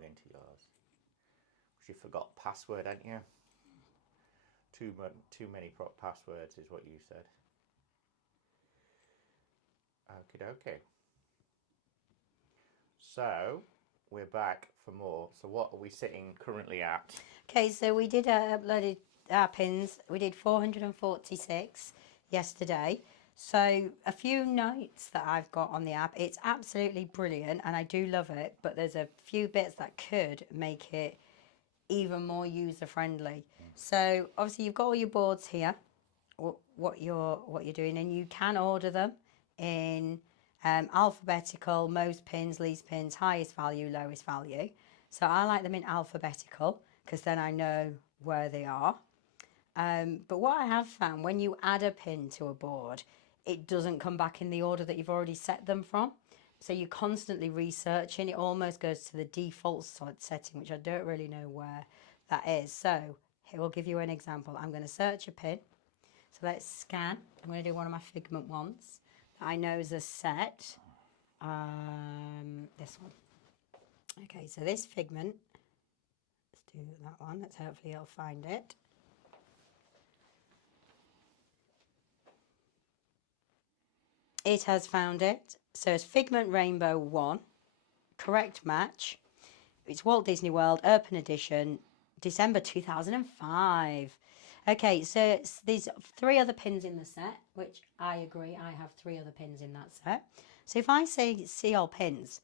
log into yours. Because you forgot password, hadn't you? Too many passwords is what you said. Okie dokie. So we're back for more. So what are we sitting currently at? Okay, so we did uploaded our pins. We did 446 yesterday. So a few notes that I've got on the app. It's absolutely brilliant and I do love it, but there's a few bits that could make it even more user friendly. So obviously you've got all your boards here, what you're doing, and you can order them in alphabetical, most pins, least pins, highest value, lowest value. So I like them in alphabetical because then I know where they are. But what I have found, when you add a pin to a board, it doesn't come back in the order that you've already set them from. So you're constantly researching. It almost goes to the default setting, which I don't really know where that is. So here we'll give you an example. I'm going to search a pin. So let's scan. I'm going to do one of my Figment ones that I know is a set. This one. Okay, so this Figment. Let's do that one. Let's hopefully it'll find it. It has found it. So it's Figment Rainbow 1, correct match. It's Walt Disney World, Urban Edition, December 2005. Okay, so there's 3 other pins in the set, which I agree, I have 3 other pins in that set. So if I say see all pins,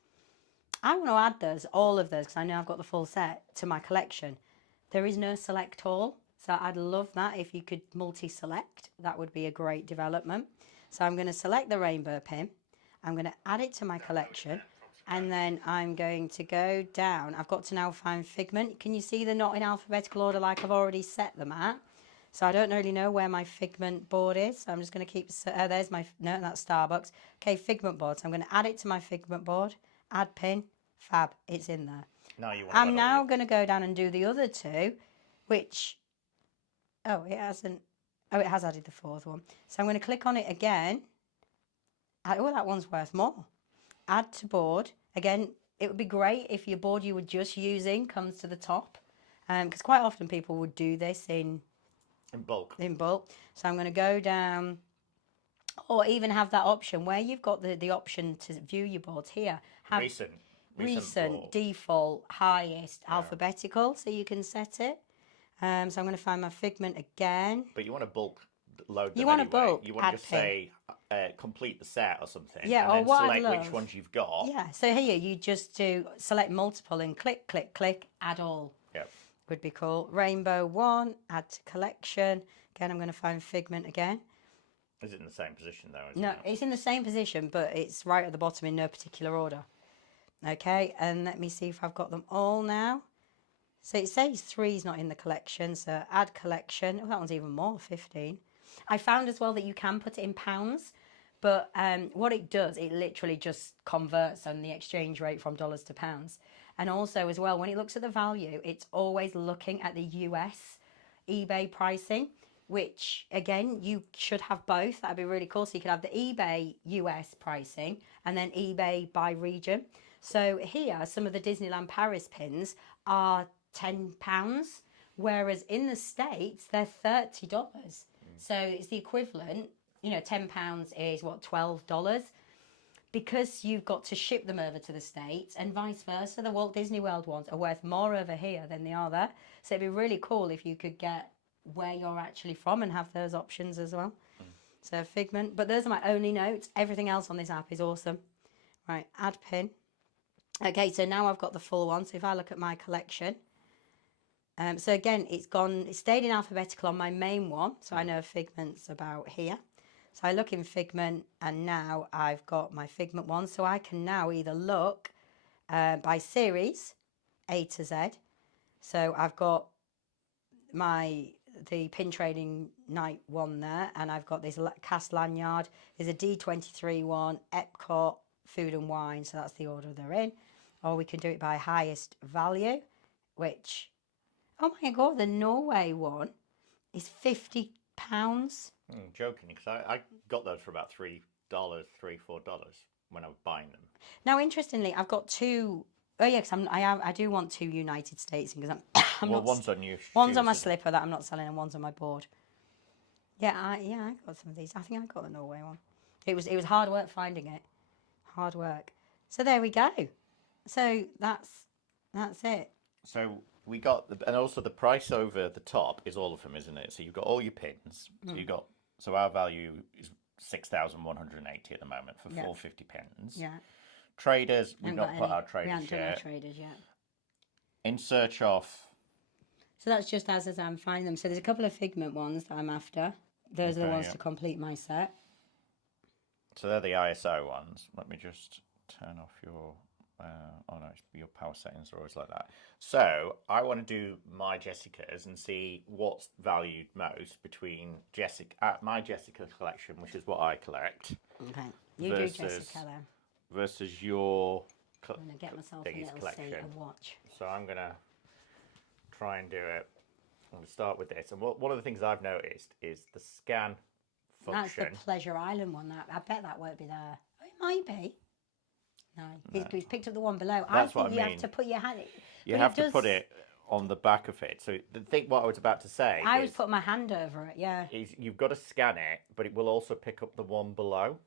I want to add those, all of those, because I know I've got the full set, to my collection. There is no select all, so I'd love that if you could multi-select. That would be a great development. So I'm going to select the rainbow pin. I'm going to add it to my collection. And then I'm going to go down. I've got to now find Figment. Can you see they're not in alphabetical order like I've already set them at? So I don't really know where my Figment board is. So I'm just going to keep, there's my, no, that's Starbucks. Okay, Figment board. So I'm going to add it to my Figment board. Add pin. Fab. It's in there. Now you want I'm now going to go down and do the other 2, which, oh, it hasn't. Oh, it has added the 4th one. So I'm going to click on it again. Oh, that one's worth more. Add to board. Again, it would be great if your board you were just using comes to the top. Because quite often people would do this in bulk. So I'm going to go down, or even have that option where you've got the option to view your boards here. Have recent default, highest, alphabetical, so you can set it. So I'm going to find my Figment again. But you want to bulk load them. You want to bulk. You want to just say complete the set or something. Yeah, and then select which ones you've got. Yeah. So here you just do select multiple and click, click, click, add all. Yep. Would be cool. Rainbow 1, add to collection. Again, I'm going to find Figment again. Is it in the same position though? No, it's in the same position, but it's right at the bottom in no particular order. Okay, and let me see if I've got them all now. So it says 3 is not in the collection, so add collection. Oh, that one's even more, 15. I found as well that you can put it in pounds, but what it does, it literally just converts on the exchange rate from dollars to pounds. And also as well, when it looks at the value, it's always looking at the US eBay pricing, which again, you should have both. That'd be really cool. So you could have the eBay US pricing and then eBay by region. So here, some of the Disneyland Paris pins are £10, whereas in the States, they're $30. So it's the equivalent, you know, £10 is what, $12? Because you've got to ship them over to the States and vice versa. The Walt Disney World ones are worth more over here than they are there. So it'd be really cool if you could get where you're actually from and have those options as well. So Figment, but those are my only notes. Everything else on this app is awesome. Right, add pin. Okay, so now I've got the full one. So if I look at my collection, so again, it stayed in alphabetical on my main one. So I know Figment's about here. So I look in Figment and now I've got my Figment one. So I can now either look by series, A to Z. So I've got the pin trading night one there, and I've got this cast lanyard. There's a D23 one, Epcot, food and wine. So that's the order they're in. Or we can do it by highest value, which, oh my God, the Norway one is £50. Joking, because I got those for about $3, $4 when I was buying them. Now, interestingly, I've got 2 Oh yeah, because I do want 2 United States because I'm Well, not. one's on your One's on shoes, my isn't it? slipper that I'm not selling, and one's on my board. Yeah, I got some of these. I think I got the Norway one. It was hard work finding it. Hard work. So there we go. So that's it. So we got and also the price over the top is all of them, isn't it? So you've got all your pins. So our value is 6,180 at the moment for 450 pins. Yeah. Traders, we've not put our We traders haven't done our yet. traders yet. In search of. So that's just as I'm finding them. So there's a couple of Figment ones that I'm after. Those are the ones to complete my set. So they're the ISO ones. Let me just turn off your. Oh no, your power settings are always like that. So I want to do my Jessicas and see what's valued most between my Jessica collection, which is what I collect. Okay, you do Jessica then. Versus your. I'm gonna get myself a little collection. seat and watch. So I'm gonna try and do it. I'm gonna start with this, and one of the things I've noticed is the scan function. That's the Pleasure Island one. I bet that won't be there. Oh, it might be. No, he's picked up the one below. That's I think what I you mean. have to put your hand. You have to put it on the back of it. So the thing, what I was about to say, I was putting my hand over it. Yeah. Is you've got to scan it, but it will also pick up the one below,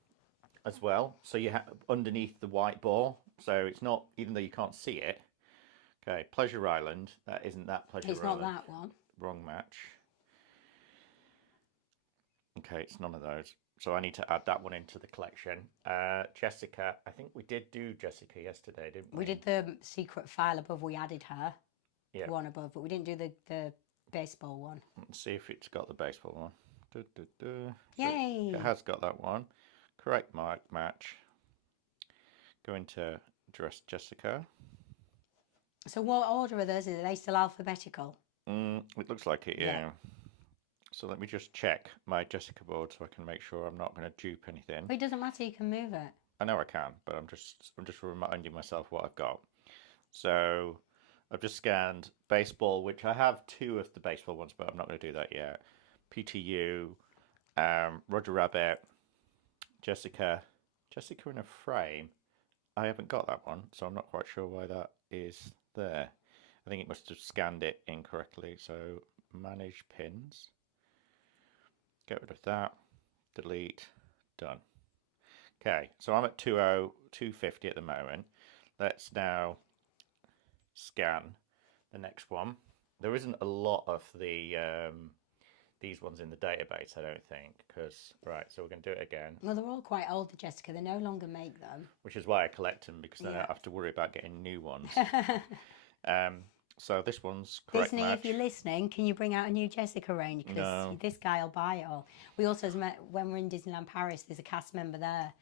as well. So you have underneath the white ball. So it's not, even though you can't see it. Okay, Pleasure Island. That isn't that Pleasure Island. It's not that one. Wrong match. Okay, it's none of those. So I need to add that one into the collection. Jessica, I think we did do Jessica yesterday, didn't we? We did the secret file above. We added her. Yeah. One above, but we didn't do the baseball one. Let's see if it's got the baseball one. Yay! So it has got that one. Correct match. Go into Dress Jessica. So what order are those? Are they still alphabetical? It looks like it, yeah. So let me just check my Jessica board so I can make sure I'm not going to dupe anything. But it doesn't matter. You can move it. I know I can, but I'm just reminding myself what I've got. So I've just scanned baseball, which I have 2 of the baseball ones, but I'm not going to do that yet. PTU, Roger Rabbit, Jessica in a frame. I haven't got that one, so I'm not quite sure why that is there. I think it must have scanned it incorrectly. So manage pins. Get rid of that. Delete. Done. Okay, so I'm at 250 at the moment. Let's now scan the next one. There isn't a lot of the these ones in the database, I don't think, because right. So we're going to do it again. Well, they're all quite old, Jessica. They no longer make them. Which is why I collect them, because then I don't have to worry about getting new ones. So this one's correct Disney, match. if you're listening, can you bring out a new Jessica range? Because this guy will buy it all. We also met when we're in Disneyland Paris. There's a cast member there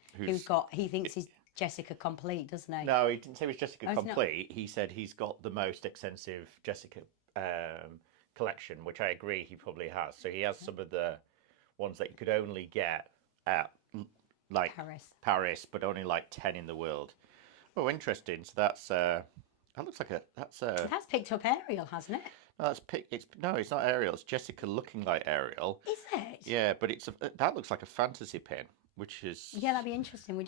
he thinks he's Jessica complete, doesn't he? No, he didn't say it was Jessica complete. He said he's got the most extensive Jessica collection, which I agree he probably has. So he has some of the ones that you could only get at like Paris, but only like 10 in the world. Oh, interesting. So that's that looks like that's picked up Ariel, hasn't it? No, it's not Ariel. It's Jessica looking like Ariel. Is it? Yeah, but that looks like a fantasy pin, which is that'd be interesting.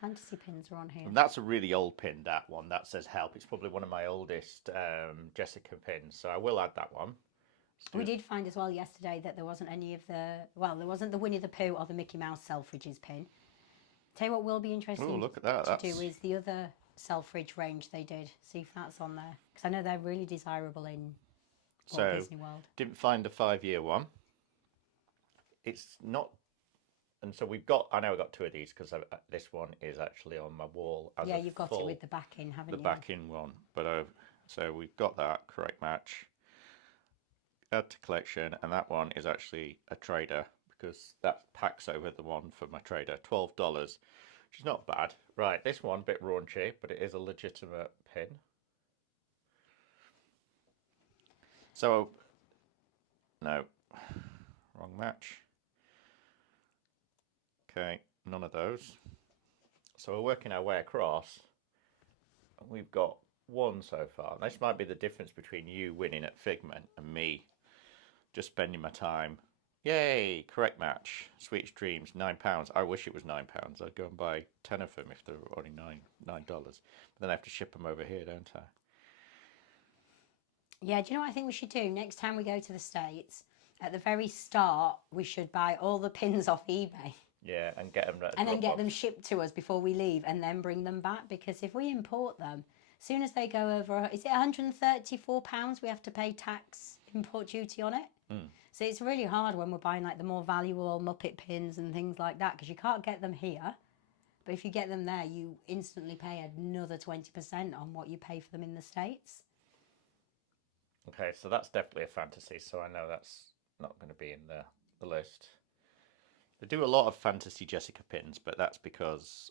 Fantasy pins are on here. And that's a really old pin. That one that says help. It's probably one of my oldest Jessica pins. So I will add that one. We did find as well yesterday that there wasn't any of there wasn't the Winnie the Pooh or the Mickey Mouse Selfridges pin. Tell you what will be interesting look at that. to do is the other Selfridge range they did. See if that's on there. Because I know they're really desirable in Walt Disney World. Didn't find a 5-year one. It's not... And so I know we've got 2 of these because this one is actually on my wall. You've got it with the back in, haven't you? The back in one. But so we've got that, correct match. Add to collection, and that one is actually a trader because that packs over the one for my trader. $12, which is not bad. Right, this one, bit raunchy, but it is a legitimate pin. So, no, wrong match. Okay, none of those. So we're working our way across. We've got 1 so far. This might be the difference between you winning at Figment and me just spending my time Yay! Correct match. Sweetest Dreams, £9. I wish it was £9. I'd go and buy 10 of them if they were only $9. But then I have to ship them over here, don't I? Yeah, do you know what I think we should do? Next time we go to the States, at the very start, we should buy all the pins off eBay. Yeah, and get them at a And then get them Dropbox. shipped to us before we leave and then bring them back. Because if we import them, as soon as they go over, is it £134 we have to pay tax import duty on it? So it's really hard when we're buying like the more valuable Muppet pins and things like that because you can't get them here. But if you get them there, you instantly pay another 20% on what you pay for them in the States. Okay, so that's definitely a fantasy, so I know that's not going to be in the list. They do a lot of fantasy Jessica pins, but that's because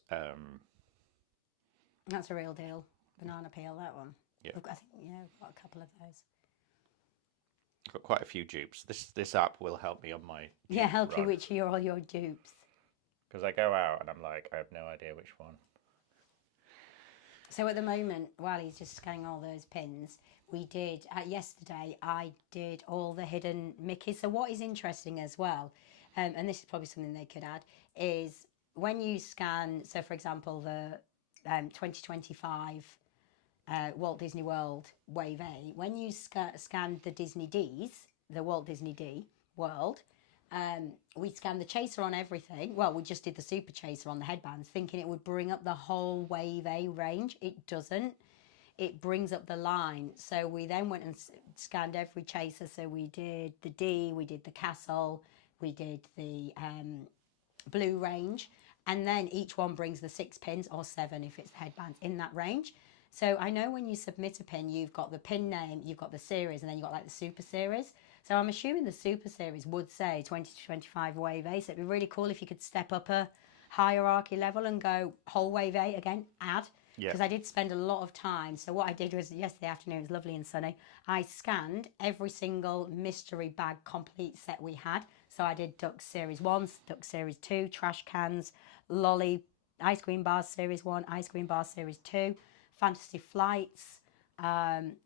That's a real deal. Banana peel, that one. Yeah. I think, we've got a couple of those. I've got quite a few dupes. This app will help me on my Help you with all your dupes. because I go out and I'm like, I have no idea which one. So at the moment, while he's just scanning all those pins, we did, yesterday, I did all the hidden Mickeys. So what is interesting as well, and this is probably something they could add, is when you scan, so for example, the 2025 Walt Disney World Wave A, when you scan the Disney Ds, the Walt Disney D World, we scanned the chaser on everything. Well, we just did the super chaser on the headbands, thinking it would bring up the whole Wave A range. It doesn't. It brings up the line. So we then went and scanned every chaser. So we did the D, we did the Castle, we did the blue range, and then each one brings the 6 pins or 7 if it's the headbands in that range. So I know when you submit a pin, you've got the pin name, you've got the series, and then you've got like the super series. So I'm assuming the super series would say 20 to 25 Wave A. So it'd be really cool if you could step up a hierarchy level and go whole Wave A again, add. Because I did spend a lot of time. So what I did was yesterday afternoon, it was lovely and sunny. I scanned every single mystery bag complete set we had. So I did Duck Series 1, Duck Series 2, Trash Cans, Lolly, Ice Cream Bars Series 1, Ice Cream Bars Series 2, Fantasy Flights,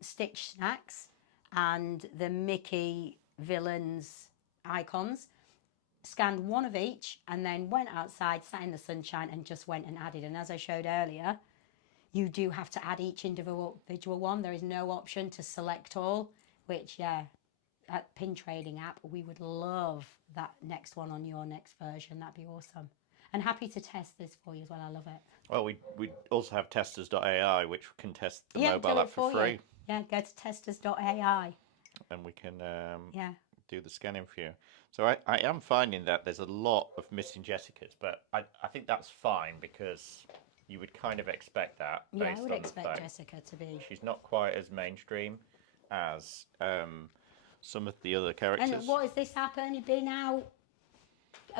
Stitch Snacks, and the Mickey Villains icons. Scanned one of each and then went outside, sat in the sunshine and just went and added. And as I showed earlier, you do have to add each individual one. There is no option to select all, which, at Pin Trading app, we would love that next one on your next version. That'd be awesome. And happy to test this for you as well. I love it. Well, we also have testers.ai, which can test the Yeah, mobile do it app for free. you. Yeah, go to testers.ai. And we can Yeah. do the scanning for you. So I am finding that there's a lot of missing Jessicas, but I think that's fine because you would kind of expect that Yeah, based I would on the expect fact Jessica to be. she's not quite as mainstream as some of the other characters. And what has this happened? You've been out,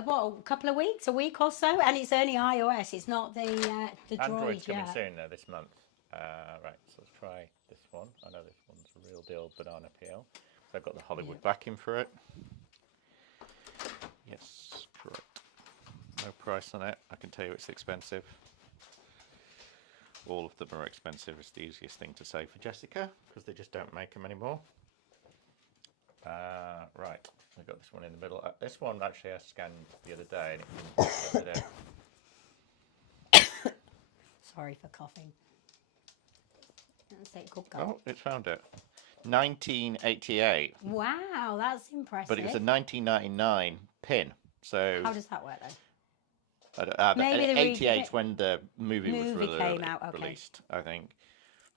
what, a couple of weeks, a week or so? And it's only iOS. It's not the Android's Droid coming yet. soon though this month. Right, so let's try this one. I know this one's a real deal banana peel. So I've got the Hollywood backing for it. Yes, correct. No price on it. I can tell you it's expensive. All of them are expensive. It's the easiest thing to say for Jessica because they just don't make them anymore. Right, I've got this one in the middle. This one actually I scanned the other day and it Sorry for coughing. Let's take a good go. Oh, it's found it. 1988. Wow, that's impressive. But it was a 1999 pin. So how does that work then? Maybe they 88 redid it. when the movie was Came out, okay. released, I think.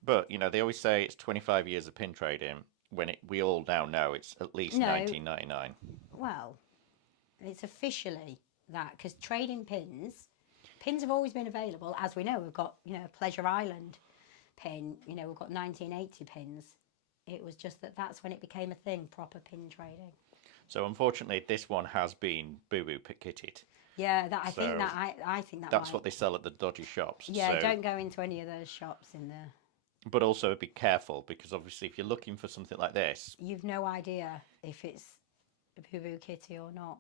But you know, they always say it's 25 years of pin trading. When we all now know it's at least 1999. Well, it's officially that because trading pins have always been available. As we know, we've got Pleasure Island pin. We've got 1980 pins. It was just that's when it became a thing, proper pin trading. So unfortunately, this one has been boo-boo kitted. Yeah, I think that. That's what they sell at the dodgy shops. Yeah, so, don't go into any of those shops in there. But also be careful because obviously, if you're looking for something like this, you've no idea if it's a boo-boo kitty or not.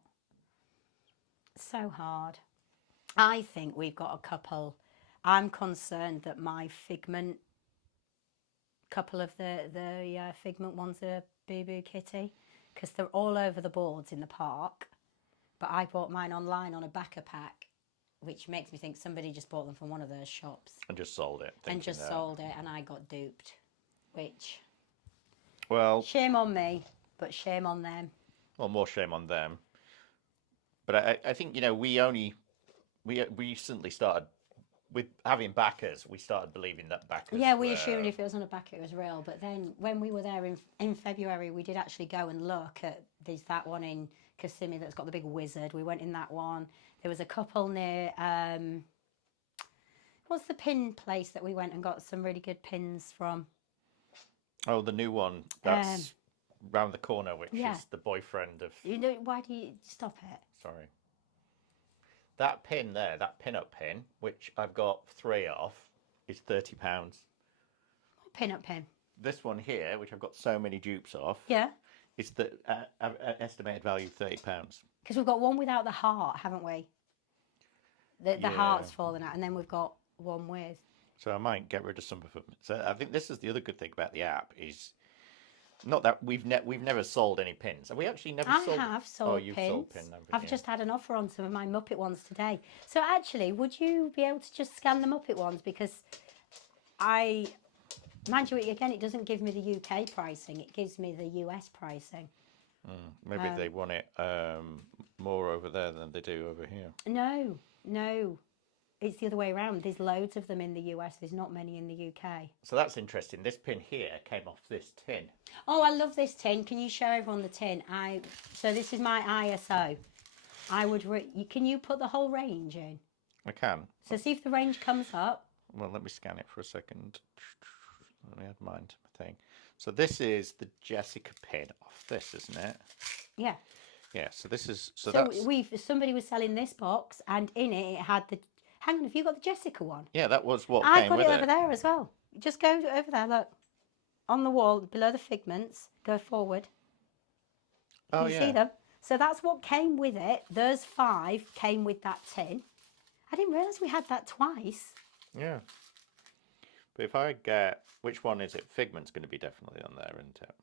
So hard. I think we've got a couple. I'm concerned that my Figment, couple of the Figment ones are boo-boo kitty. because they're all over the boards in the park. But I bought mine online on a backer pack, which makes me think somebody just bought them from one of those shops. And just sold it. And just that. sold it, and I got duped. Which, well, shame on me, but shame on them. Well, more shame on them. But I think, you know, we recently started with having backers. We started believing that backers. Yeah, we assumed if it was on a backer, it was real. But then when we were there in February, we did actually go and look at there's that one in Kissimmee that's got the big wizard. We went in that one. There was a couple near what's the pin place that we went and got some really good pins from? Oh, the new one that's round the corner, which is the boyfriend of. You know, why do you stop it? Sorry. That pin there, that pin-up pin, which I've got 3 of, is £30. What pin-up pin? This one here, which I've got so many dupes of, yeah, is the estimated value of £30. Because we've got one without the heart, haven't we? The heart's fallen out, and then we've got one with. So I might get rid of some of them. So I think this is the other good thing about the app is not that we've never sold any pins. Have we actually never sold? I have sold you've pins. sold pins. I've just had an offer on some of my Muppet ones today. So actually, would you be able to just scan the Muppet ones? Because mind you, again, it doesn't give me the UK pricing. It gives me the US pricing. Maybe they want it more over there than they do over here. No. It's the other way around. There's loads of them in the US. There's not many in the UK. So that's interesting. This pin here came off this tin. Oh, I love this tin. Can you show everyone the tin? So this is my ISO. Can you put the whole range in? I can. So see if the range comes up. Well, let me scan it for a second. Let me add mine to my thing. So this is the Jessica pin off this, isn't it? Yeah. Yeah. So this is somebody was selling this box, and in it had the. Hang on, have you got the Jessica one? Yeah, that was what I came got with it over there as well. Just go over there, look. On the wall, below the figments, go forward. Oh, you see them? So that's what came with it. Those 5 came with that tin. I didn't realise we had that twice. Yeah. But if I get... Which one is it? Figment's going to be definitely on there, isn't it?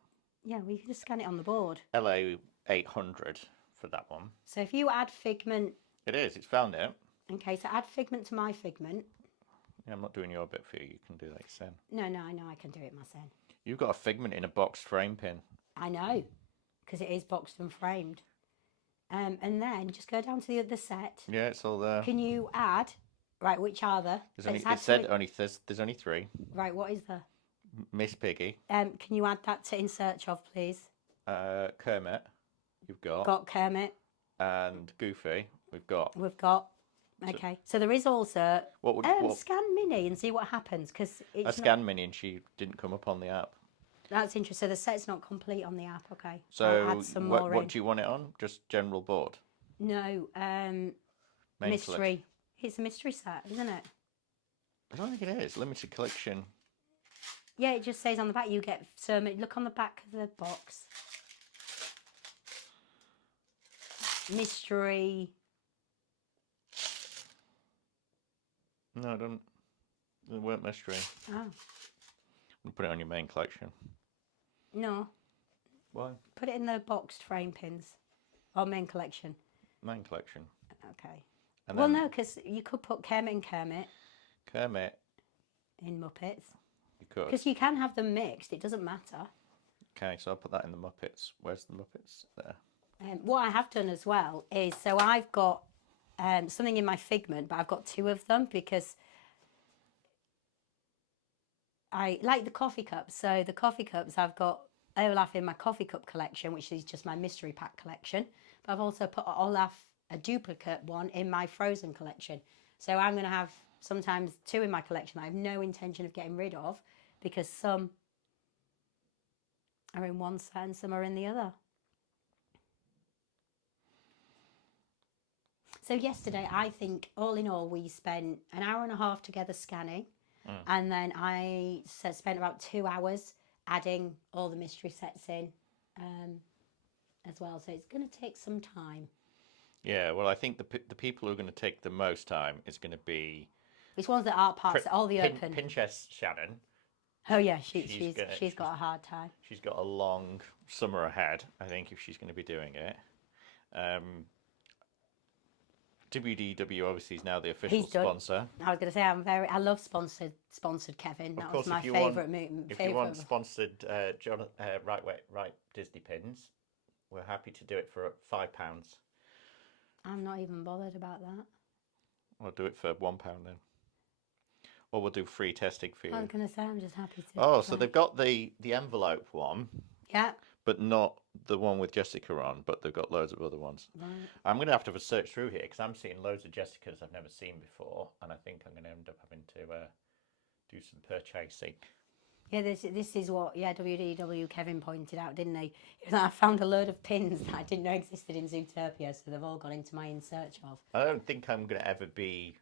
Yeah, we can just scan it on the board. LA 800 for that one. So if you add figment... It is. It's found it. Okay, so add figment to my figment. Yeah, I'm not doing your bit for you. You can do that yourself. No, I know I can do it myself. You've got a figment in a boxed frame pin. I know, because it is boxed and framed. And then just go down to the other set. Yeah, it's all there. Can you add? Right, which are there? There's only 3. Right, what is there? Miss Piggy. Can you add that to in search of, please? Kermit, you've got. Got Kermit. And Goofy, we've got. Okay, so there is also scan Minnie and see what happens, because I scanned Minnie and she didn't come up on the app. That's interesting. So the set's not complete on the app. Okay. So what do you want it on? Just general board? No, mystery. Collection. It's a mystery set, isn't it? I don't think it is. Limited collection. Yeah, it just says on the back you get so much. Look on the back of the box. Mystery. No, I don't. It weren't mystery. Oh. We'll put it on your main collection. No. Why? Put it in the boxed frame pins. Or main collection. Main collection. Okay. And well, no, because you could put Kermit and Kermit. Kermit. In Muppets. You could. Because you can have them mixed. It doesn't matter. Okay, so I'll put that in the Muppets. Where's the Muppets? There. What I have done as well is, so I've got something in my figment, but I've got 2 of them because I like the coffee cups. So the coffee cups, I've got Olaf in my coffee cup collection, which is just my mystery pack collection. But I've also put Olaf, a duplicate one, in my frozen collection. So I'm going to have sometimes 2 in my collection that I have no intention of getting rid of, because some are in one set and some are in the other. So yesterday, I think, all in all, we spent an hour and a half together scanning. And then I spent about 2 hours adding all the mystery sets in as well. So it's going to take some time. Yeah, well, I think the people who are going to take the most time is going to be... Which ones that are parts, all the open? Pinchess Shannon, Oh yeah, she's got a hard time. She's got a long summer ahead, I think, if she's going to be doing it. WDW obviously is now the official sponsor. I was going to say I love sponsored Kevin. That was my favourite movement. If you want sponsored right Disney pins, we're happy to do it for £5. I'm not even bothered about that. We'll do it for £1 then. Or we'll do free testing for you. I was going to say I'm just happy to. Oh, so they've got the envelope one. Yeah. But not the one with Jessica on, but they've got loads of other ones. Right. I'm going to have to search through here because I'm seeing loads of Jessicas I've never seen before, and I think I'm going to end up having to do some purchasing. Yeah, this is what WDW Kevin pointed out, didn't he? I found a load of pins that I didn't know existed in Zootopia, so they've all gone into my in search of. I don't think I'm going to ever be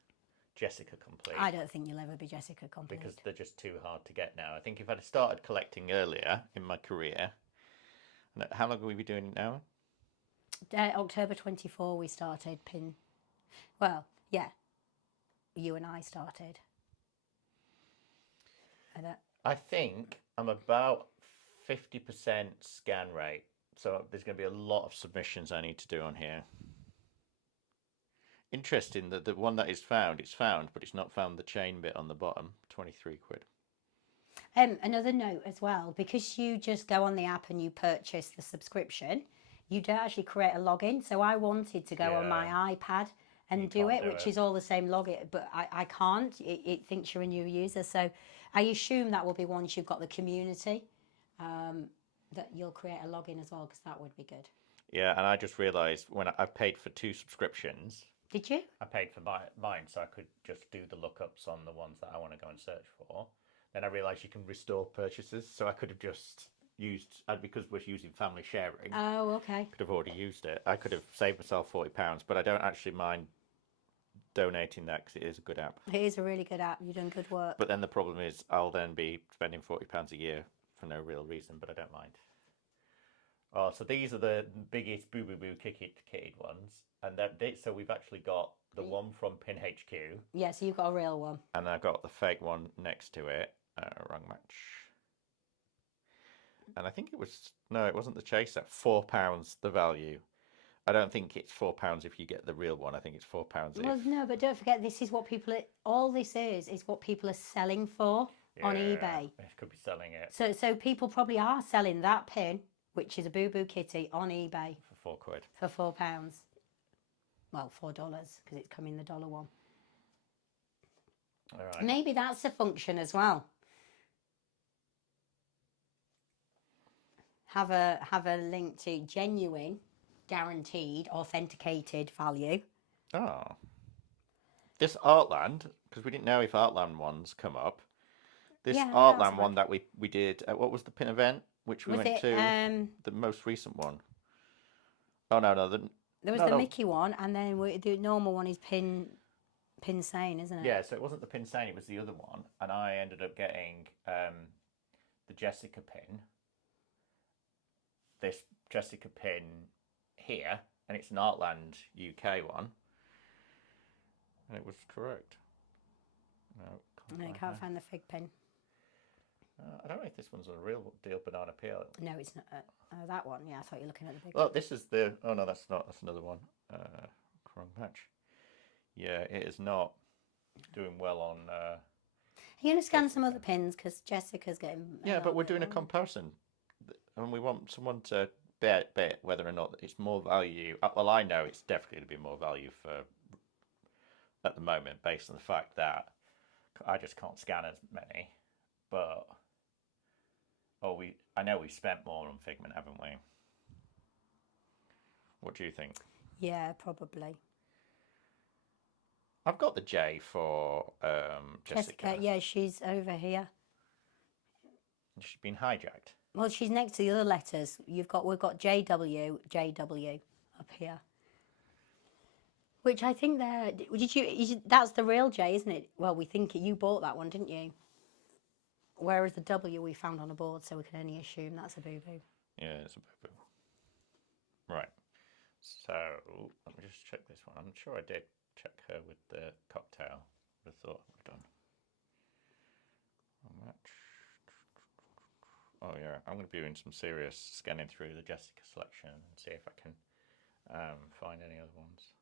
Jessica complete. I don't think you'll ever be Jessica complete. Because they're just too hard to get now. I think if I'd started collecting earlier in my career... How long have we been doing it now? October 24 we started pin. Well, yeah. You and I started. I think I'm about 50% scan rate. So there's going to be a lot of submissions I need to do on here. Interesting that the one that is found, it's found, but it's not found the chain bit on the bottom. 23 quid. Another note as well, because you just go on the app and you purchase the subscription, you don't actually create a login. So I wanted to go on my iPad and do it, which is all the same login, but I can't. It thinks you're a new user. So I assume that will be once you've got the community, that you'll create a login as well, because that would be good. Yeah, and I just realised when I paid for 2 subscriptions. Did you? I paid for mine, so I could just do the lookups on the ones that I want to go and search for. Then I realised you can restore purchases, so I could have just used, because we're using family sharing. Oh, okay. Could have already used it. I could have saved myself £40, but I don't actually mind donating that because it is a good app. It is a really good app. You've done good work. But then the problem is I'll then be spending £40 a year for no real reason, but I don't mind. Oh, so these are the biggest Boo Boo Boo kitted ones. And so we've actually got the one from Pin HQ. Yeah, so you've got a real one. And I've got the fake one next to it. Wrong match. And I think it wasn't the chaser. £4 the value. I don't think it's £4 if you get the real one. I think it's £4 if... Well, no, but don't forget, this is what people... all this is what people are selling for on eBay. They could be selling it. So people probably are selling that pin, which is a Boo Boo Kitty, on eBay. For £4. For £4. Well, $4, because it's coming the dollar one. All right. Maybe that's a function as well. Have a link to genuine, guaranteed, authenticated value. Oh. This Artland, because we didn't know if Artland ones come up. This Artland one that we did, what was the pin event? Which we went to? The most recent one. Oh, no. There was the Mickey one, and then the normal one is Pin Sane, isn't it? Yeah, so it wasn't the Pin Sane, it was the other one. And I ended up getting the Jessica pin. This Jessica pin here, and it's an Artland UK one. And it was correct. No, you can't find the fig pin. I don't know if this one's a real deal banana peel. No, it's not. That one, yeah, I thought you were looking at the big one. one. This is the... Oh, no, that's not. That's another one. Wrong match. Yeah, it is not doing well on... Are you going to scan some other pins? Because Jessica's getting... Yeah, but we're doing a comparison. And we want someone to bet whether or not it's more value. Well, I know it's definitely going to be more value for... at the moment, based on the fact that I just can't scan as many. But... I know we've spent more on Figment, haven't we? What do you think? Yeah, probably. I've got the J for Jessica. Yeah, she's over here. She's been hijacked. Well, she's next to the other letters. We've got JW up here. Which I think that's the real J, isn't it? Well, we think you bought that one, didn't you? Whereas the W we found on a board, so we can only assume that's a boo-boo. Yeah, it's a boo-boo. Right. So, let me just check this one. I'm sure I did check her with the cocktail. I thought I would have done. Match. Oh yeah, I'm going to be doing some serious scanning through the Jessica selection and see if I can find any other ones.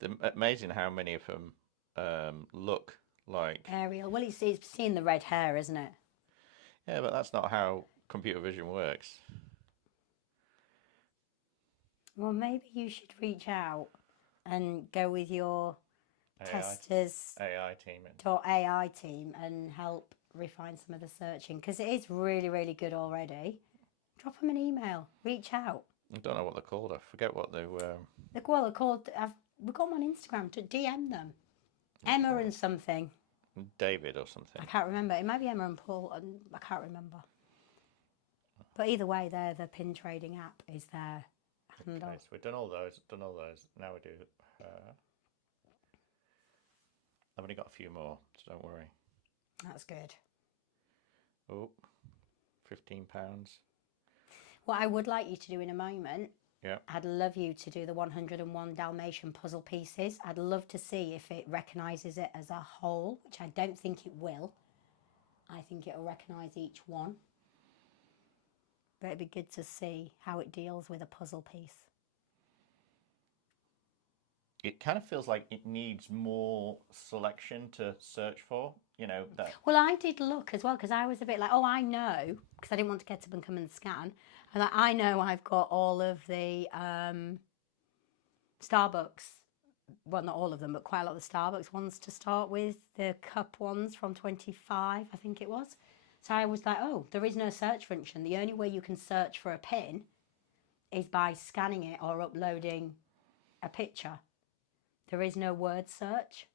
It's amazing how many of them look like Ariel. Well, he's seeing the red hair, isn't it? Yeah, but that's not how computer vision works. Well, maybe you should reach out and go with your testers AI team. .ai team and help refine some of the searching, because it is really, really good already. Drop them an email. Reach out. I don't know what they're called. I forget what they were. Well, they're called. We've got them on Instagram to DM them. Emma and something. David or something. I can't remember. It might be Emma and Paul. And I can't remember. But either way, the pin trading app is there. Okay, so we've done all those. Now we do. I've only got a few more, so don't worry. That's good. Oh, £15. What I would like you to do in a moment, yeah, I'd love you to do the 101 Dalmatian puzzle pieces. I'd love to see if it recognises it as a whole, which I don't think it will. I think it'll recognise each one. But it'd be good to see how it deals with a puzzle piece. It kind of feels like it needs more selection to search for, that. Well, I did look as well, because I was a bit like, oh, I know, because I didn't want to get up and come and scan. And I know I've got all of the Starbucks, well, not all of them, but quite a lot of the Starbucks ones to start with, the cup ones from 25, I think it was. So I was like, oh, there is no search function. The only way you can search for a pin is by scanning it or uploading a picture. There is no word search.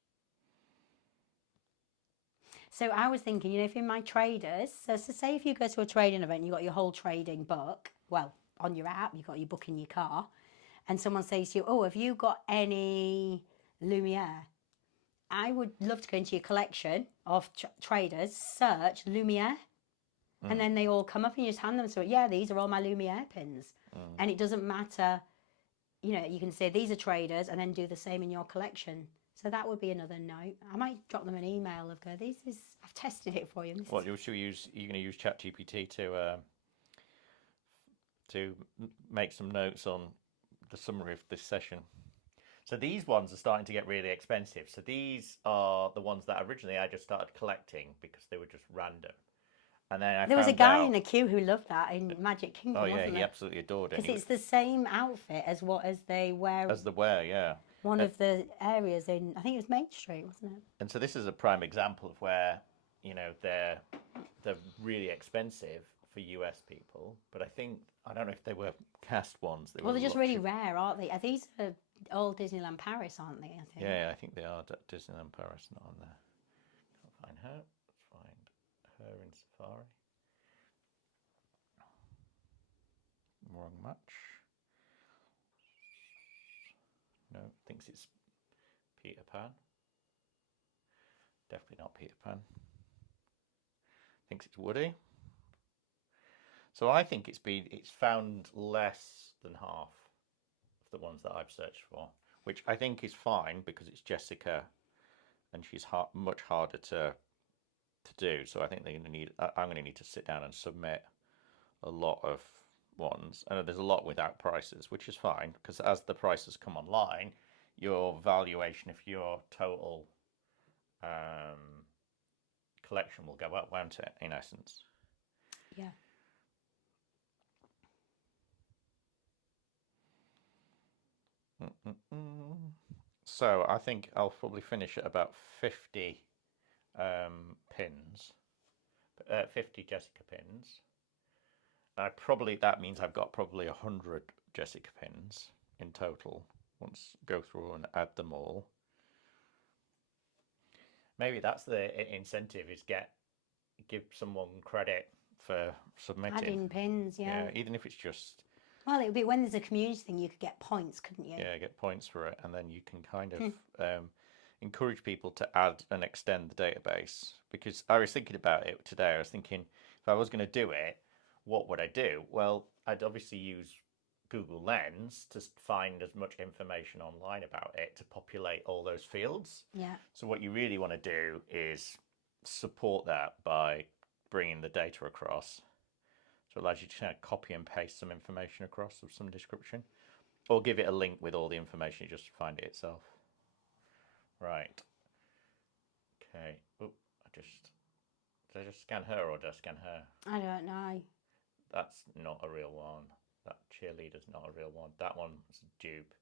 So I was thinking, if in my traders, so say if you go to a trading event, you've got your whole trading book, well, on your app, you've got your book in your car, and someone says to you, oh, have you got any Lumiere? I would love to go into your collection of traders, search Lumiere, and then they all come up and you just hand them. So, yeah, these are all my Lumiere pins. And it doesn't matter, you can say these are traders and then do the same in your collection. So that would be another note. I might drop them an email of I've tested it for you. What you're going to use ChatGPT to make some notes on the summary of this session. So these ones are starting to get really expensive. So these are the ones that originally I just started collecting because they were just random. And then there was a guy in the queue who loved that in Magic Kingdom. Oh yeah, wasn't he it? absolutely adored it. Because it's the same outfit as they wear. As the wear, yeah. One of the areas in, I think it was Main Street, wasn't it? And so this is a prime example of where, they're really expensive for US people. But I don't know if they were cast ones. Well, they're just really rare, aren't they? These are all Disneyland Paris, aren't they? I think. Yeah, I think they are Disneyland Paris, not on there. Can't find her. Let's find her in Safari. Wrong match. No, thinks it's Peter Pan. Definitely not Peter Pan. Thinks it's Woody. So I think it's found less than half of the ones that I've searched for, which I think is fine because it's Jessica, and she's much harder to do. So I think I'm going to need to sit down and submit a lot of ones, and there's a lot without prices, which is fine because as the prices come online, your valuation of your total collection will go up, won't it, in essence? Yeah. So I think I'll probably finish at about 50 pins, 50 Jessica pins. That means I've got probably 100 Jessica pins in total. Once go through and add them all. Maybe that's the incentive: is give someone credit for submitting. Adding pins, yeah. Even if it's just. Well, it would be when there's a community thing, you could get points, couldn't you? Yeah, get points for it, and then you can kind of encourage people to add and extend the database. Because I was thinking about it today. I was thinking if I was going to do it, what would I do? Well, I'd obviously use Google Lens to find as much information online about it to populate all those fields. Yeah. So what you really want to do is support that by bringing the data across. So it allows you to kind of copy and paste some information across of some description, or give it a link with all the information, you just find it itself. Right. Okay. Oh, did I just scan her or did I scan her? I don't know. That's not a real one. That cheerleader's not a real one. That one's a dupe.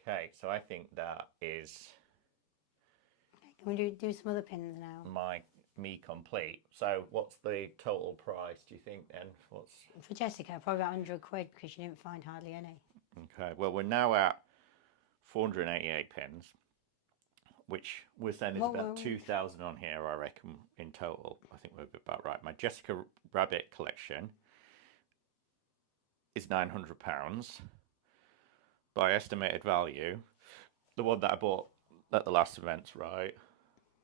Okay, so I think that is Can we do some other pins now? me complete. So what's the total price, do you think then? For Jessica, probably about 100 quid because she didn't find hardly any. Okay, well we're now at 488 pins, which we're saying is about 2,000 on here, I reckon, in total. I think we're about right. My Jessica Rabbit collection is £900 by estimated value. The one that I bought at the last event's right,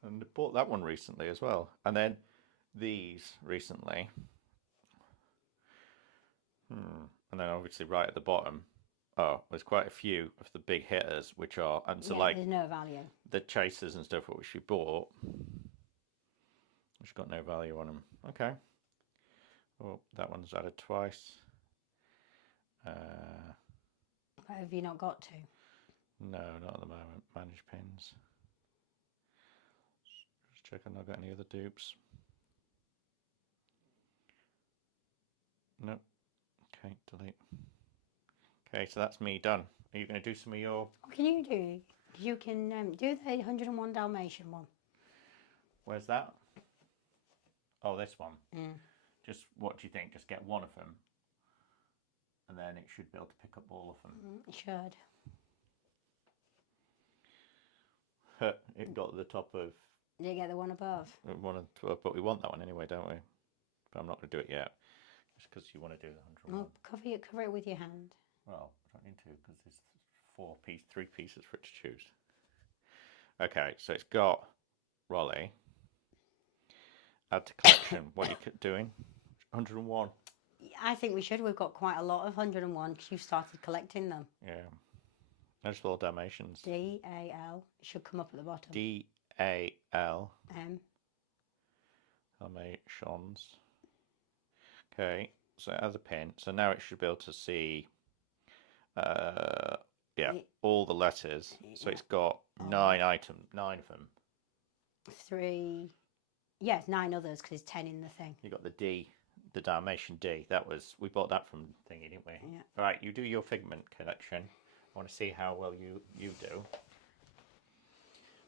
and I bought that one recently as well, and then these recently, and then obviously right at the bottom, there's quite a few of the big hitters, which are, and so like there's no value. The chasers and stuff which we bought, which got no value on them. Okay. Oh, that one's added twice. What have you not got to? No, not at the moment. Manage pins. Just check I've not got any other dupes. Nope. Okay, delete. Okay, so that's me done. Are you going to do some of your... What can you do? You can do the 101 Dalmatian one. Where's that? Oh, this one. Mm. Just, what do you think? Just get one of them, and then it should be able to pick up all of them. It should. It got to the top of... Did you get the one above? One of 12, but we want that one anyway, don't we? But I'm not going to do it yet, just because you want to do the 101. Well, cover it with your hand. Well, I don't need to, because there's 3 pieces for it to choose. Okay, so it's got Raleigh. Add to collection. What are you doing? 101. I think we should. We've got quite a lot of 101 because you've started collecting them. Yeah. There's little Dalmatians. D-A-L. It should come up at the bottom. D-A-L. M. Dalmatians. Okay, so as a pin. So now it should be able to see, all the letters. So it's got 9 items, 9 of them. 3. Yeah, 9 others because it's 10 in the thing. You got the D, the Dalmatian D. We bought that from thingy, didn't we? Yeah. All right, you do your figment collection. I want to see how well you do.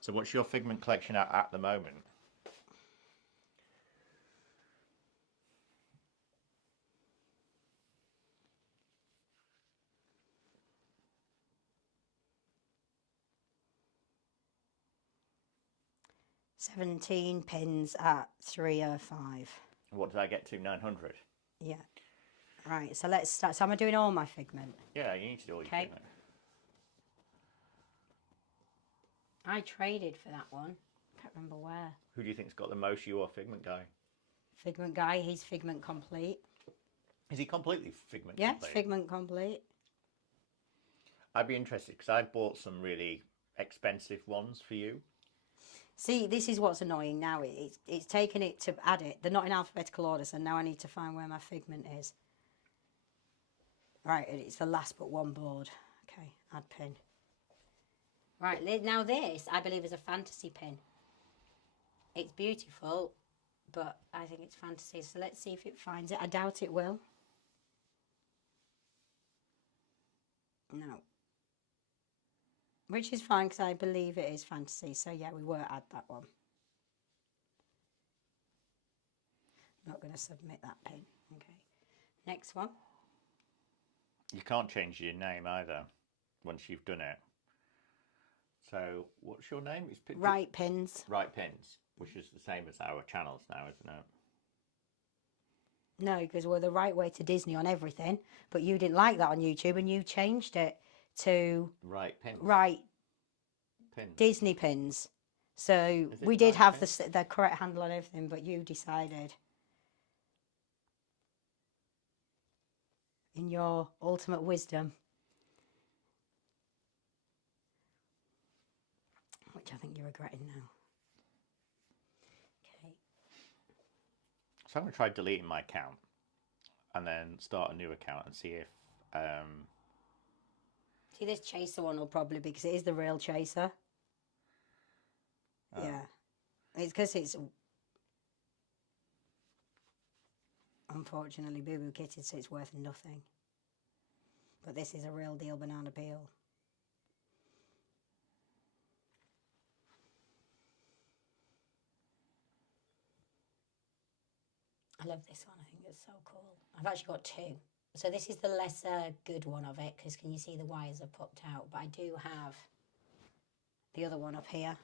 So what's your figment collection at the moment? $17 pins at 305. What did I get to? 900. Yeah. Right, so let's start. So am I doing all my figment? Yeah, you need to do all your figment. I traded for that one. Can't remember where. Who do you think's got the most? You or Figment Guy? Figment Guy. He's Figment Complete. Is he completely Figment Yeah, Complete? it's Figment Complete. I'd be interested because I bought some really expensive ones for you. See, this is what's annoying now. It's taken it to add it. They're not in alphabetical order, so now I need to find where my figment is. Right, it's the last but one board. Okay, add pin. Right, now this, I believe, is a fantasy pin. It's beautiful, but I think it's fantasy. So let's see if it finds it. I doubt it will. No. Which is fine because I believe it is fantasy. So yeah, we will add that one. Not going to submit that pin. Okay. Next one. You can't change your name either once you've done it. So what's your name? It's Right Pins. Right Pins, which is the same as our channels now, isn't it? No, because we're the right way to Disney on everything, but you didn't like that on YouTube and you changed it to Right Pins. Right Pins. Disney Pins. So we did have the correct handle on everything, but you decided. in your ultimate wisdom. Which I think you're regretting now. Okay. So I'm going to try deleting my account and then start a new account and see if... See, this chaser one will probably be, because it is the real chaser. Yeah. It's because it's unfortunately boo-boo kitted, so it's worth nothing. But this is a real deal banana peel. I love this one. I think it's so cool. I've actually got two. So this is the lesser good one of it, because can you see the wires are popped out? But I do have the other one up here.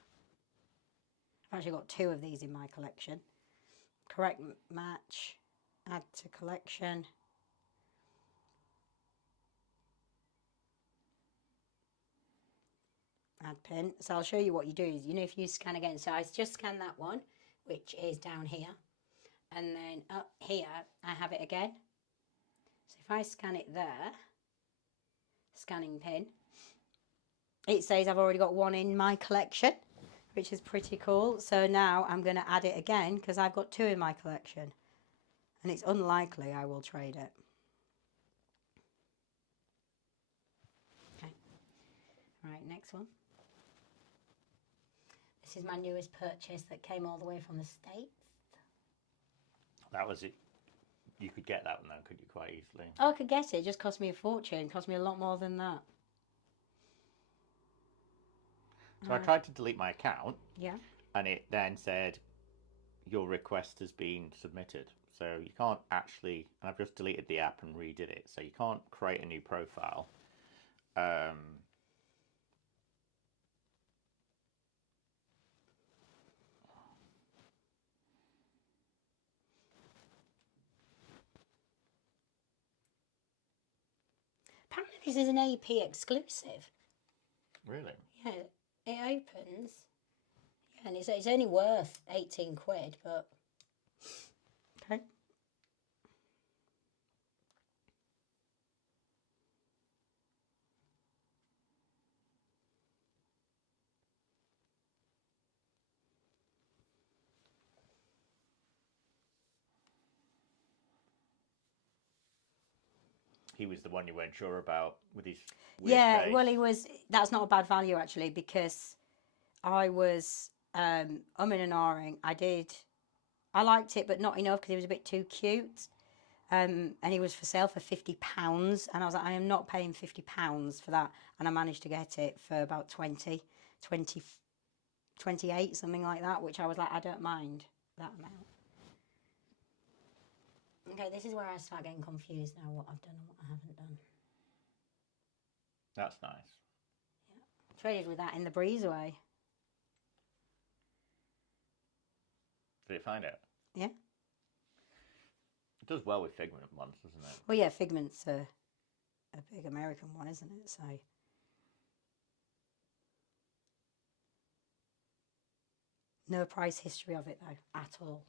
I've actually got two of these in my collection. Correct match, add to collection. Add pin. So I'll show you what you do. You know, if you scan again, so I just scan that one, which is down here. And then up here, I have it again. So if I scan it there, scanning pin, it says I've already got one in my collection, which is pretty cool. So now I'm going to add it again because I've got two in my collection. And it's unlikely I will trade it. Okay. Right, next one. This is my newest purchase that came all the way from the States. That was it. You could get that one though, could you, quite easily? Oh, I could get it. It just cost me a fortune. It cost me a lot more than that. So I tried to delete my account. Yeah. And it then said, your request has been submitted. So you can't actually, and I've just deleted the app and redid it. So you can't create a new profile. Apparently this is an AP exclusive. Really? Yeah, it opens. Yeah, and it's only worth 18 quid, but... Okay. He was the one you weren't sure about with his weird Yeah, face. well, he was... That's not a bad value, actually, because I was umming and ahhing. I liked it, but not enough because he was a bit too cute. And he was for sale for £50. And I was like, I am not paying £50 for that. And I managed to get it for about 20, 28, something like that, which I was like, I don't mind that amount. Okay, this is where I start getting confused now, what I've done and what I haven't done. That's nice. Yeah. Traded with that in the breezeway. Did it find out? Yeah. It does well with Figment ones, doesn't it? Well, yeah, Figment's a big American one, isn't it? So... No price history of it, though, at all.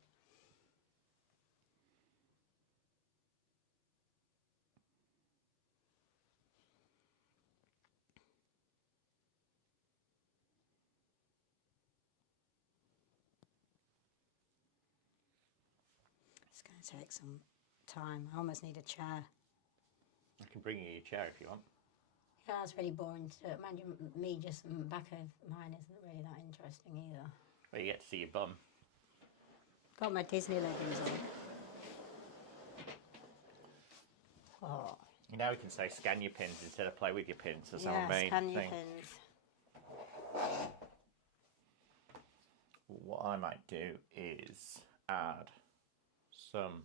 It's going to take some time. I almost need a chair. I can bring you your chair if you want. Yeah, that's really boring to do. Imagine me just back of mine isn't really that interesting either. Well, you get to see your bum. Got my Disney leggings on. Oh. Now we can say scan your pins instead of play with your pins. That's our Yeah, main scan thing. your pins. What I might do is add some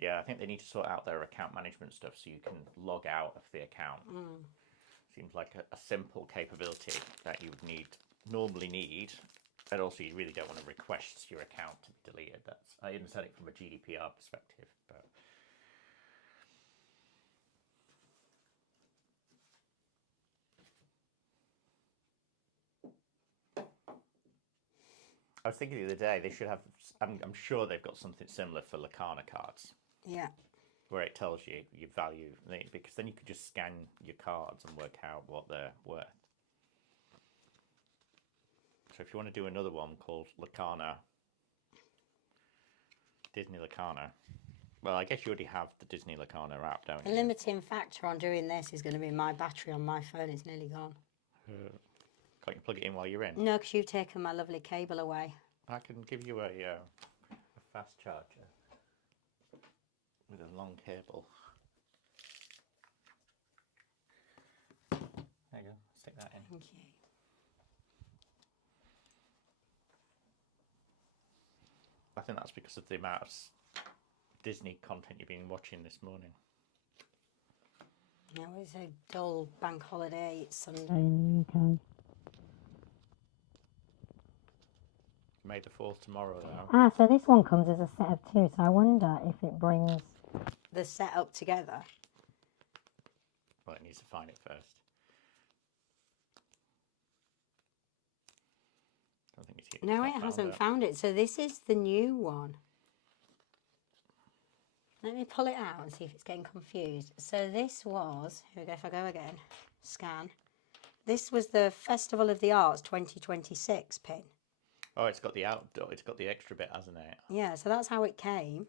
I think they need to sort out their account management stuff so you can log out of the account. Seems like a simple capability that you would normally need, and also you really don't want to request your account to be deleted. I understand it from a GDPR perspective, but I was thinking the other day they should have. I'm sure they've got something similar for Lacana cards Yeah. where it tells you your value, because then you could just scan your cards and work out what they're worth. So if you want to do another one called Lacana, Disney Lacana, well, I guess you already have the Disney Lacana app, don't The you? limiting factor on doing this is going to be my battery on my phone is nearly gone. Can't you plug it in while you're in? No, because you've taken my lovely cable away. I can give you a fast charger with a long cable. There you go. Stick that in. Thank you. I think that's because of the amount of Disney content you've been watching this morning. Yeah, well, it's a dull bank holiday. It's Sunday in the UK. May the 4th tomorrow, though. Ah, so this one comes as a set of two. So I wonder if it brings the set up together. Well, it needs to find it first. I don't think it's No, it hasn't found it. So this is the new one. Let me pull it out and see if it's getting confused. So this was, here we go, if I go again, scan. This was the Festival of the Arts 2026 pin. Oh, it's got the outdoor, it's got the extra bit, hasn't it? Yeah, so that's how it came.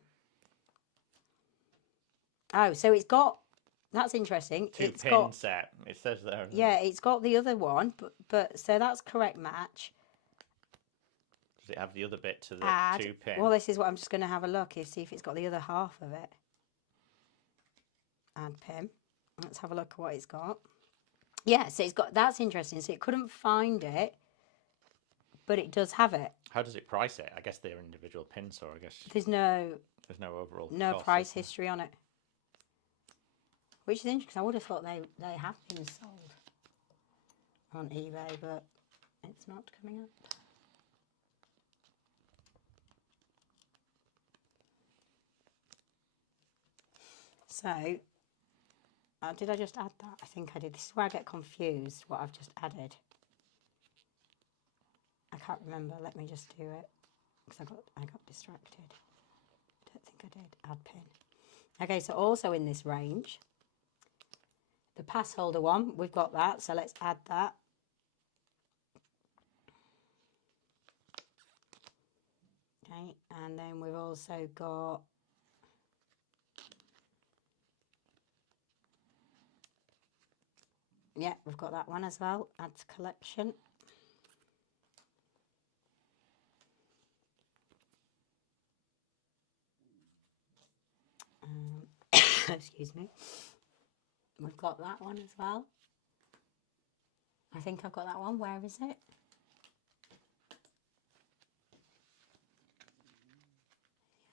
Oh, so it's got, that's interesting. It's pin set, it says there. Yeah, it's got the other one, but so that's correct match. Does it have the other bit to the Add. 2 pin? Well, this is what I'm just going to have a look and see if it's got the other half of it. Add pin. Let's have a look at what it's got. Yeah, so it's got, that's interesting. So it couldn't find it, but it does have it. How does it price it? I guess they're individual pins, so I guess There's no overall cost, price history on it. Which is interesting because I would have thought they have been sold on eBay, but it's not coming up. So, did I just add that? I think I did. This is where I get confused, what I've just added. I can't remember. Let me just do it. Because I got distracted. Don't think I did. Add pin. Okay, so also in this range, the pass holder one, we've got that. So let's add that. Okay, and then we've also got yeah, we've got that one as well. Add to collection. Excuse me. We've got that one as well. I think I've got that one. Where is it?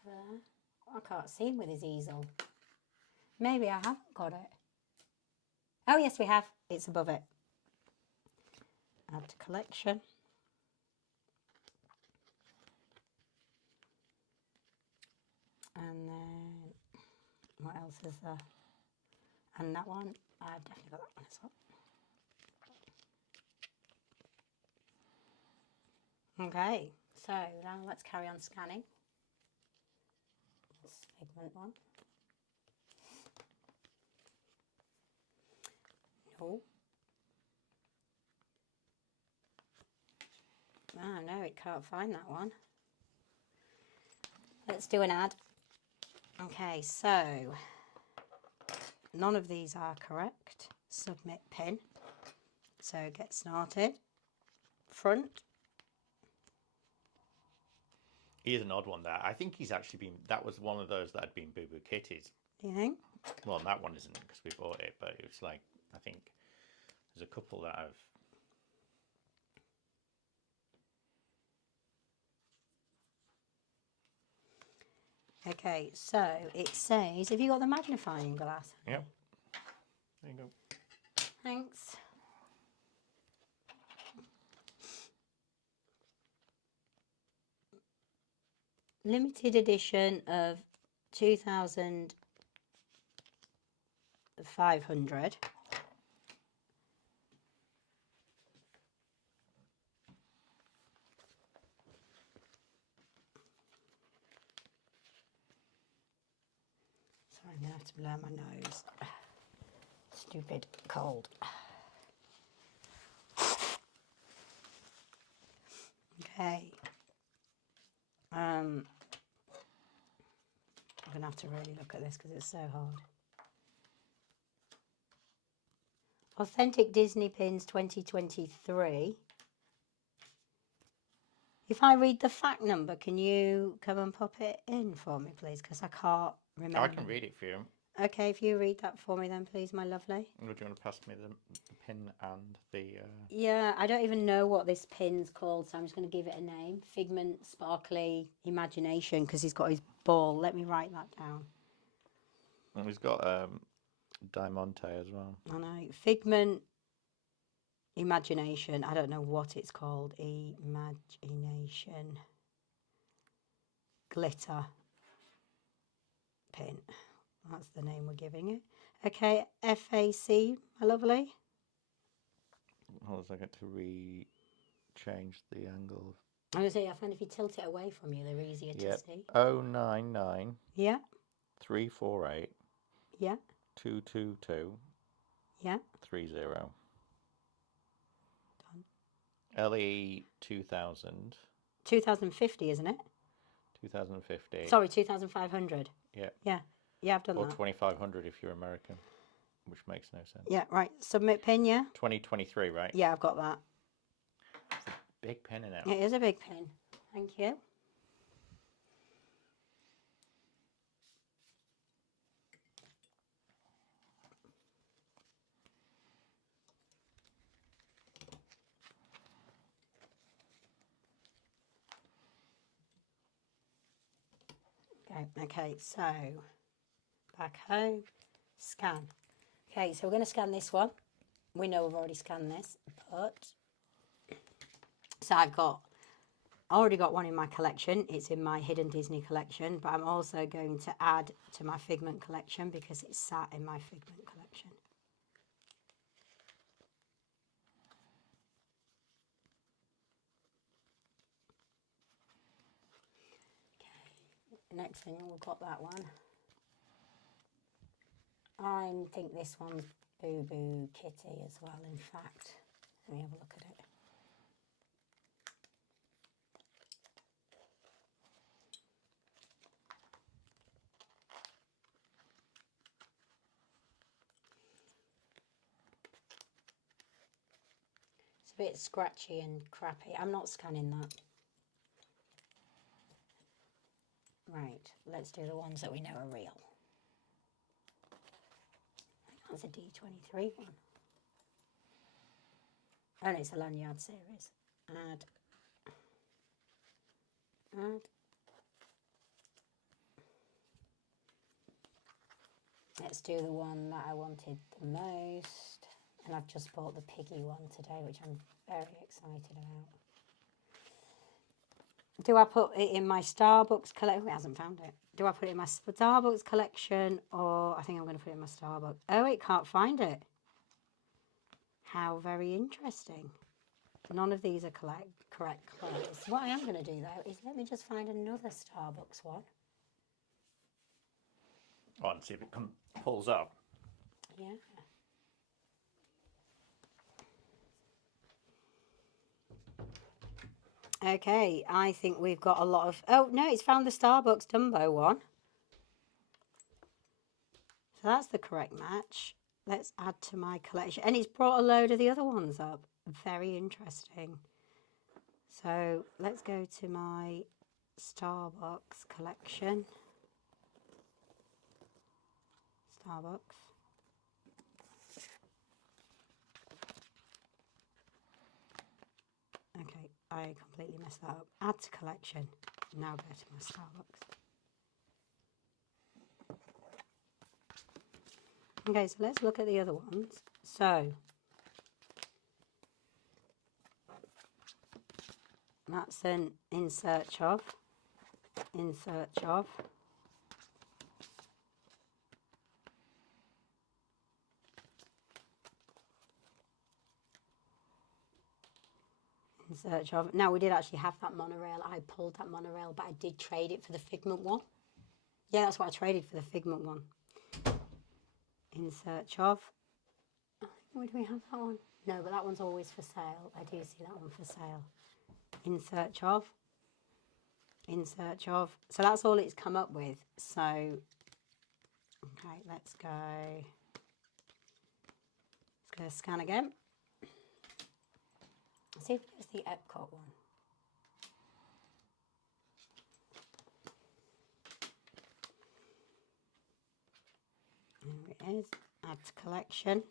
There. I can't see him with his easel. Maybe I haven't got it. Oh, yes, we have. It's above it. Add to collection. And then, what else is there? And that one, I've definitely got that one as well. Okay, so now let's carry on scanning. This segment one. No. Ah, no, it can't find that one. Let's do an ad. Okay, so none of these are correct. Submit pin. So get started. Front. He is an odd one there. I think he's actually been, that was one of those that had been Boo Boo Kitties. Do you think? Well, that one isn't because we bought it, but it was like, I think there's a couple that have. Okay, so it says, have you got the magnifying glass? Yep. There you go. Thanks. Limited edition of 2,500. Blow my nose. Stupid cold. Okay. I'm going to have to really look at this because it's so hard. Authentic Disney Pins 2023. If I read the fact number, can you come and pop it in for me, please? Because I can't remember. I can read it for you. Okay, if you read that for me then, please, my lovely. Or do you want to pass me the pin and the... Yeah, I don't even know what this pin's called, so I'm just going to give it a name. Figment, Sparkly, Imagination, because he's got his ball. Let me write that down. And he's got Diamante as well. I know. Figment, Imagination. I don't know what it's called. Imagination. Glitter pin. That's the name we're giving it. Okay, FAC, my lovely. Hold on a second to change the angle. I was going to say, I find if you tilt it away from you, they're easier to see. 099 Yeah. 348 Yeah. 222 Yeah. 30. Done. LE 2000. 2050, isn't it? 2050. Sorry, 2500. Yeah. Yeah. Yeah, I've done Or that. 2500 if you're American, which makes no sense. Yeah, right. Submit pin, yeah? 2023, right? Yeah, I've got that. It's a big pen in it. It is a big pin. Thank you. Okay, so back home, scan. Okay, so we're going to scan this one. We know we've already scanned this, but so I've already got one in my collection. It's in my hidden Disney collection, but I'm also going to add to my Figment collection because it's sat in my Figment collection. Next thing, we've got that one. I think this one's Boo Boo Kitty as well, in fact. Let me have a look at it. It's a bit scratchy and crappy. I'm not scanning that. Right, let's do the ones that we know are real. That's a D23 one. Oh, no, it's a lanyard series. Add. Let's do the one that I wanted the most. And I've just bought the piggy one today, which I'm very excited about. Do I put it in my Starbucks collection? It hasn't found it. Do I put it in my Starbucks collection, or I think I'm going to put it in my Starbucks? Oh, it can't find it. How very interesting. None of these are correct colours. What I am going to do, though, is let me just find another Starbucks one. Oh, and see if it pulls up. Yeah. Okay, I think we've got a lot of... Oh, no, it's found the Starbucks Dumbo one. So that's the correct match. Let's add to my collection. And it's brought a load of the other ones up. Very interesting. So let's go to my Starbucks collection. Starbucks. Okay, I completely messed that up. Add to collection. Now go to my Starbucks. Okay, so let's look at the other ones. So that's an in search of. In search of. In search of. Now, we did actually have that monorail. I pulled that monorail, but I did trade it for the Figment one. Yeah, that's what I traded for the Figment one. in search of. Where do we have that one? No, but that one's always for sale. I do see that one for sale. In search of. In search of. So that's all it's come up with. So, okay, let's go scan again. See if it's the Epcot one. There it is. Add to collection.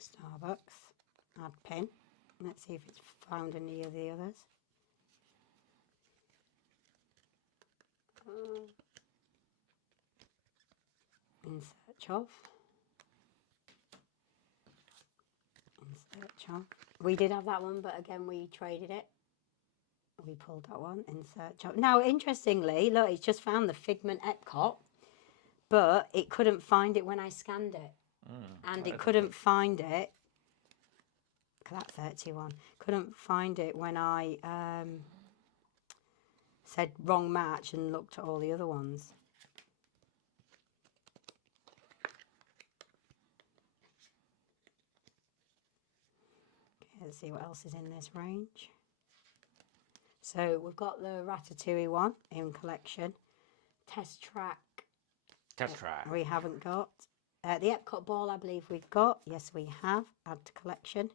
Starbucks. Add pin. Let's see if it's found any of the others. In search of. In search of. We did have that one, but again we traded it. We pulled that one. In search of. Now, interestingly, look, it's just found the Figment Epcot, but it couldn't find it when I scanned it. And it couldn't find it. Look at that 31. Couldn't find it when I said wrong match and looked at all the other ones. Okay, let's see what else is in this range. So we've got the Ratatouille one in collection. Test track. Test track. We haven't got. The Epcot ball, I believe we've got. Yes, we have. Add to collection.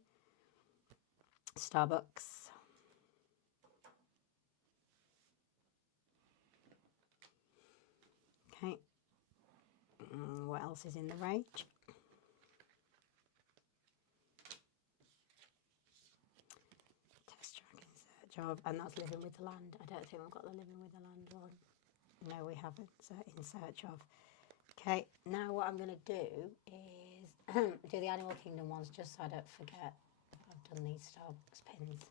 Starbucks. Okay. What else is in the range? Test track in search of, and that's Living with the Land. I don't think I've got the Living with the Land one. No, we haven't. So in search of. Okay, now what I'm going to do is do the Animal Kingdom ones just so I don't forget. I've done these Starbucks pins.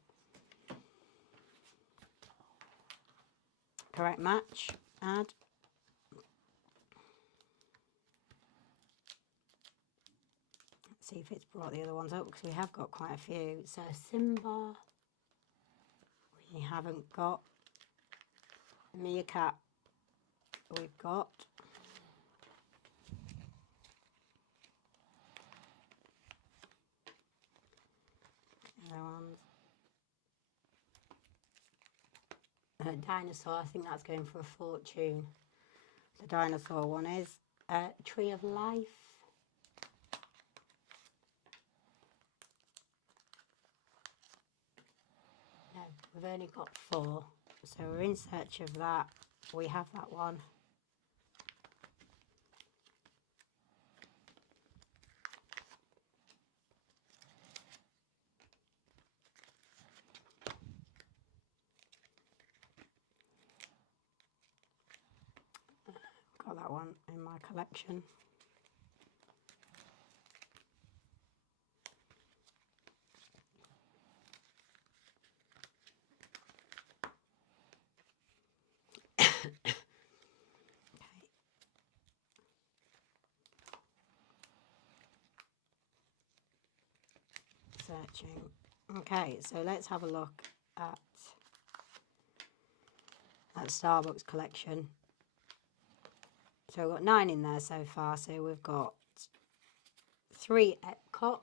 Correct match, add. Let's see if it's brought the other ones up because we have got quite a few. So Simba, we haven't got. Meerkat, we've got. Dinosaur, I think that's going for a fortune. The dinosaur one is Tree of Life. No, we've only got 4. So we're in search of that. We have that one. Got that one in my collection. Searching. Okay, so let's have a look at Starbucks collection. So we've got 9 in there so far. So we've got 3 Epcot.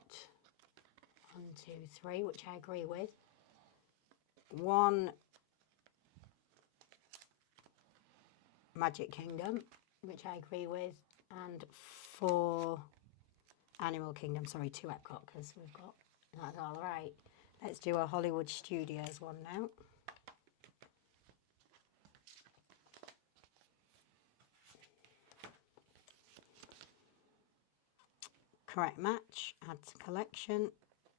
1, 2, 3, which I agree with. 1 Magic Kingdom, which I agree with. And 4 Animal Kingdom. Sorry, 2 Epcot because we've got. That's all right. Let's do a Hollywood Studios one now. Correct match, add to collection,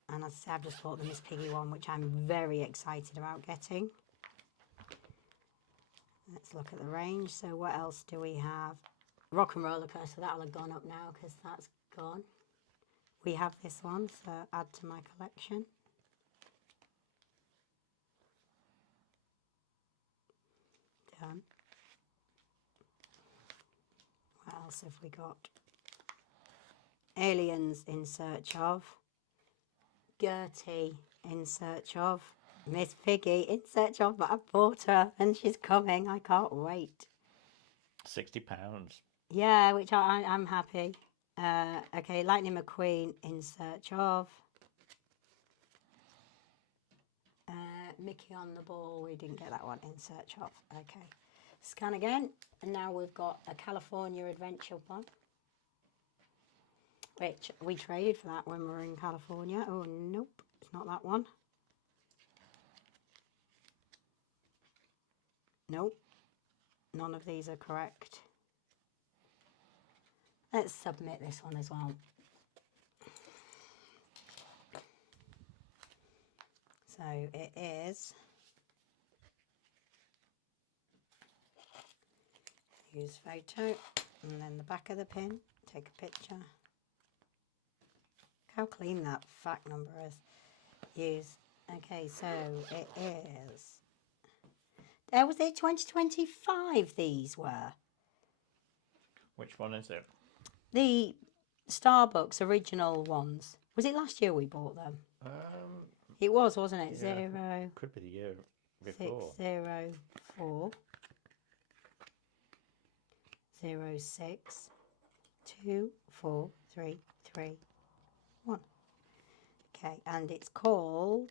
and as I say, I've just bought the Miss Piggy one, which I'm very excited about getting. Let's look at the range. So what else do we have? Rock and Roller Coaster, that'll have gone up now because that's gone. We have this one, so add to my collection. Done. What else have we got? Aliens in search of. Gertie in search of. Miss Piggy in search of, but I bought her and she's coming. I can't wait. £60. Yeah, which I'm happy. Okay, Lightning McQueen in search of. Mickey on the ball, we didn't get that one. In search of. Okay, scan again, and now we've got a California Adventure one, which we traded for that when we were in California. Oh nope, it's not that one. Nope, none of these are correct. Let's submit this one as well. So it is use photo, and then the back of the pin, take a picture. Look how clean that fact number is. Use. Okay, so it is. Was it 2025 these were? Which one is it? The Starbucks original ones. Was it last year we bought them? It was, wasn't it? Yeah, 0 could be the year before. 604 06 2 4 3 3 1. Okay, and it's called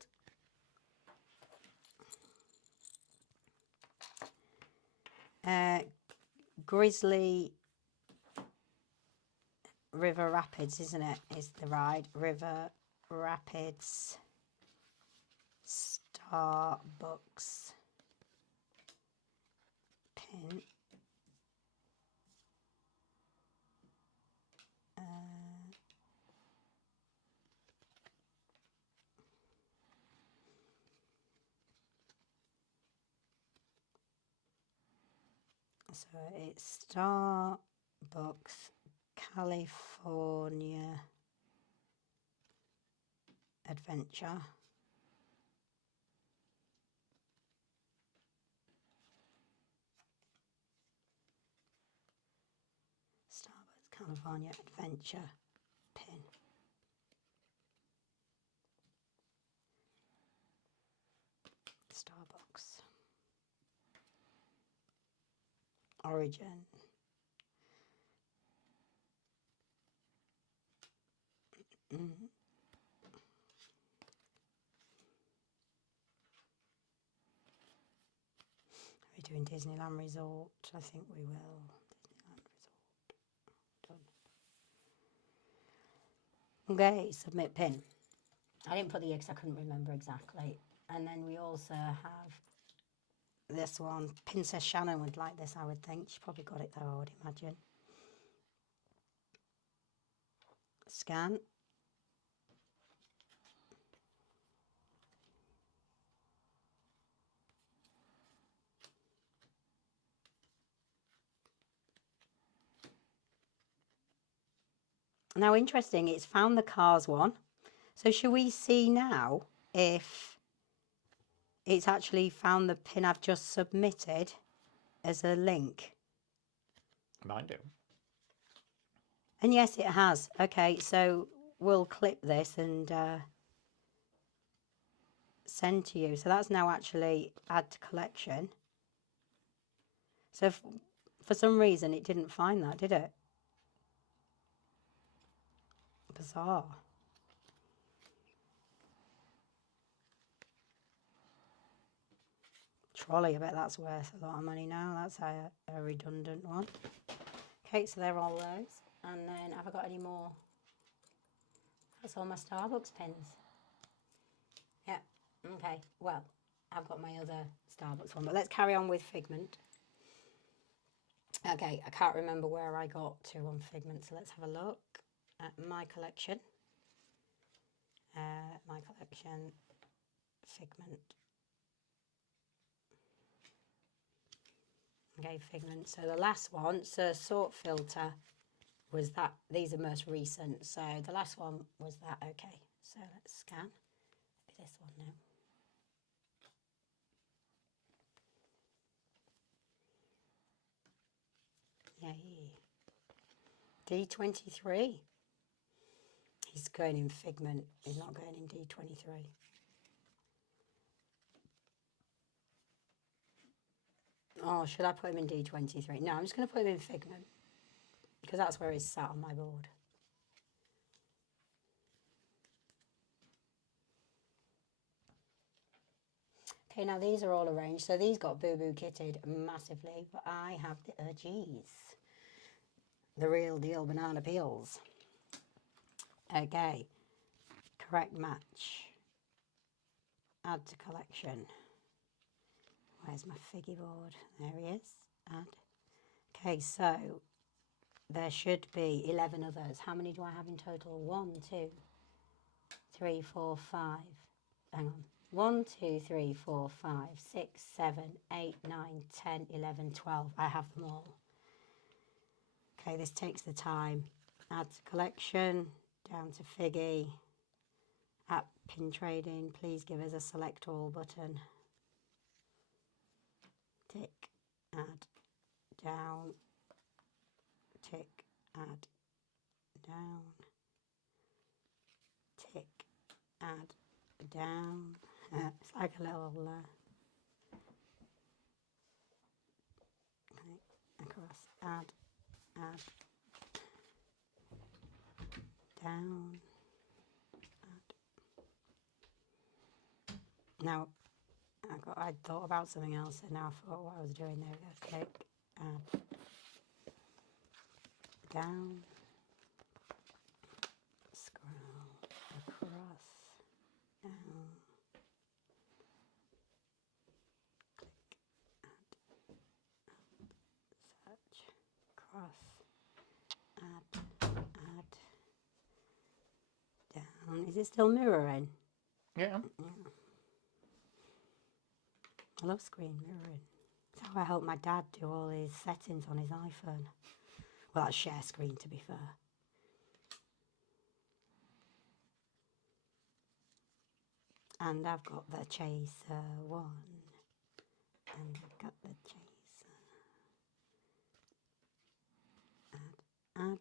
Grizzly River Rapids, isn't it? Is the ride River Rapids Starbucks pin. So it's Starbucks California Adventure. Starbucks California Adventure pin. Starbucks. Origin. We're doing Disneyland Resort. I think we will. Disneyland Resort. Done. Okay, submit pin. I didn't put the X, I couldn't remember exactly. And then we also have this one. Princess Shannon would like this, I would think. She probably got it though, I would imagine. Scan. Now, interesting, it's found the cars one. So should we see now if it's actually found the pin I've just submitted as a link? Mine do. And yes, it has. Okay, so we'll clip this and send to you. So that's now actually add to collection. So for some reason it didn't find that, did it? Bizarre. Trolley, I bet that's worth a lot of money now. That's a redundant one. Okay, so they're all those. And then have I got any more? That's all my Starbucks pins. Yeah, okay. Well, I've got my other Starbucks one, but let's carry on with Figment. Okay, I can't remember where I got to on Figment, so let's have a look at my collection. My collection, Figment. Okay, Figment. So the last one, so sort filter was that. These are most recent. So the last one was that. Okay, so let's scan. Maybe this one now. Yay. D23. He's going in Figment. He's not going in D23. Oh, should I put him in D23? No, I'm just going to put him in Figment. Because that's where he's sat on my board. Okay, now these are all arranged. So these got boo-boo kitted massively. But I have the Urgees. The real deal banana peels. Okay. Correct match. Add to collection. Where's my figgy board? There he is. Add. Okay, so there should be 11 others. How many do I have in total? 1, 2, 3, 4, 5. Hang on. 1, 2, 3, 4, 5, 6, 7, 8, 9, 10, 11, 12. I have them all. Okay, this takes the time. Add to collection. Down to figgy. At pin trading, please give us a select all button. Tick, add, down, tick, add, down, tick, add, down. It's like a little, okay, across, add, down, add. Now, I thought about something else and now I forgot what I was doing. There we go. Click, add, down, scroll, across, down, click, add, search, cross, add, down. Is it still mirroring? Yeah. I love screen mirroring. It's how I help my dad do all his settings on his iPhone. Well, that's share screen, to be fair. And I've got the chaser 1. And I've got the chaser. Add.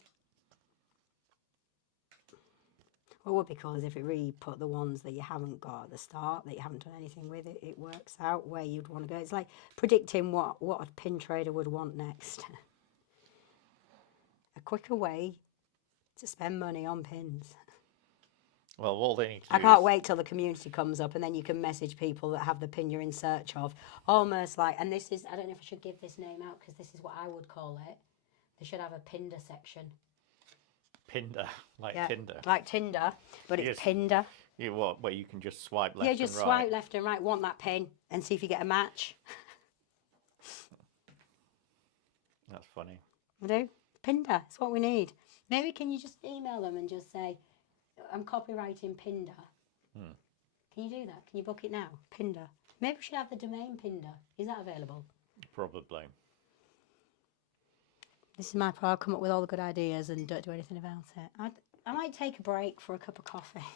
What would be cool is if it really put the ones that you haven't got at the start, that you haven't done anything with it, it works out where you'd want to go. It's like predicting what a pin trader would want next. A quicker way to spend money on pins. Well, all they need to do I can't wait till the community comes up and then you can message people that have the pin you're in search of. Almost like, and this is, I don't know if I should give this name out because this is what I would call it. They should have a Pinder section. Pinder, like Yeah, Tinder. like Tinder, but it's Yes. Pinder. You what? Where you can just swipe left Yeah, and right. just swipe left and right, want that pin, and see if you get a match. That's funny. I do. Pinder, it's what we need. Maybe can you just email them and just say, I'm copywriting Pinder. Can you do that? Can you book it now? Pinder. Maybe we should have the domain Pinder. Is that available? Probably. This is my part. I'll come up with all the good ideas and don't do anything about it. I might take a break for a cup of coffee.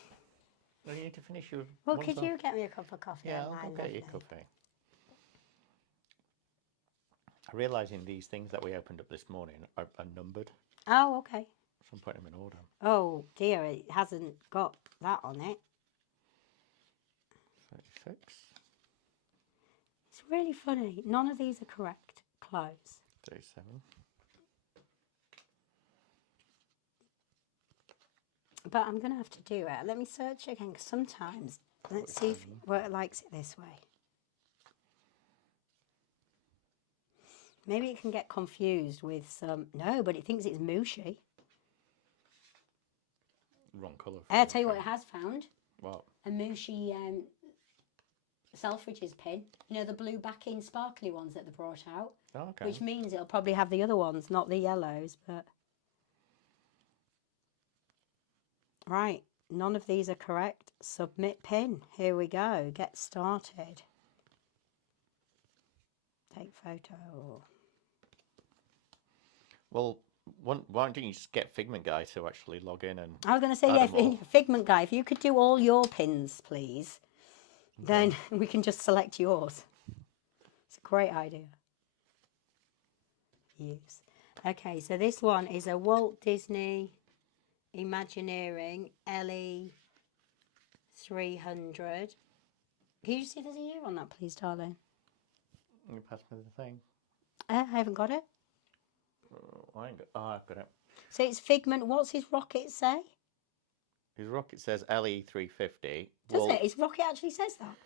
Well, you need to finish your... Well, could you get me a cup of coffee? Yeah, I'll go get you coffee. Realising these things that we opened up this morning are numbered. Oh, okay. So I'm putting them in order. Oh, dear, it hasn't got that on it. 36. It's really funny. None of these are correct. Close. 37. But I'm going to have to do it. Let me search again, because sometimes, let's see if it likes it this way. Maybe it can get confused with some... No, but it thinks it's mushy. Wrong colour. I'll tell you what it has found. What? A mushy Selfridges pin. You know, the blue backing sparkly ones that they brought out. Oh, okay. Which means it'll probably have the other ones, not the yellows, but... Right, none of these are correct. Submit pin. Here we go. Get started. Take photo. Well, why don't you just get Figment Guy to actually log in and... I was going to say, add yeah, them all? Figment Guy, if you could do all your pins, please, then we can just select yours. It's a great idea. Use. Okay, so this one is a Walt Disney Imagineering LE 300. Can you see there's a year on that, please, darling? You pass me the thing. I haven't got it. I've got it. So it's Figment. What's his rocket say? His rocket says LE350. Does it? His rocket actually says that.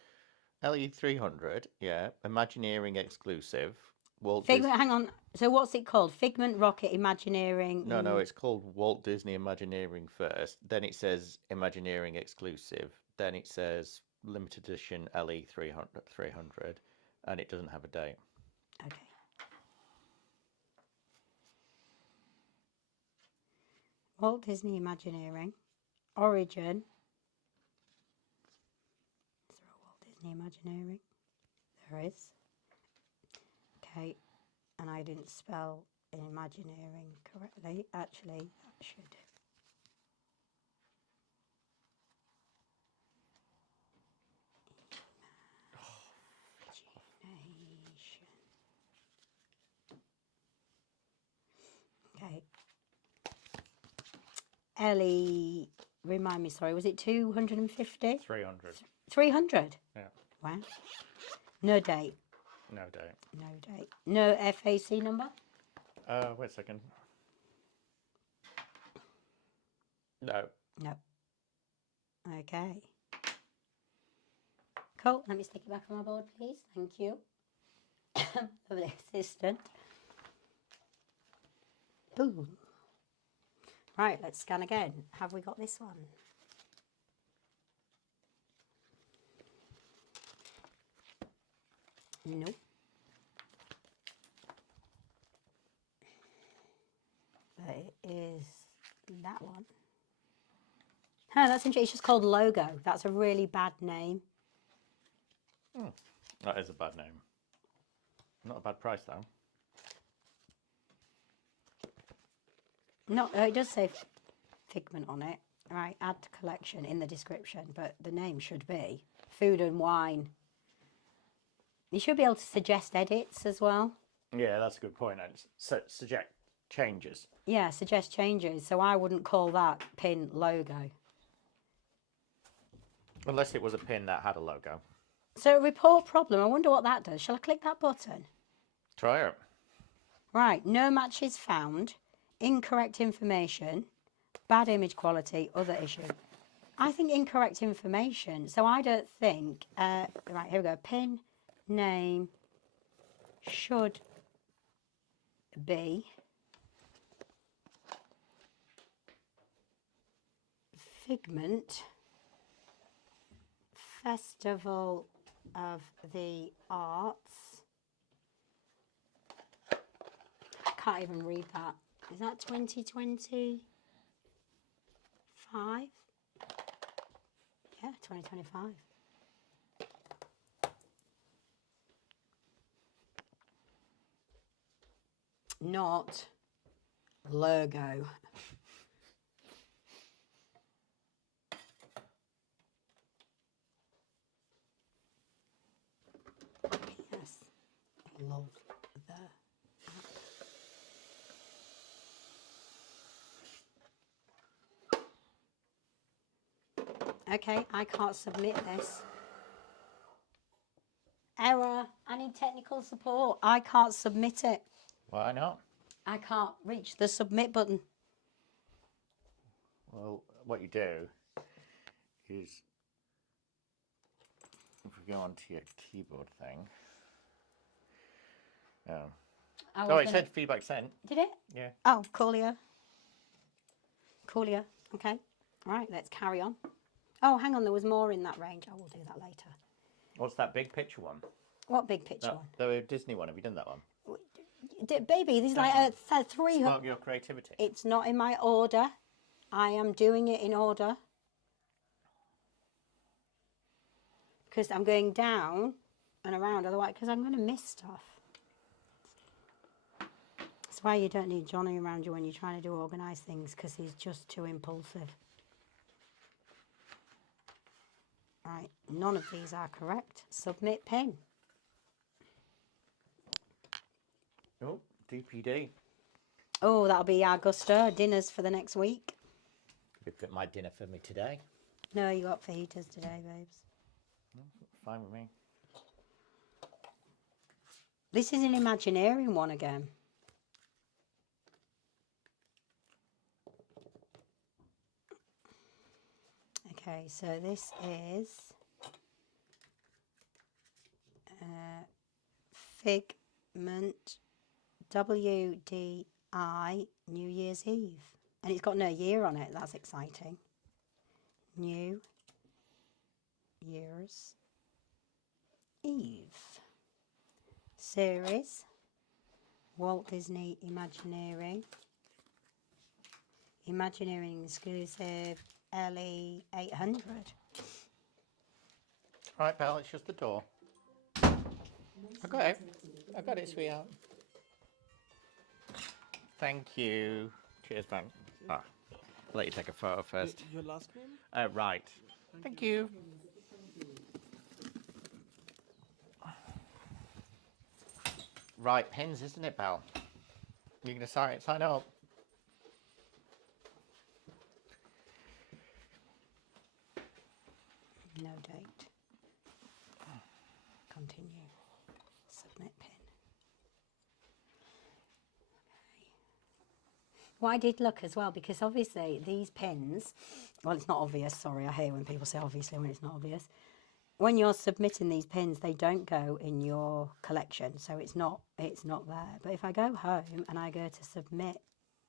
LE300, yeah. Imagineering exclusive. Figment, hang on. So what's it called? Figment, Rocket, Imagineering? No, it's called Walt Disney Imagineering first. Then it says Imagineering exclusive. Then it says limited edition LE300, and it doesn't have a date. Okay. Walt Disney Imagineering. Origin. Is there a Walt Disney Imagineering? There is. Okay. And I didn't spell Imagineering correctly. Actually, that should. Imagination. Okay. Ellie, remind me, sorry, was it 250? 300. 300? Yeah. Wow. No date. No date. No date. No FAC number? Wait a second. No. No. Okay. Cool. Let me stick it back on my board, please. Thank you. Lovely assistant. Boom. Right, let's scan again. Have we got this one? Nope. But it is that one. Oh, that's interesting. It's just called Logo. That's a really bad name. That is a bad name. Not a bad price, though. No, it does say Figment on it. Right, add to collection in the description, but the name should be Food and Wine. You should be able to suggest edits as well. Yeah, that's a good point. And suggest changes. Yeah, suggest changes. So I wouldn't call that pin Logo. Unless it was a pin that had a logo. So report problem. I wonder what that does. Shall I click that button? Try it. Right, no matches found. Incorrect information. Bad image quality. Other issue. I think incorrect information. So I don't think... right, here we go. Pin name should be Figment Festival of the Arts. I can't even read that. Is that 2025? Yeah, 2025. Not logo. Yes, love the app. Okay, I can't submit this. Error. I need technical support. I can't submit it. Why not? I can't reach the submit button. Well, what you do is, if we go onto your keyboard thing. Oh, it said feedback sent. Did it? Yeah. Oh, Coolio. Coolio. Okay. All right, let's carry on. Oh, hang on. There was more in that range. I will do that later. What's that big picture one? What big picture one? The Disney one. Have you done that one? Baby, this is like a 300. Spark your creativity. It's not in my order. I am doing it in order. Because I'm going down and around, otherwise, because I'm going to miss stuff. That's why you don't need Johnny around you when you're trying to do organised things, because he's just too impulsive. Right, none of these are correct. Submit pin. Oh, DPD. Oh, that'll be our gusto. Dinners for the next week. Could you put my dinner for me today? No, you got fajitas today, babes. Fine with me. This is an Imagineering one again. Okay, so this is Figment WDI New Year's Eve. And it's got no year on it. That's exciting. New Year's Eve. Series. Walt Disney Imagineering. Imagineering exclusive LE 800. Right, Belle, it's just the door. I got it. I got it, sweetheart. Thank you. Cheers, man. Ah, I'll let you take a photo first. Your last name? Right. Thank you. Right, pins, isn't it, Belle? You're going to sign up. No date. Continue. Submit pin. Okay. Well, I did look as well because obviously these pins, well, it's not obvious. Sorry, I hate when people say obviously when it's not obvious. When you're submitting these pins, they don't go in your collection, so it's not there. But if I go home and I go to submit,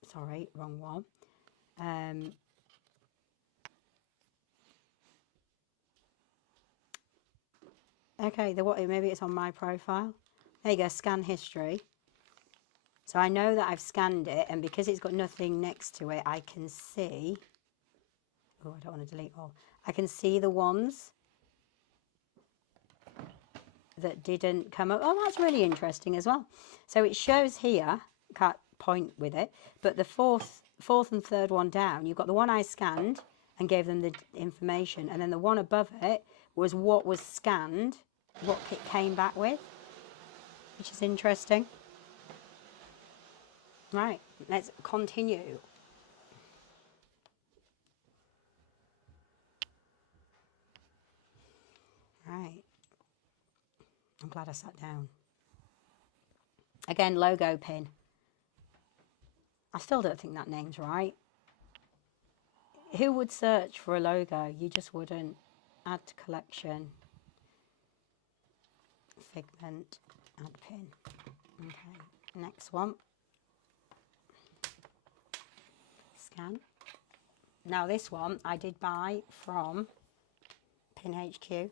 sorry, wrong one. Okay, maybe it's on my profile. There you go, scan history. So I know that I've scanned it, and because it's got nothing next to it, I can see. Oh, I don't want to delete all. I can see the ones that didn't come up. Oh, that's really interesting as well. So it shows here, can't point with it, but the fourth and third one down, you've got the one I scanned and gave them the information, and then the one above it was what was scanned, what it came back with, which is interesting. Right, let's continue. Right. I'm glad I sat down. Again, logo pin. I still don't think that name's right. Who would search for a logo? You just wouldn't. Add to collection. Figment. Add pin. Okay. Next one. Scan. Now this one I did buy from Pin HQ.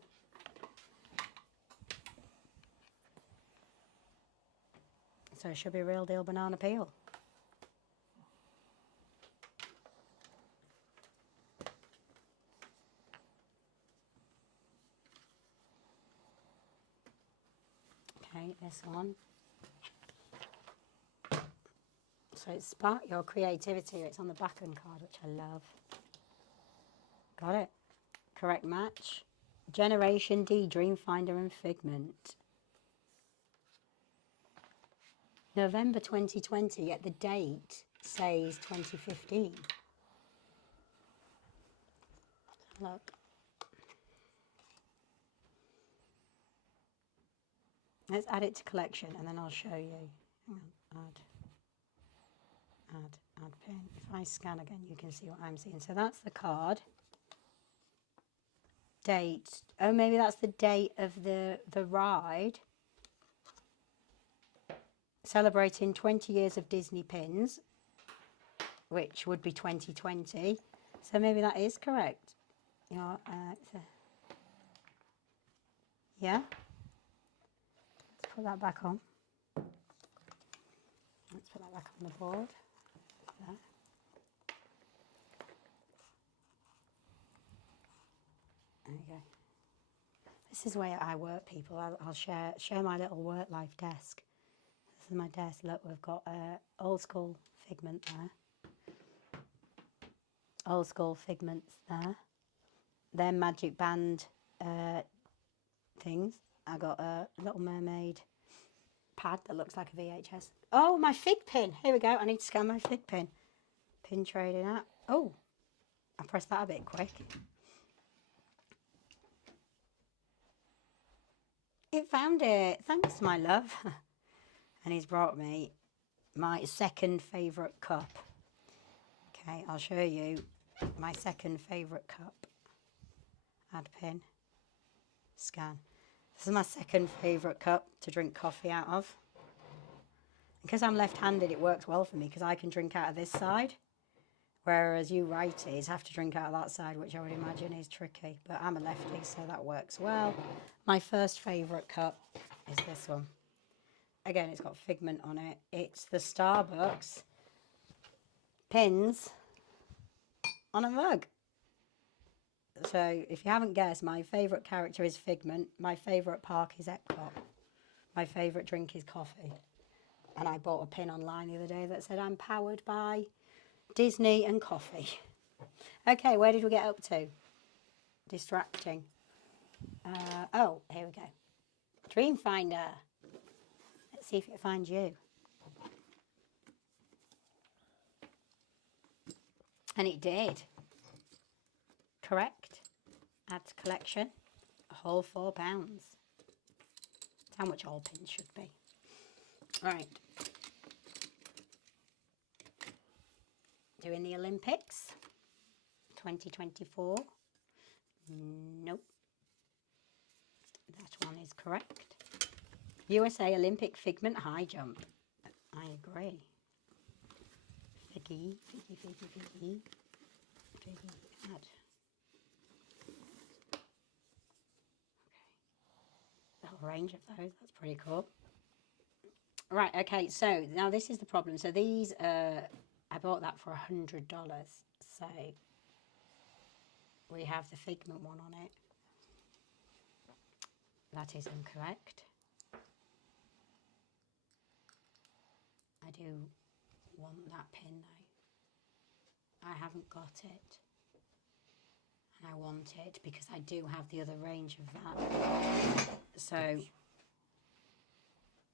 So it should be real deal banana peel. Okay, this one. So it's Spark Your Creativity. It's on the back end card, which I love. Got it. Correct match. Generation D, Dreamfinder and Figment. November 2020, yet the date says 2015. Look. Let's add it to collection and then I'll show you. Hang on, add pin. If I scan again, you can see what I'm seeing. So that's the card. Date. Oh, maybe that's the date of the ride. Celebrating 20 years of Disney pins, which would be 2020. So maybe that is correct. You know, yeah. Let's put that back on. Let's put that back on the board. There. There you go. This is where I work, people. I'll share my little work life desk. This is my desk. Look, we've got old school Figment there. Old school Figments there. They're Magic Band things. I got a Little Mermaid pad that looks like a VHS. Oh, my fig pin. Here we go. I need to scan my fig pin. Pin trading app. Oh, I pressed that a bit quick. It found it. Thanks, my love. and he's brought me my second favourite cup. Okay, I'll show you my second favourite cup. Add pin, scan. This is my second favourite cup to drink coffee out of. Because I'm left-handed, it works well for me because I can drink out of this side, whereas you righties have to drink out of that side, which I would imagine is tricky. But I'm a lefty, so that works well. My first favourite cup is this one. Again, it's got Figment on it. It's the Starbucks pins on a mug. So if you haven't guessed, my favourite character is Figment. My favourite park is Epcot. My favourite drink is coffee. And I bought a pin online the other day that said I'm powered by Disney and coffee. Okay, where did we get up to? Distracting. Oh, here we go. Dream Finder. Let's see if it finds you. And it did. Correct. Add to collection. A whole £4. That's how much all pins should be. Right. Doing the Olympics. 2024. Nope. That one is correct. USA Olympic Figment High Jump. I agree. Figgy. Figgy. Add. Okay. The whole range of those. That's pretty cool. Right, okay, so now this is the problem. So these, I bought that for $100. So we have the Figment one on it. That is incorrect. I do want that pin though. I haven't got it. And I want it because I do have the other range of that. So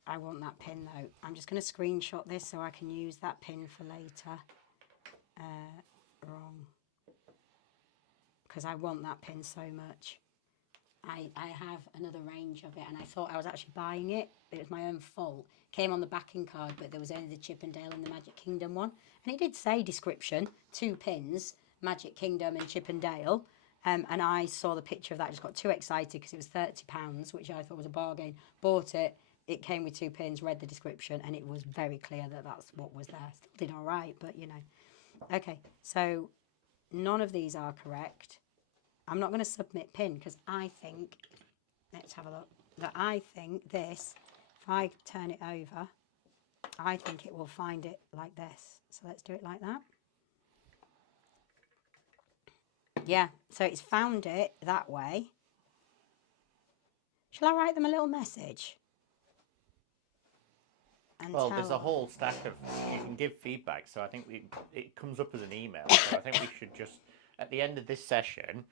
I want that pin though. I'm just going to screenshot this so I can use that pin for later. Wrong. Because I want that pin so much. I have another range of it and I thought I was actually buying it. It was my own fault. Came on the backing card, but there was only the Chip and Dale and the Magic Kingdom one. And it did say description, 2 pins, Magic Kingdom and Chip and Dale. And I saw the picture of that, just got too excited because it was £30, which I thought was a bargain. Bought it. It came with 2 pins, read the description, and it was very clear that that's what was there. Still did all right, but you know. Okay, so none of these are correct. I'm not going to submit pin because I think, let's have a look, that I think this, if I turn it over, I think it will find it like this. So let's do it like that. Yeah, so it's found it that way. Shall I write them a little message? Well, there's a whole stack of, you can give feedback, so I think it comes up as an email. So I think we should just, at the end of this session,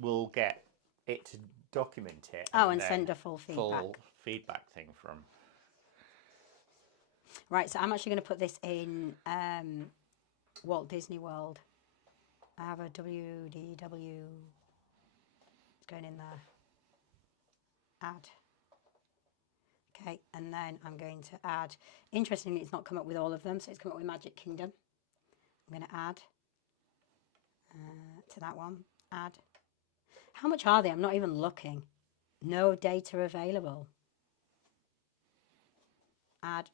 we'll get it to document it. And send a full feedback thing from. Right, so I'm actually going to put this in Walt Disney World. I have a WDW. It's going in there. Add. Okay, and then I'm going to add. Interestingly, it's not come up with all of them, so it's come up with Magic Kingdom. I'm going to add to that one. Add. How much are they? I'm not even looking. No data available. Add.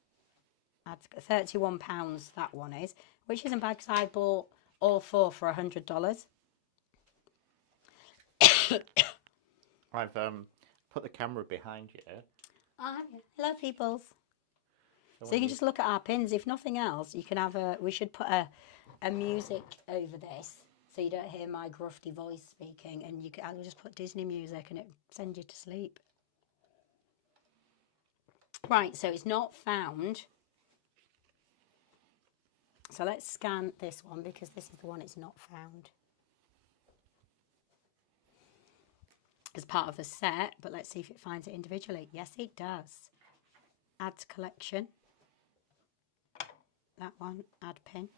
Add £31. That one is, which isn't bad because I bought all 4 for $100. I've put the camera behind you. Hello, peoples. So you can just look at our pins. If nothing else, you can have we should put a music over this so you don't hear my grufty voice speaking, and I'll just put Disney music and it sends you to sleep. Right, so it's not found. So let's scan this one because this is the one it's not found. As part of the set, but let's see if it finds it individually. Yes, it does. Add to collection. That one, add pin.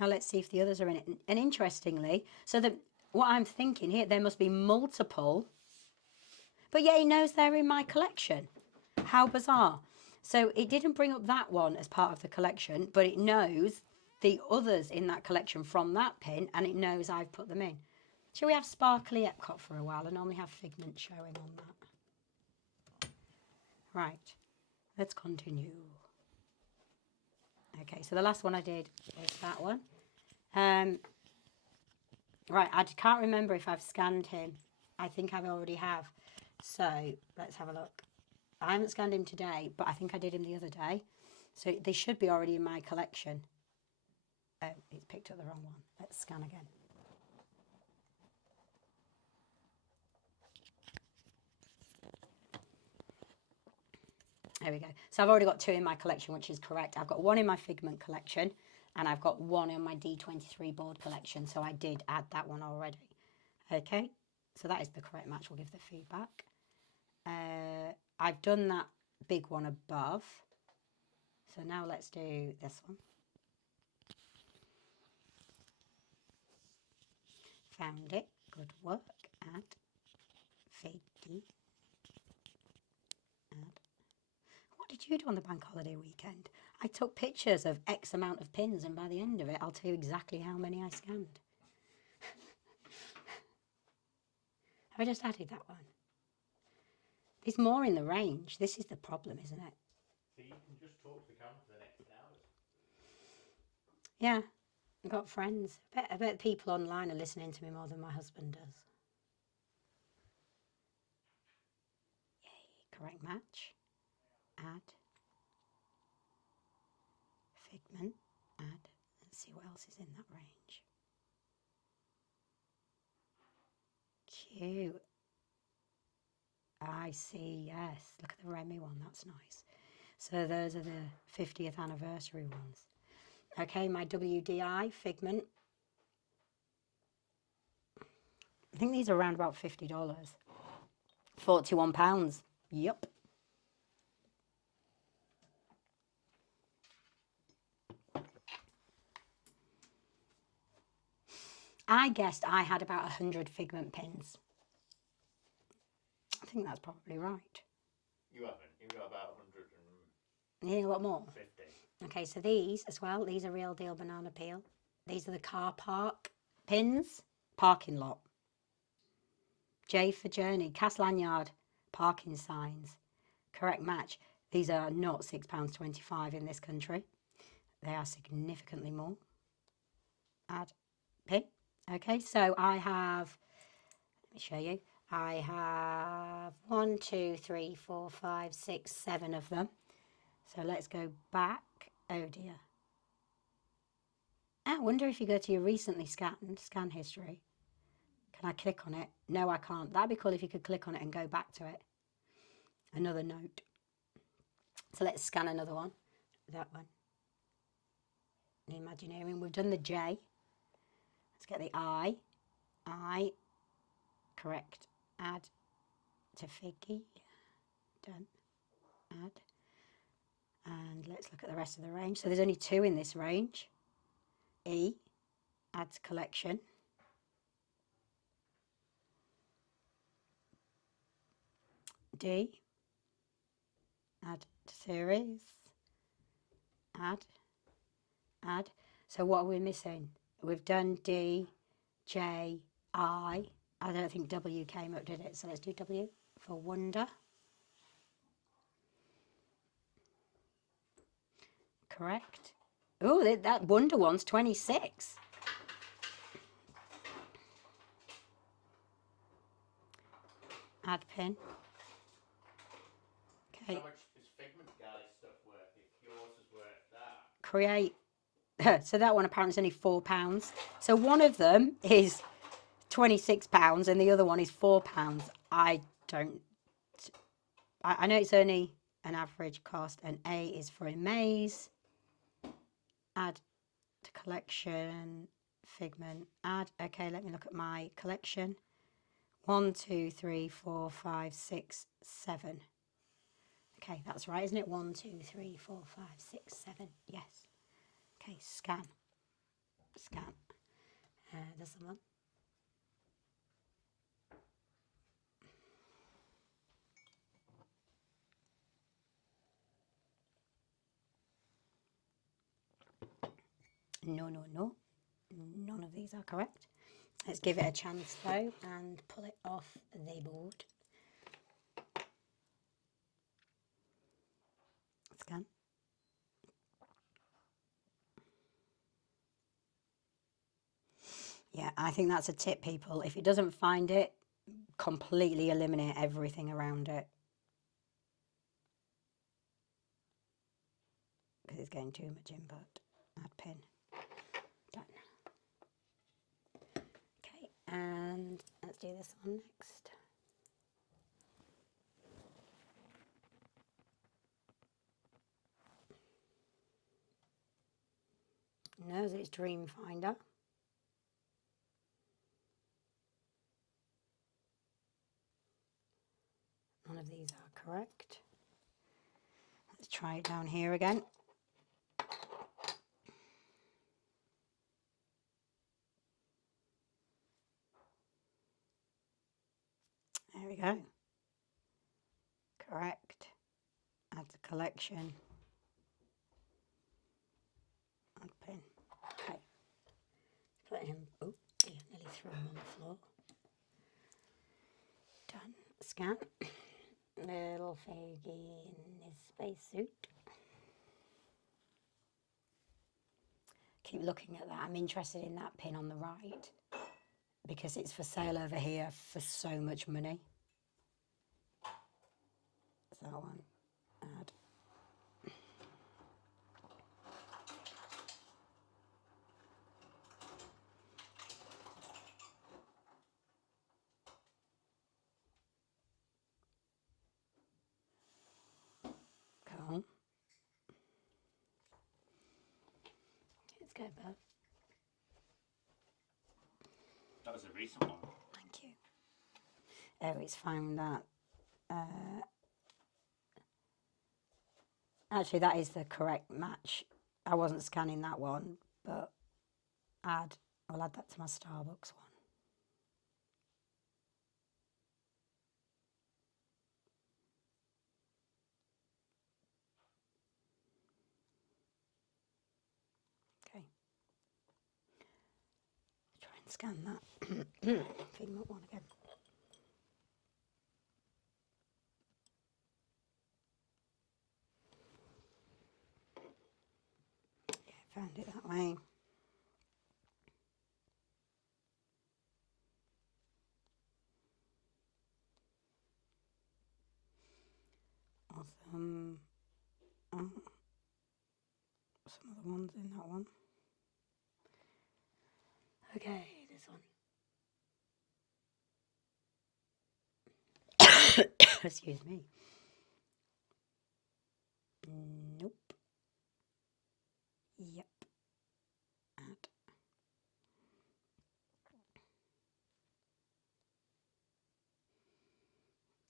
Now let's see if the others are in it. And interestingly, so what I'm thinking here, there must be multiple, but yeah, he knows they're in my collection. How bizarre. So it didn't bring up that one as part of the collection, but it knows the others in that collection from that pin, and it knows I've put them in. Shall we have Sparkly Epcot for a while? I normally have Figment showing on that. Right, let's continue. Okay, so the last one I did is that one. Right, I can't remember if I've scanned him. I think I already have. So let's have a look. I haven't scanned him today, but I think I did him the other day. So they should be already in my collection. Oh, it's picked up the wrong one. Let's scan again. There we go. So I've already got 2 in my collection, which is correct. I've got 1 in my Figment collection, and I've got 1 in my D23 board collection. So I did add that one already. Okay, so that is the correct match. We'll give the feedback. I've done that big one above. So now let's do this one. Found it. Good work. Add. Figgy. Add. What did you do on the bank holiday weekend? I took pictures of X amount of pins, and by the end of it, I'll tell you exactly how many I scanned. Have I just added that one? There's more in the range. This is the problem, isn't it? So you can just talk to the camera for the next hours. Yeah, I've got friends. I bet people online are listening to me more than my husband does. Yay, correct match. Add. Figment. Add. Let's see what else is in that range. Cute. I see, yes. Look at the Remy one, that's nice. So those are the 50th anniversary ones. Okay, my WDI Figment. I think these are around about $50. £41. Yup. I guessed I had about 100 Figment pins. I think that's probably right. You haven't. You've got about 100 and... You think a lot more? 50. Okay, so these as well. These are real deal banana peel. These are the car park pins. Parking lot. J for journey. Cast lanyard. Parking signs. Correct match. These are not £6.25 in this country. They are significantly more. Add pin. Okay, so I have, let me show you. I have 1, 2, 3, 4, 5, 6, 7 of them. So let's go back. Oh dear. I wonder if you go to your recently scanned scan history. Can I click on it? No, I can't. That'd be cool if you could click on it and go back to it. Another note. So let's scan another one. That one. The Imagineering. We've done the J. Let's get the I. I. Correct. Add to Figgy. Done. Add. And let's look at the rest of the range. So there's only 2 in this range. E. Add to collection. D. Add to series. Add. Add. So what are we missing? We've done D, J, I. I don't think W came up, did it? So let's do W for wonder. Correct. Oh, that wonder one's 26. Add pin. Okay. How much is Figment Guy stuff worth if yours is worth that? Create. So that one apparently is only £4. So one of them is £26 and the other one is £4. I know it's only an average cost, and A is for a maze. Add to collection, Figment, add. Okay, let me look at my collection. 1, 2, 3, 4, 5, 6, 7. Okay, that's right, isn't it? 1, 2, 3, 4, 5, 6, 7. Yes. Okay, scan. Scan. There's the one. No, no, no. None of these are correct. Let's give it a chance though and pull it off the board. Scan. Yeah, I think that's a tip, people. If it doesn't find it, completely eliminate everything around it. Because it's getting too much input. Add pin. Done. Okay, and let's do this one next. Knows it's Dream Finder. None of these are correct. Let's try it down here again. There we go. Correct. Add to collection. Add pin. Okay. Put him. Oh, yeah, nearly threw him on the floor. Done. Scan. Little Fergie in his spacesuit. Keep looking at that. I'm interested in that pin on the right because it's for sale over here for so much money. It's that one. Add. Cool. Let's go, Bev. That was a recent one. Thank you. Oh, it's found that. Actually, that is the correct match. I wasn't scanning that one, but I'll add that to my Starbucks one. Okay. Try and scan that. Figment one again. Yeah, found it that way. Awesome. Oh, some other ones in that one. Okay, this one. Excuse me. Nope. Yep. Add.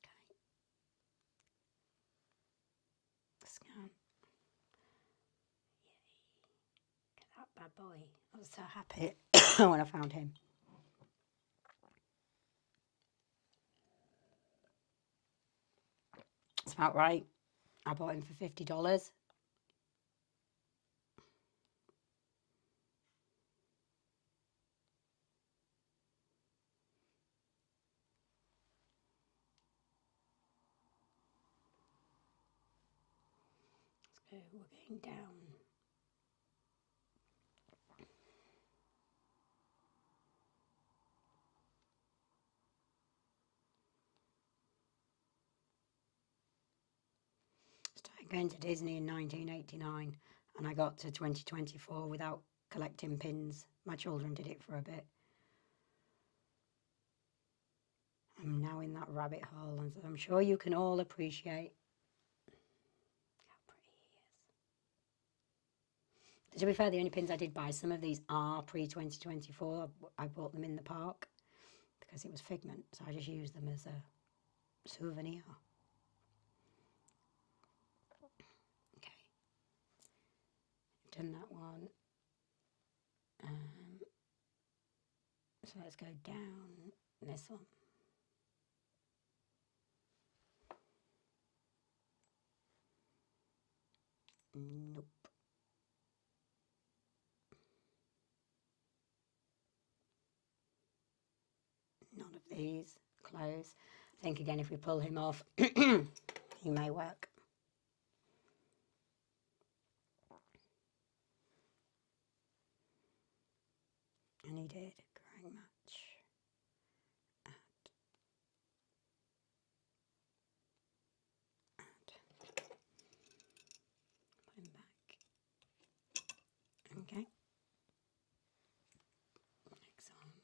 Okay. Scan. Yay. Look at that bad boy. I was so happy when I found him. It's about right. I bought him for $50. So we're getting down. Started going to Disney in 1989 and I got to 2024 without collecting pins. My children did it for a bit. I'm now in that rabbit hole, and I'm sure you can all appreciate how pretty he is. To be fair, the only pins I did buy, some of these are pre-2024. I bought them in the park because it was Figment, so I just used them as a souvenir. Okay, done that one. So let's go down this one. Nope. these, close. I think again if we pull him off, he may work. And he did, correct match. Put him back. Okay. Next one.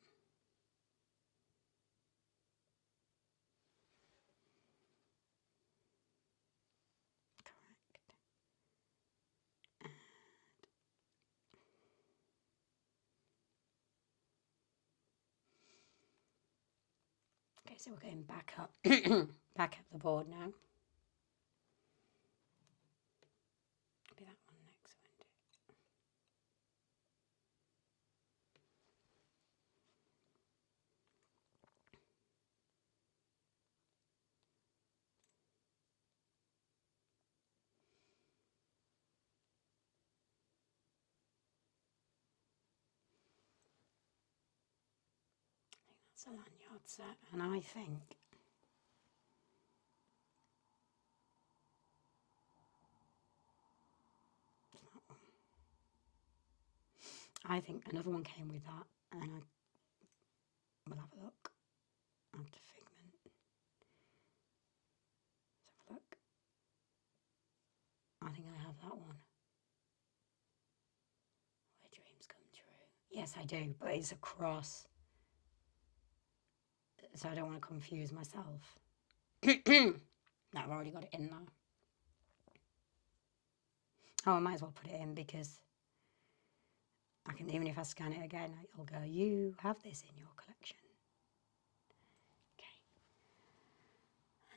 Correct. Okay, so we're going back up, back up the board now. Be that one next, won't it? That's a lanyard set, and I think another one came with that, and I will have a look. Add to figment. Let's have a look. I think I have that one. Where dreams come true. Yes, I do, but it's a cross, so I don't want to confuse myself. No, I've already got it in there. Oh, I might as well put it in because I can, even if I scan it again, it'll go, you have this in your collection. Okay.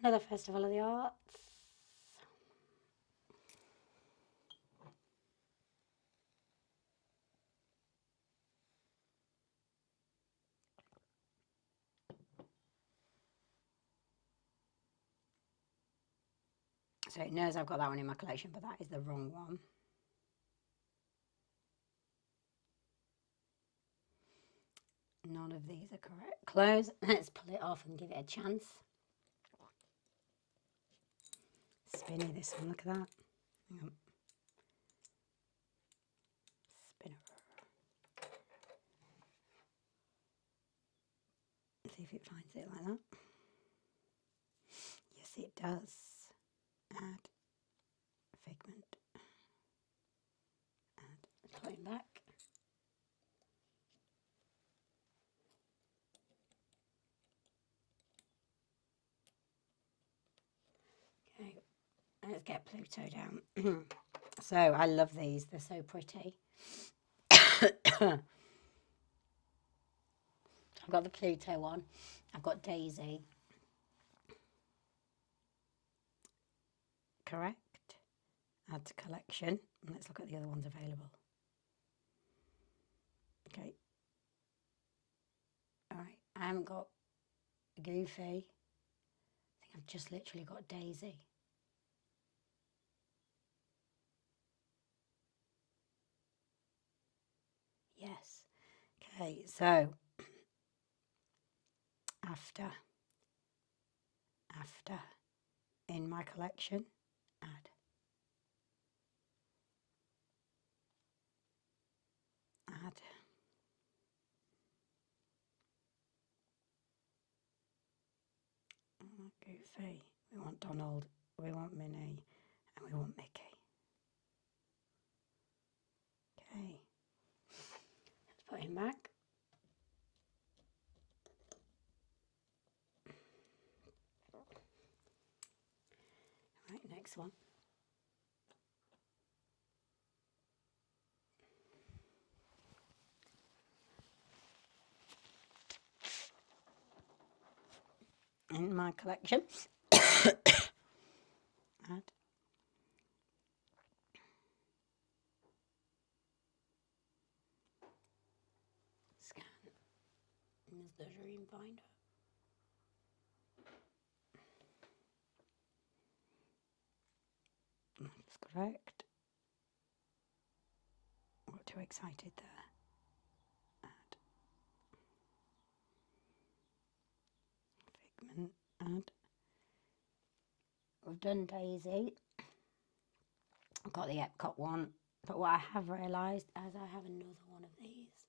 Another Festival of the Arts. So it knows I've got that one in my collection, but that is the wrong one. None of these are correct. Close. Let's pull it off and give it a chance. Spinny, this one. Look at that. Hang on. Spinner. See if it finds it like that. Yes, it does. Add figment. Add. Put it back. Okay, let's get Pluto down. So I love these, they're so pretty. I've got the Pluto one, I've got Daisy. Correct. Add to collection. And let's look at the other ones available. Okay. Alright, I haven't got Goofy. I think I've just literally got Daisy. Yes. Okay, so after in my collection, add. Goofy. We want Donald, we want Minnie, and we want Mickey. Okay. Let's put him back. Right, next one. In my collection. Add. Scan. And there's the dream binder. That's correct. Got too excited there. Add. Add. We've done Daisy. I've got the Epcot one. But what I have realised is I have another one of these.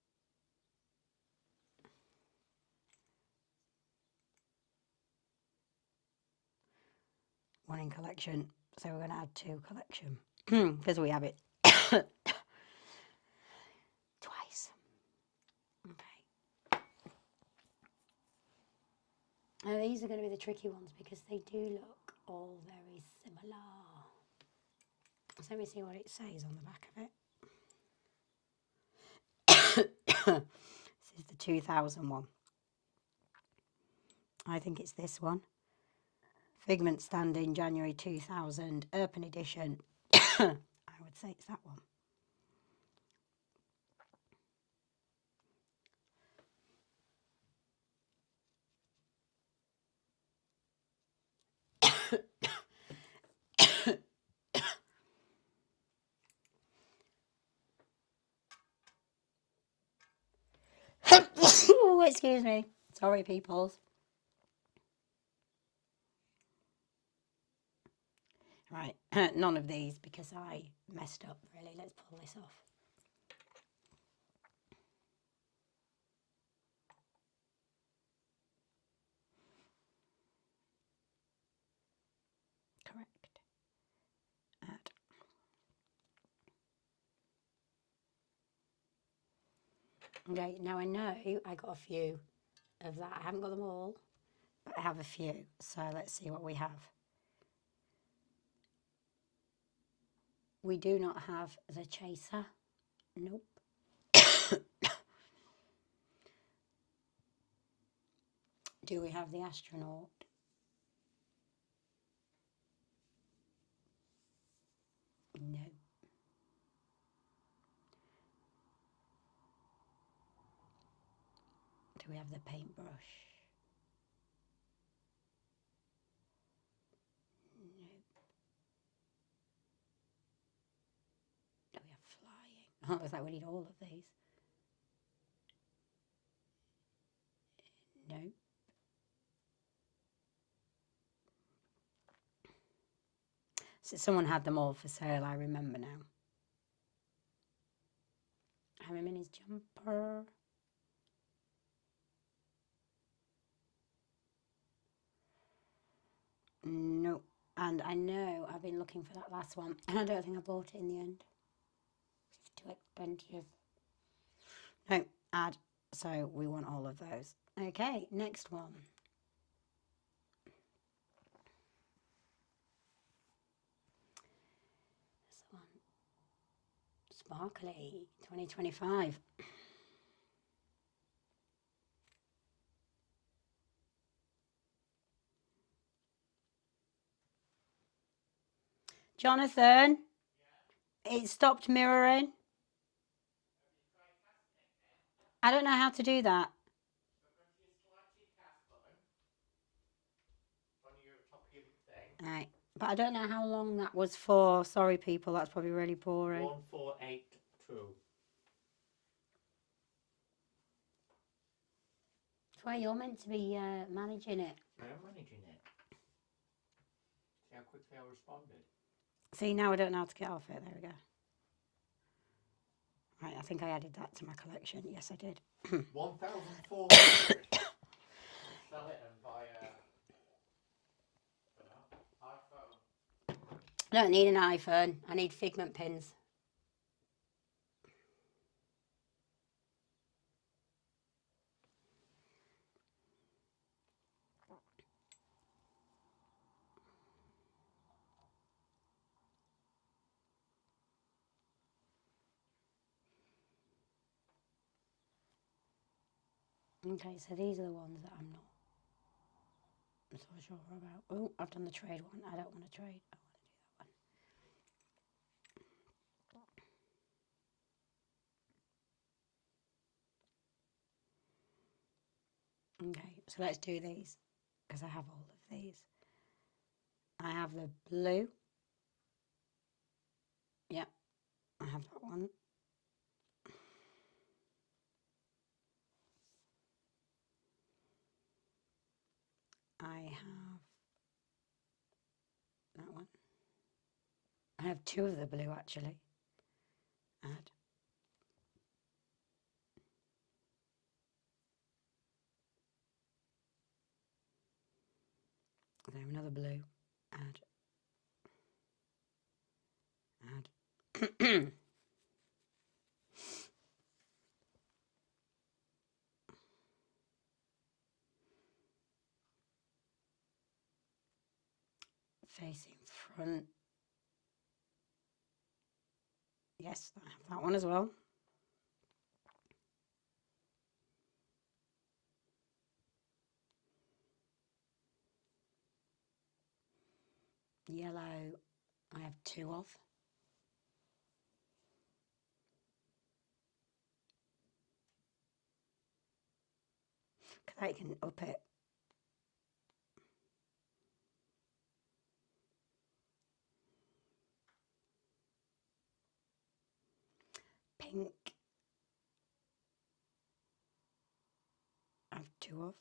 One in collection. So we're going to add 2 collection. Because we have it twice. Okay. Now these are going to be the tricky ones because they do look all very similar. So let me see what it says on the back of it. This is the 2001. I think it's this one. Figment standing January 2000, Urban Edition. I would say it's that one. Oh, excuse me. Sorry, peoples. Right, none of these because I messed up, really. Let's pull this off. Correct. Add. Okay, now I know I got a few of that. I haven't got them all, but I have a few. So let's see what we have. We do not have the chaser. Nope. Do we have the astronaut? No. Do we have the paintbrush? No. Do we have flying? Oh, it's like we need all of these. No. So someone had them all for sale, I remember now. Harry Minnie's jumper. No. And I know I've been looking for that last one, and I don't think I bought it in the end. It's too expensive. No, add. So we want all of those. Okay, next one. This one. Sparkly 2025. Jonathan, it stopped mirroring. I don't know how to do that. Right, but I don't know how long that was for. Sorry, people, that's probably really boring. 1482. That's why you're meant to be managing it. I am managing it. See how quickly I responded. See, now I don't know how to get off it. There we go. Right, I think I added that to my collection. Yes, I did. 1,400. Sell it and buy a iPhone. I don't need an iPhone. I need figment pins. Okay, so these are the ones that I'm not so sure about. Oh, I've done the trade one. I don't want to trade. I want to do that one. Okay, so let's do these because I have all of these. I have the blue. Yep, I have that one. I have have 2 of the blue actually. Add. There, another blue. Add. Add. Facing front. Yes, I have that one as well. Yellow, I have 2 of. Because I can up it. Pink, I have 2 of.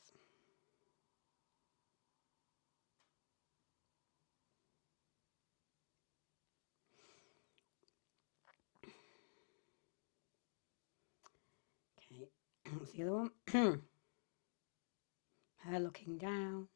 Okay, what's the other one? Her looking down.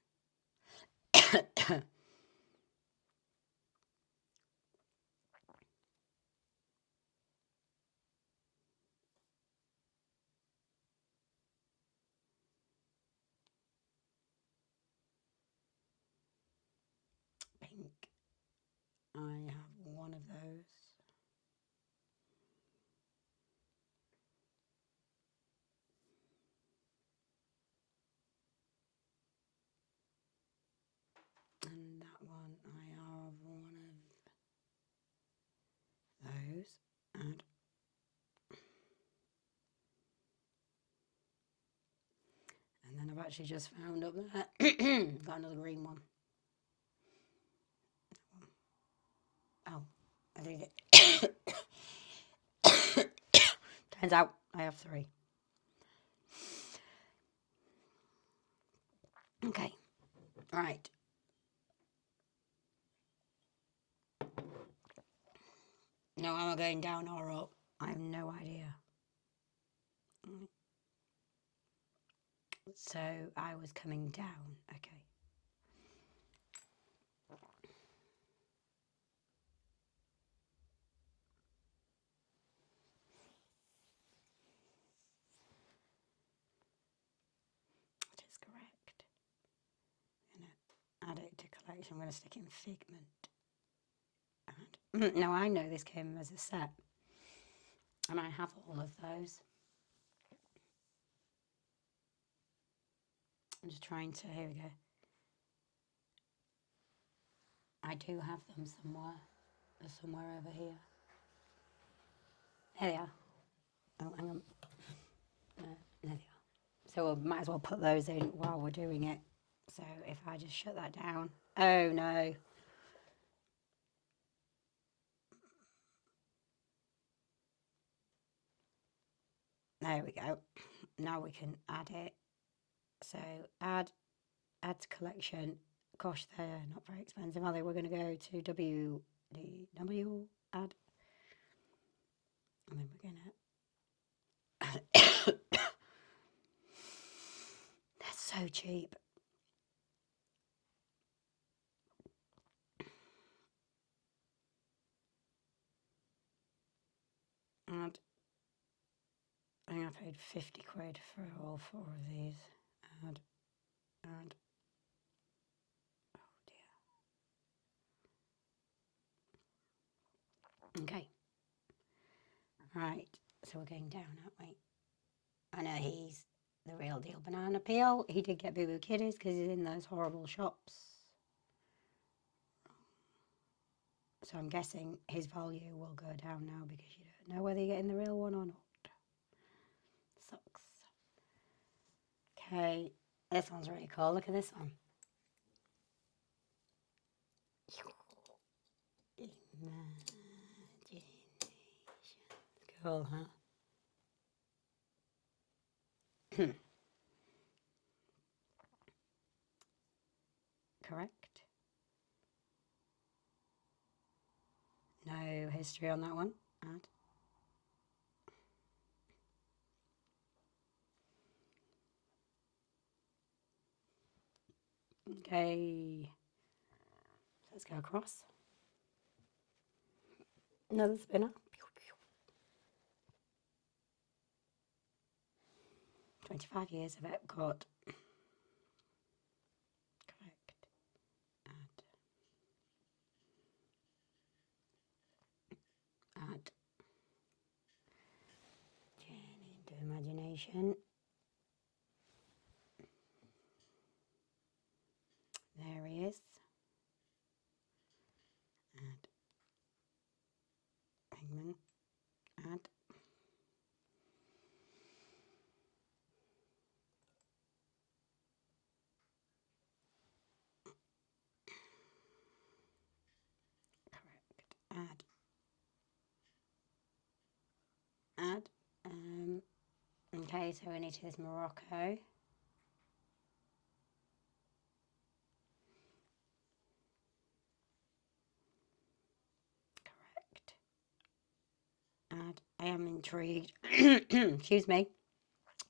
Pink, I have 1 of those. And that one, I have 1 of those. Add. And then I've actually just found up there, got another green one. Oh, I did it. Turns out I have 3. Okay, right. Now am I going down or up? I have no idea. So I was coming down, okay. That is correct. I'm going to add it to collection. I'm going to stick in figment. Add. Now I know this came as a set. And I have all of those. I'm just trying to, here we go. I do have them somewhere. They're somewhere over here. There they are. Oh, hang on. There they are. So we might as well put those in while we're doing it. So if I just shut that down. Oh no. There we go. Now we can add it. So add to collection. Gosh, they're not very expensive, are they? We're going to go to W, add. And then we're going to... That's so cheap. And I think I paid 50 quid for all 4 of these. Add. Oh dear. Okay. Right, so we're going down, aren't we? I know he's the real deal banana peel. He did get Boo Boo Kiddies because he's in those horrible shops. So I'm guessing his value will go down now because you don't know whether you're getting the real one or not. Sucks. Okay, this one's really cool. Look at this one. Imagination. Cool, huh? Correct? No, history on that one. Add. Okay, let's go across. Another spinner. 25 years of Epcot. Correct. Add. Journey into imagination. There he is. Add. Pigment. Add. Correct. Add. Add. Okay, so we need his Morocco. Correct. Add. I am intrigued. Excuse me.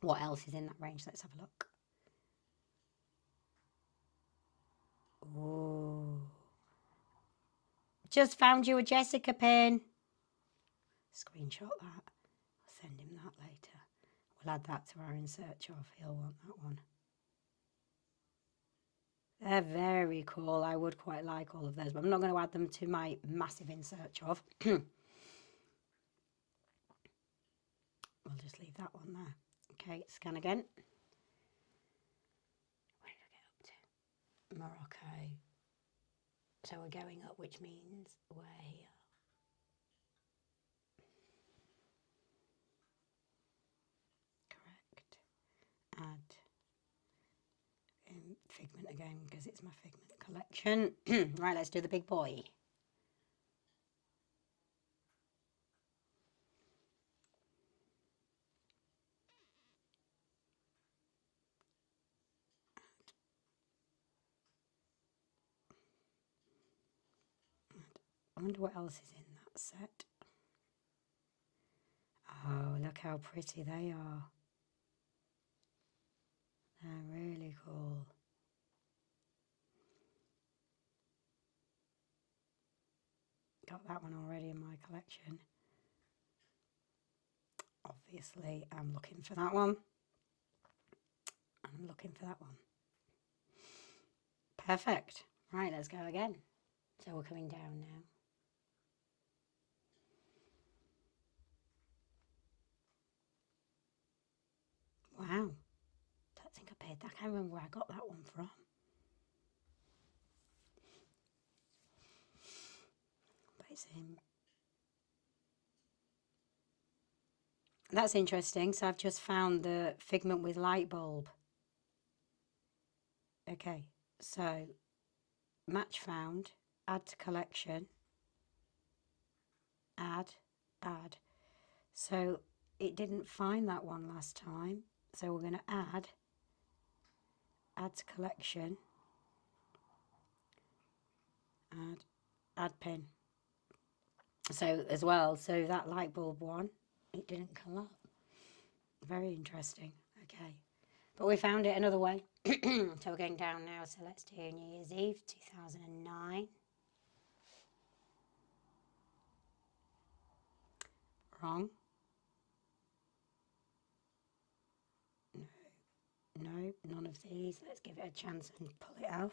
What else is in that range? Let's have a look. Oh. Just found you a Jessica pin. Screenshot that. I'll send him that later. We'll add that to our in search of. He'll want that one. They're very cool. I would quite like all of those, but I'm not going to add them to my massive in search of. We'll just leave that one there. Okay, scan again. Where did I get up to? Morocco. So we're going up, which means we're here. Correct. Add Figment again, because it's my Figment collection. Right, let's do the big boy. I wonder what else is in that set. Oh, look how pretty they are. They're really cool. Got that one already in my collection. Obviously, I'm looking for that one. I'm looking for that one. Perfect. Right, let's go again. So we're coming down now. Wow. Don't think I paid that. I can't remember where I got that one from. But it's him. That's interesting. So I've just found the Figment with light bulb. Okay, so match found, add to collection, add. So it didn't find that one last time. So we're going to add to collection, add pin. So as well, so that light bulb one, it didn't come up. Very interesting. Okay, but we found it another way. So we're going down now. So let's do New Year's Eve 2009. Wrong. No, none of these. Let's give it a chance and pull it off.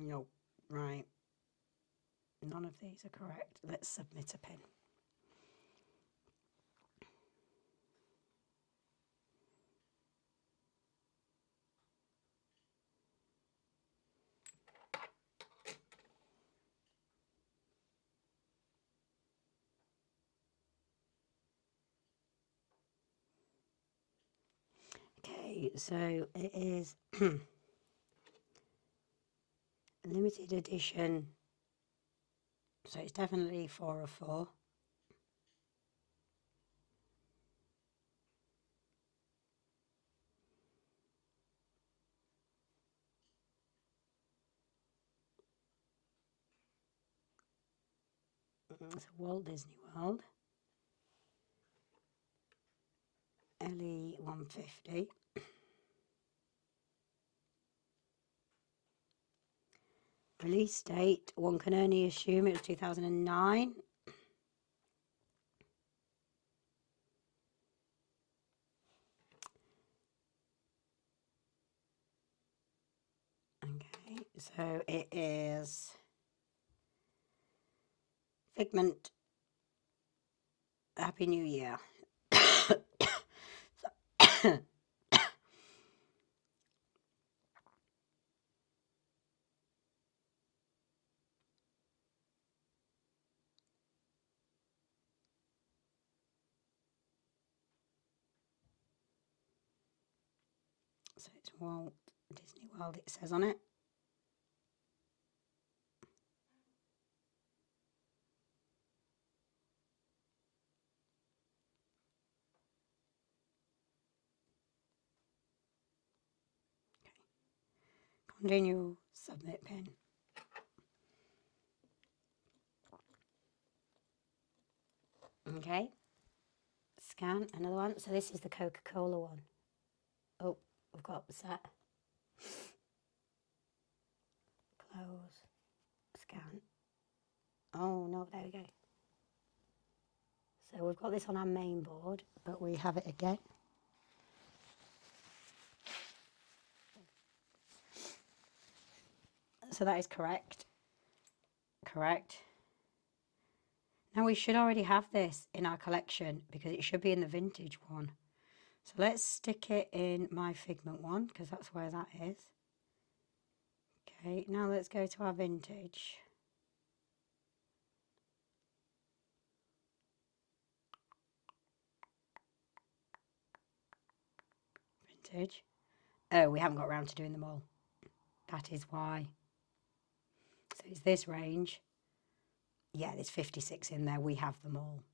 Nope. Right. None of these are correct. Let's submit a pin. Okay, so it is limited edition So it's definitely 4 of 4. It's a Walt Disney World. LE 150. Release date, one can only assume it was 2009. Okay, so it is Figment. Happy New Year. So it's Walt Disney World, it says on it. Continue, submit pin. Okay. Scan, another one. So this is the Coca-Cola one. Oh, we've got the set. Close. Scan. Oh, no, there we go. So we've got this on our main board, but we have it again. So that is correct. Correct. Now we should already have this in our collection because it should be in the vintage one. So let's stick it in my Figment one because that's where that is. Okay, now let's go to our vintage. Vintage. Oh, we haven't got around to doing them all. That is why. So it's this range. Yeah, there's 56 in there. We have them all.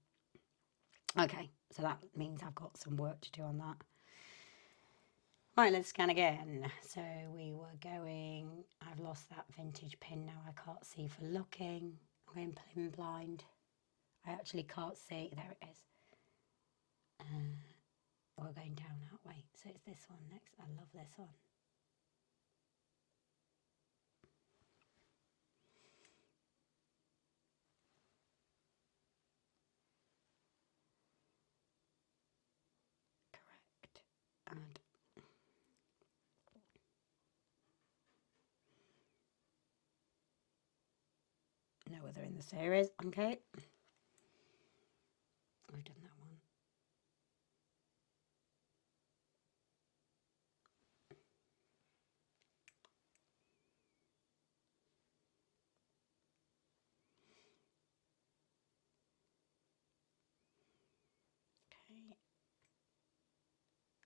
Okay, so that means I've got some work to do on that. Right, let's scan again. So we were going, I've lost that vintage pin now. I can't see for looking. I'm going pin blind. I actually can't see. There it is. We're going down that way. So it's this one next. I love this one. Correct. And no other in the series. Okay. We've done that one.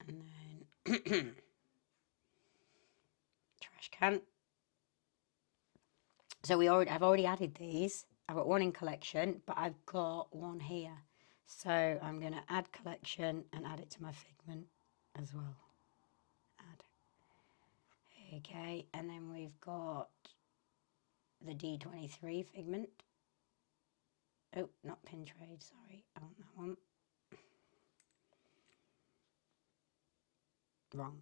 Okay. And then trash can. So I've already added these. I've got one in collection, but I've got one here. So I'm going to add collection and add it to my Figment as well. Add. Okay, and then we've got the D23 Figment. Oh, not pin trade, sorry. I want that one. Wrong.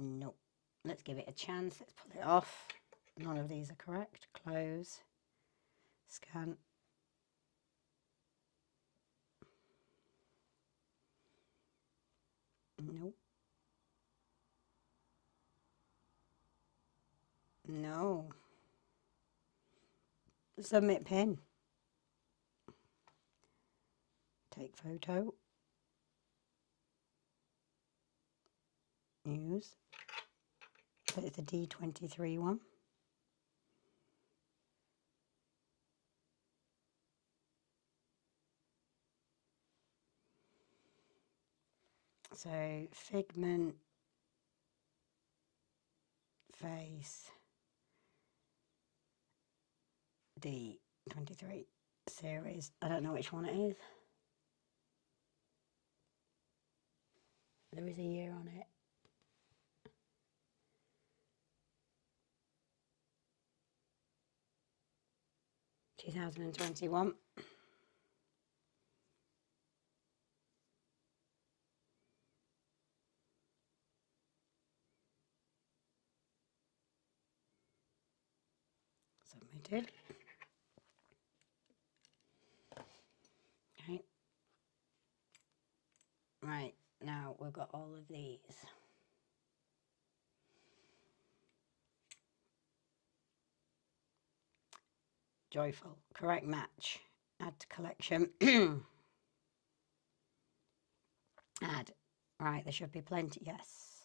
Nope. Let's give it a chance. Let's pull it off. None of these are correct. Close. Scan. Nope. No. Submit pin. Take photo. Use. So it's the D23 one. So Figment, face, the 23 series. I don't know which one it is. There is a year on it. (2021). Submitted. Okay. Right, now we've got all of these. Joyful, correct match. Add to collection. Add. Right, there should be plenty, yes.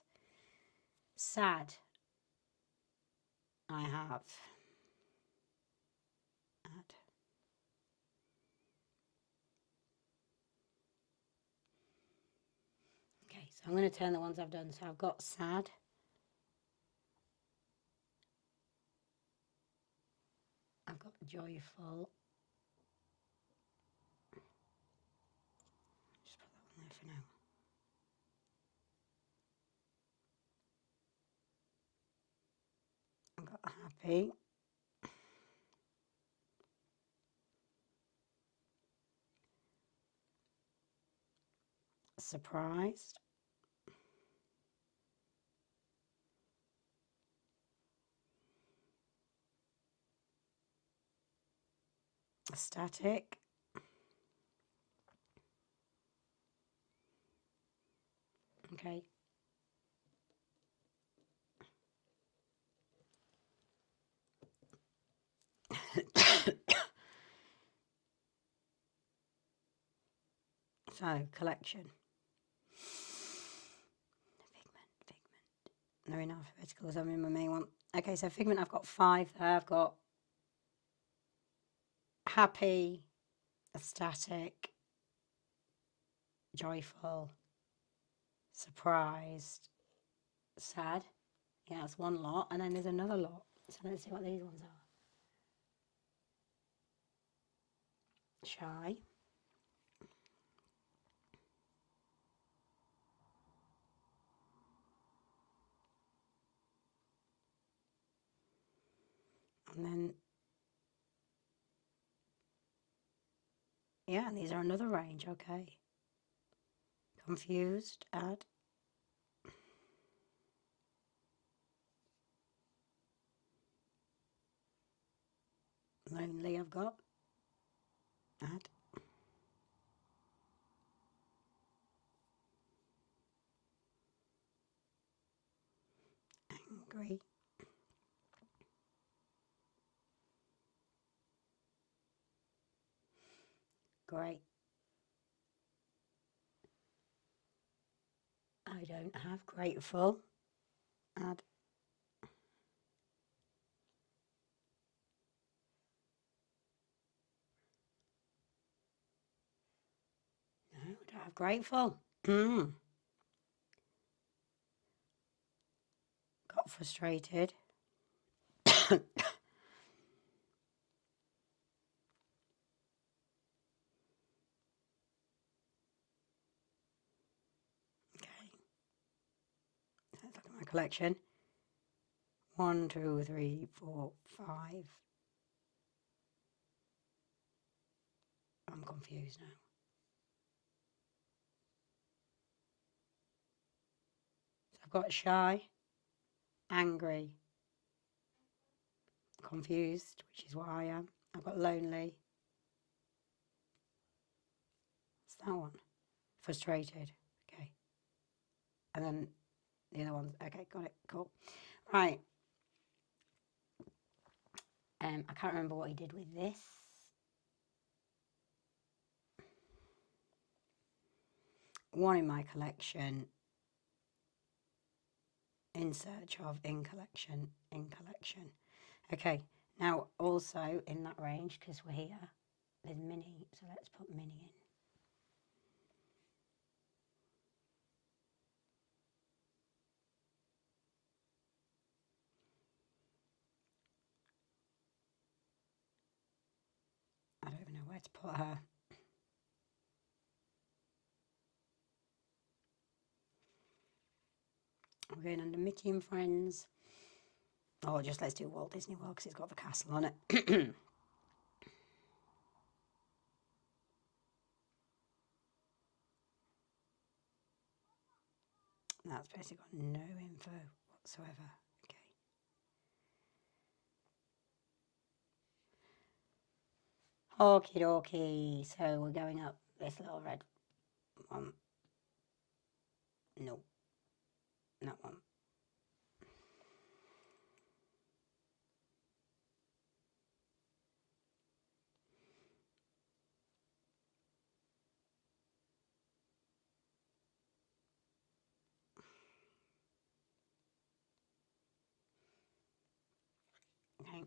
Sad. I have. Add. Okay, so I'm going to turn the ones I've done. So I've got sad. I've got joyful. Just put that one there for now. I've got happy. Surprised. Static. Okay. So, collection. Figment. They're in alphabetical because I'm in my main one. Okay, so figment, I've got 5 there. I've got happy, ecstatic, joyful, surprised, sad. Yeah, that's one lot. And then there's another lot. So let's see what these ones are. Shy. And then, yeah, and these are another range, okay. Confused, add. Lonely, I've got. Add. Angry. Great. I don't have grateful. Add. No, I don't have grateful. Got frustrated. Okay. Let's look at my collection. 1, 2, 3, 4, 5. I'm confused now. So I've got shy, angry, confused, which is what I am. I've got lonely. What's that one? Frustrated. Okay. And then the other ones. Okay, got it. Cool. Right. I can't remember what he did with this. One in my collection. In search of, in collection, in collection. Okay, now also in that range, because we're here, there's mini, so let's put mini in. where to put her. We're going under Mickey and Friends. Oh, just let's do Walt Disney World because it's got the castle on it. That's basically got no info whatsoever. Okay. Okie dokie. So we're going up this little red one. No. That one. Okay.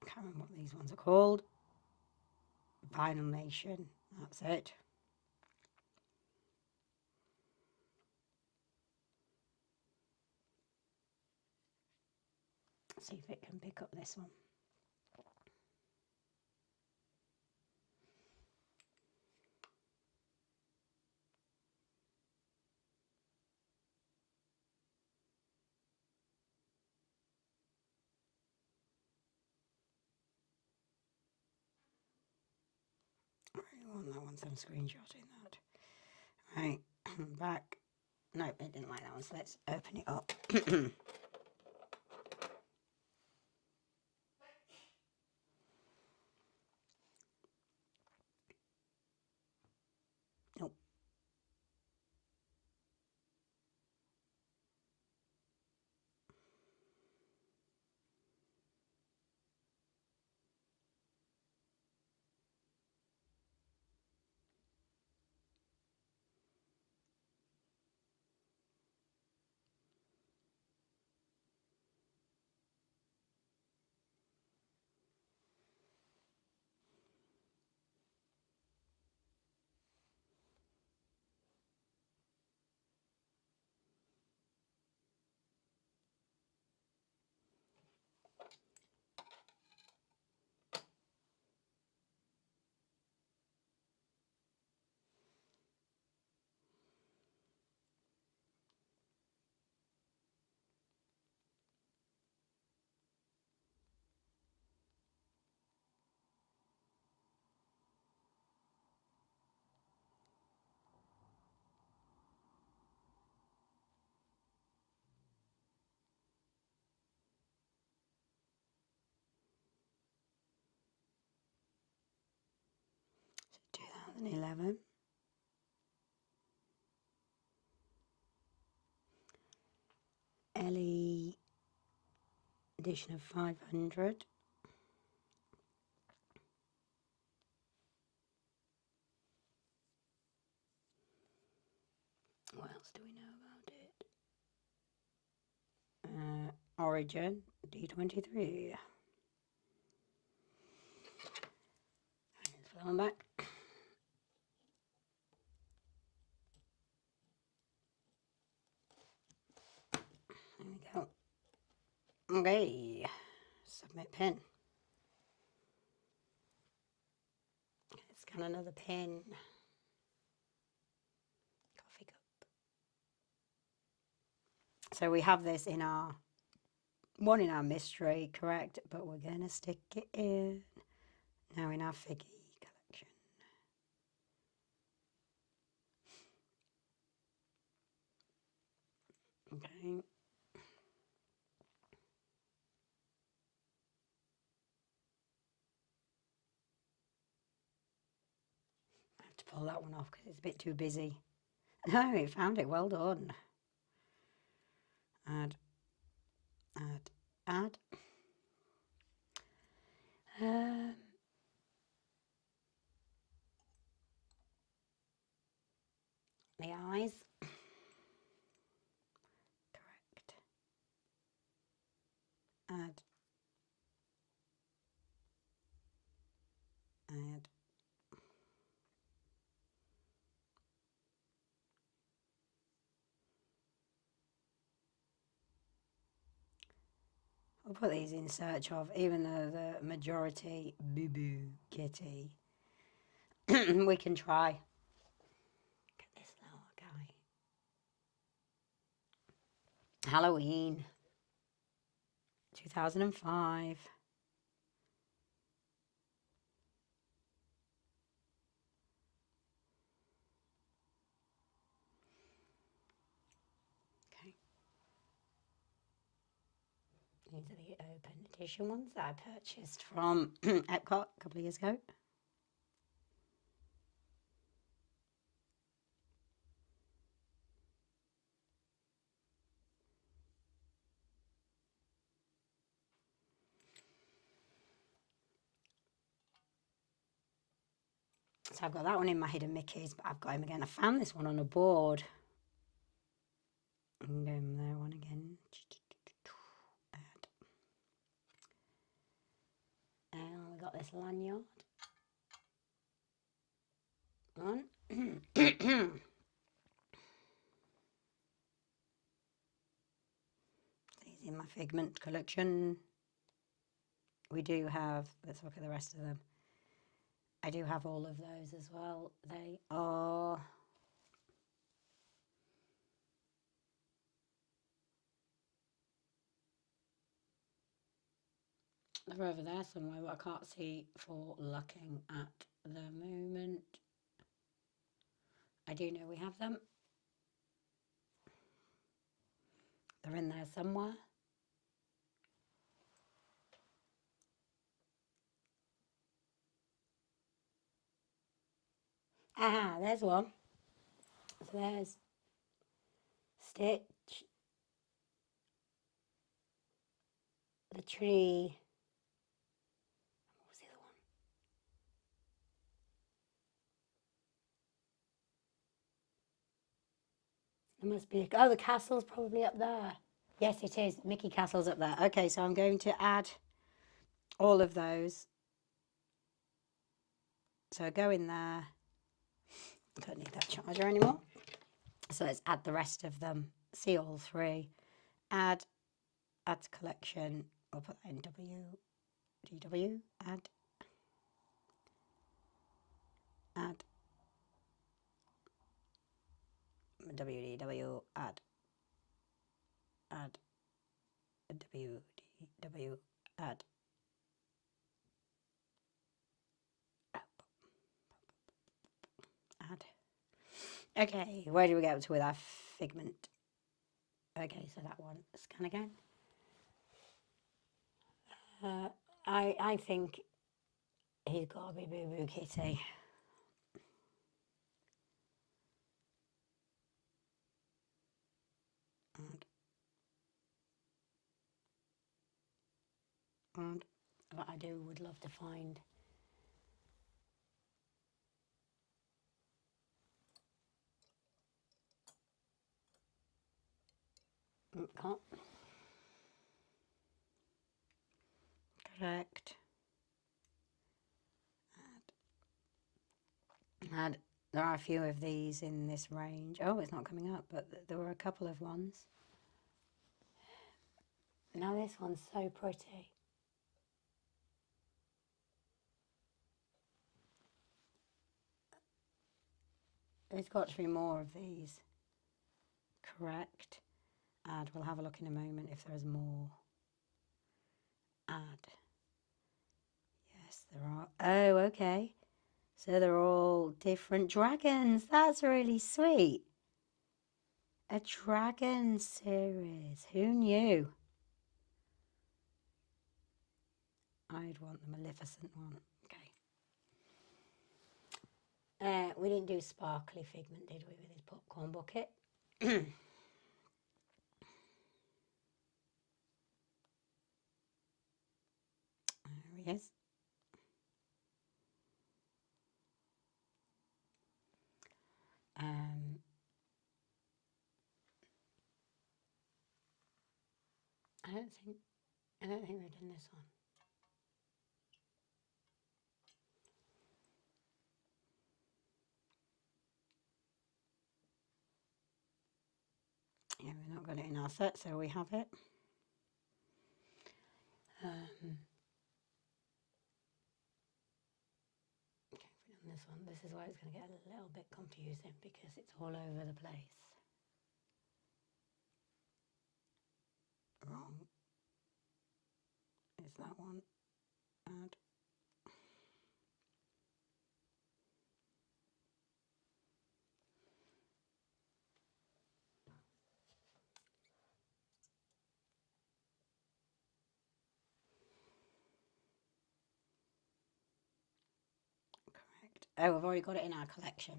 I can't remember what these ones are called. Vinyl Nation. That's it. See if it can pick up this one. I really want that one, so I'm screenshotting that. Right, back. No, it didn't like that one, so let's open it up. Nope. So 2011. Ellie edition of 500. What else do we know about it? Origin D23. Let's put on back. There we go. Okay, submit pin. Let's scan another pin. Coffee cup. So we have this in our one in our mystery, correct? But we're gonna stick it in now in our figgy collection. Okay. I have to pull that one off because it's a bit too busy. No, it found it. Well done. Add, add, add. The eyes. Correct. Add, add. We'll put these in search of, even though the majority boo-boo kitty. We can try. Look at this little guy. Halloween 2005. Okay. These are the open edition ones that I purchased from Epcot a couple of years ago. So I've got that one in my hidden Mickeys, but I've got him again. I found this one on a board. And there one again. Add. And we got this lanyard. One. These in my Figment collection. We do have, let's look at the rest of them. I do have all of those as well. They are they're over there somewhere, but I can't see for looking at the moment. I do know we have them. They're in there somewhere. Ah, there's one. So there's Stitch, the tree. What was the other one? There must be. Oh, the castle's probably up there. Yes, it is. Mickey Castle's up there. Okay, so I'm going to add all of those. So go in there. Don't need that charger anymore. So let's add the rest of them. See all three. Add to collection. I'll put that in DW. Add. WDW. Add. WDW. Add. Add. Okay, where do we go to with our Figment? Okay, so that one. Scan again. I think he's got to be Boo Boo Kitty. And what I would love to find. Can't. Correct. Add. There are a few of these in this range. Oh, it's not coming up, but there were a couple of ones. Now this one's so pretty. There's got to be more of these. Correct. Add. We'll have a look in a moment if there's more. Add. Yes, there are. Oh, okay. So they're all different dragons. That's really sweet. A dragon series. Who knew? I'd want the Maleficent one. Okay. We didn't do sparkly Figment, did we, with his popcorn bucket? There he is. I don't think we've done this one. Yeah, we've not got it in our set, so we have it. Okay, on this one, this is where it's going to get a little bit confusing because it's all over the place. Wrong. Is that one? Add. Correct. Oh, we've already got it in our collection.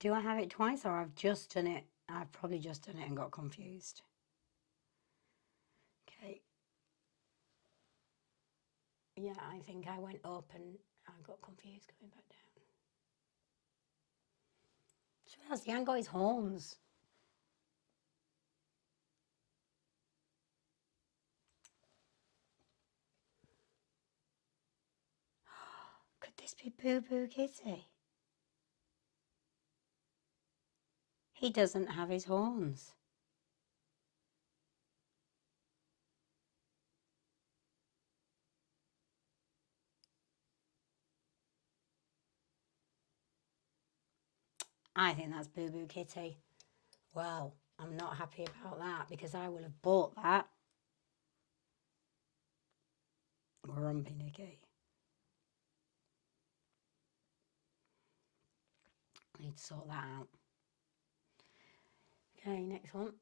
Do I have it twice or I've just done it? I've probably just done it and got confused. Okay. Yeah, I think I went up and I got confused going back down. So else, he ain't got his horns. Could this be Boo Boo Kitty? He doesn't have his horns. I think that's Boo Boo Kitty. Well, I'm not happy about that because I will have bought that. Grumpy Nicky. I need to sort that out. Okay, next one.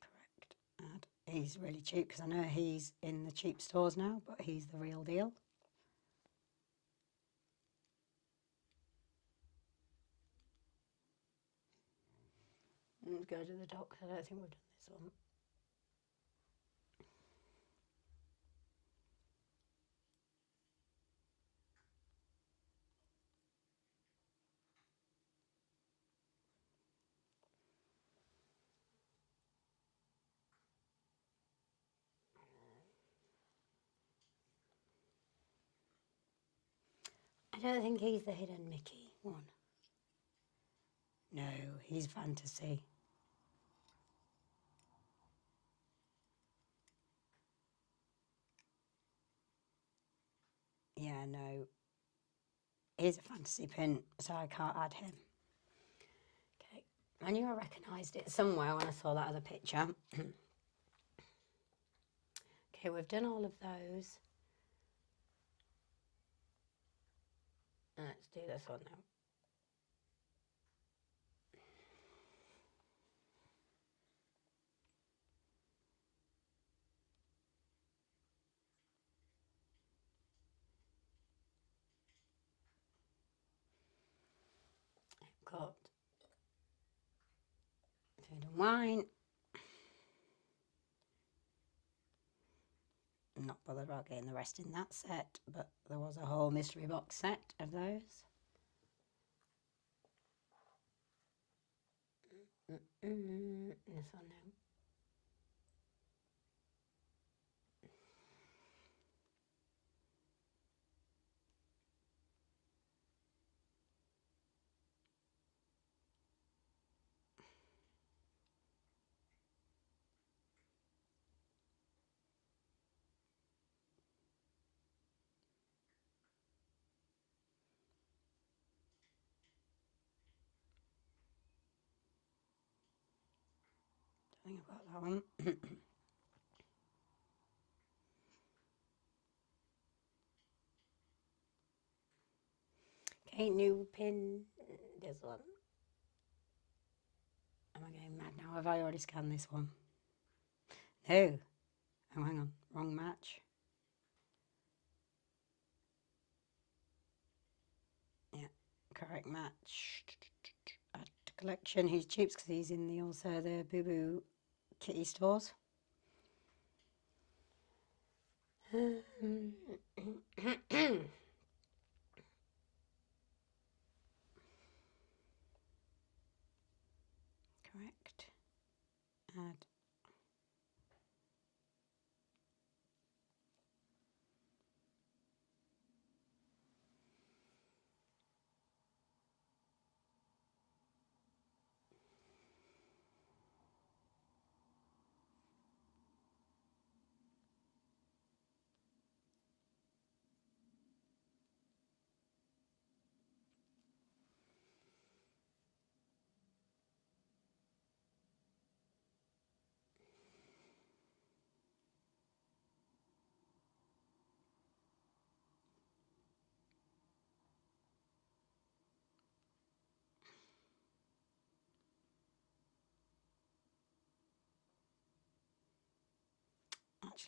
Correct. Add. He's really cheap because I know he's in the cheap stores now, but he's the real deal. Let's go to the top because I don't think we've done this one. I don't think he's the hidden Mickey one. No, he's fantasy. Yeah, no. He's a fantasy pin, so I can't add him. Okay, I knew I recognised it somewhere when I saw that other picture. Okay, we've done all of those. Let's do this one now. I've got food and wine. I'm not bothered about getting the rest in that set, but there was a whole mystery box set of those. This one now. I think I've got that one. Okay, new pin. This one. Am I getting mad now? Have I already scanned this one? No. Oh, hang on. Wrong match. Yeah, correct match. Add to collection. He's cheap because he's in the also the Boo Boo Kitty stores. Correct. Add.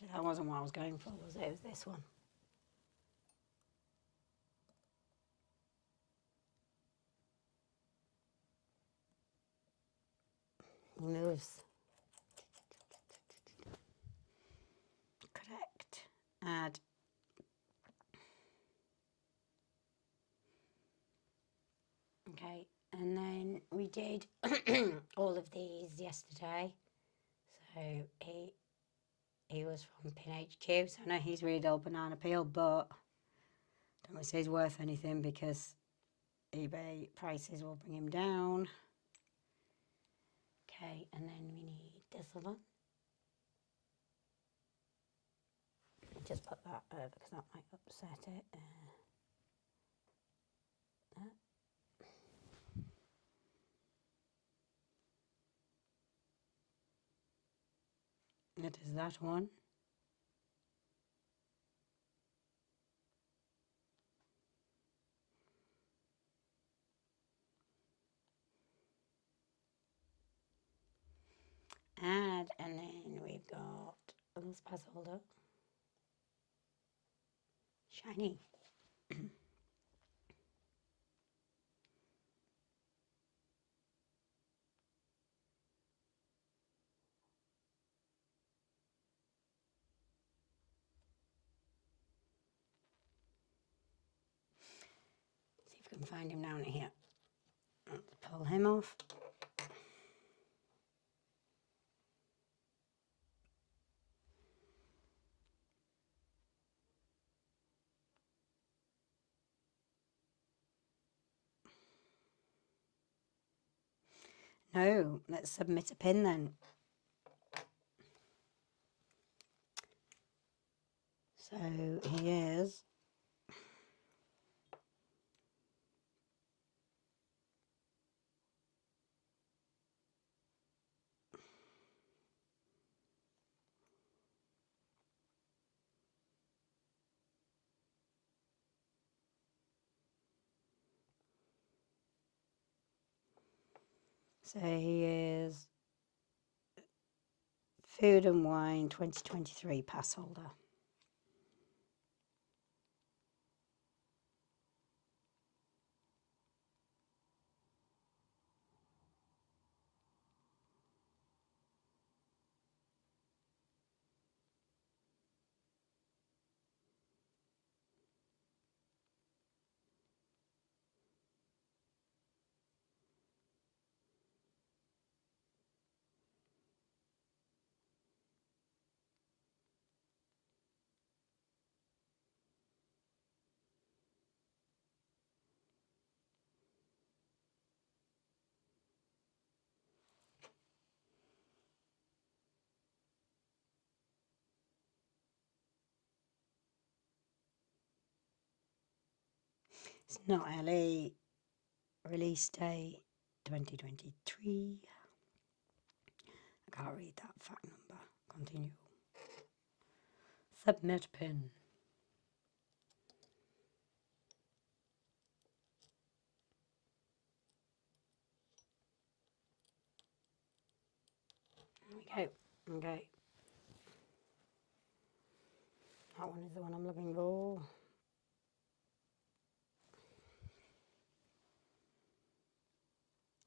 Actually, that wasn't what I was going for, was it? It was this one. Moves. Correct. Add. Okay, and then we did all of these yesterday. So he was from Pin HQ, so I know he's really old banana peel, but don't want to say he's worth anything because eBay prices will bring him down. Okay, and then we need this one. Just put that over because that might upset it. That. It is that one. Add, and then we've got this pass holder. Shiny. See if we can find him down here. Let's pull him off. No, let's submit a pin then. So he is Food and Wine 2023 pass holder. It's not LE. Release date 2023. I can't read that fact number. Continue. Submit pin. There we go. Okay. That one is the one I'm looking for.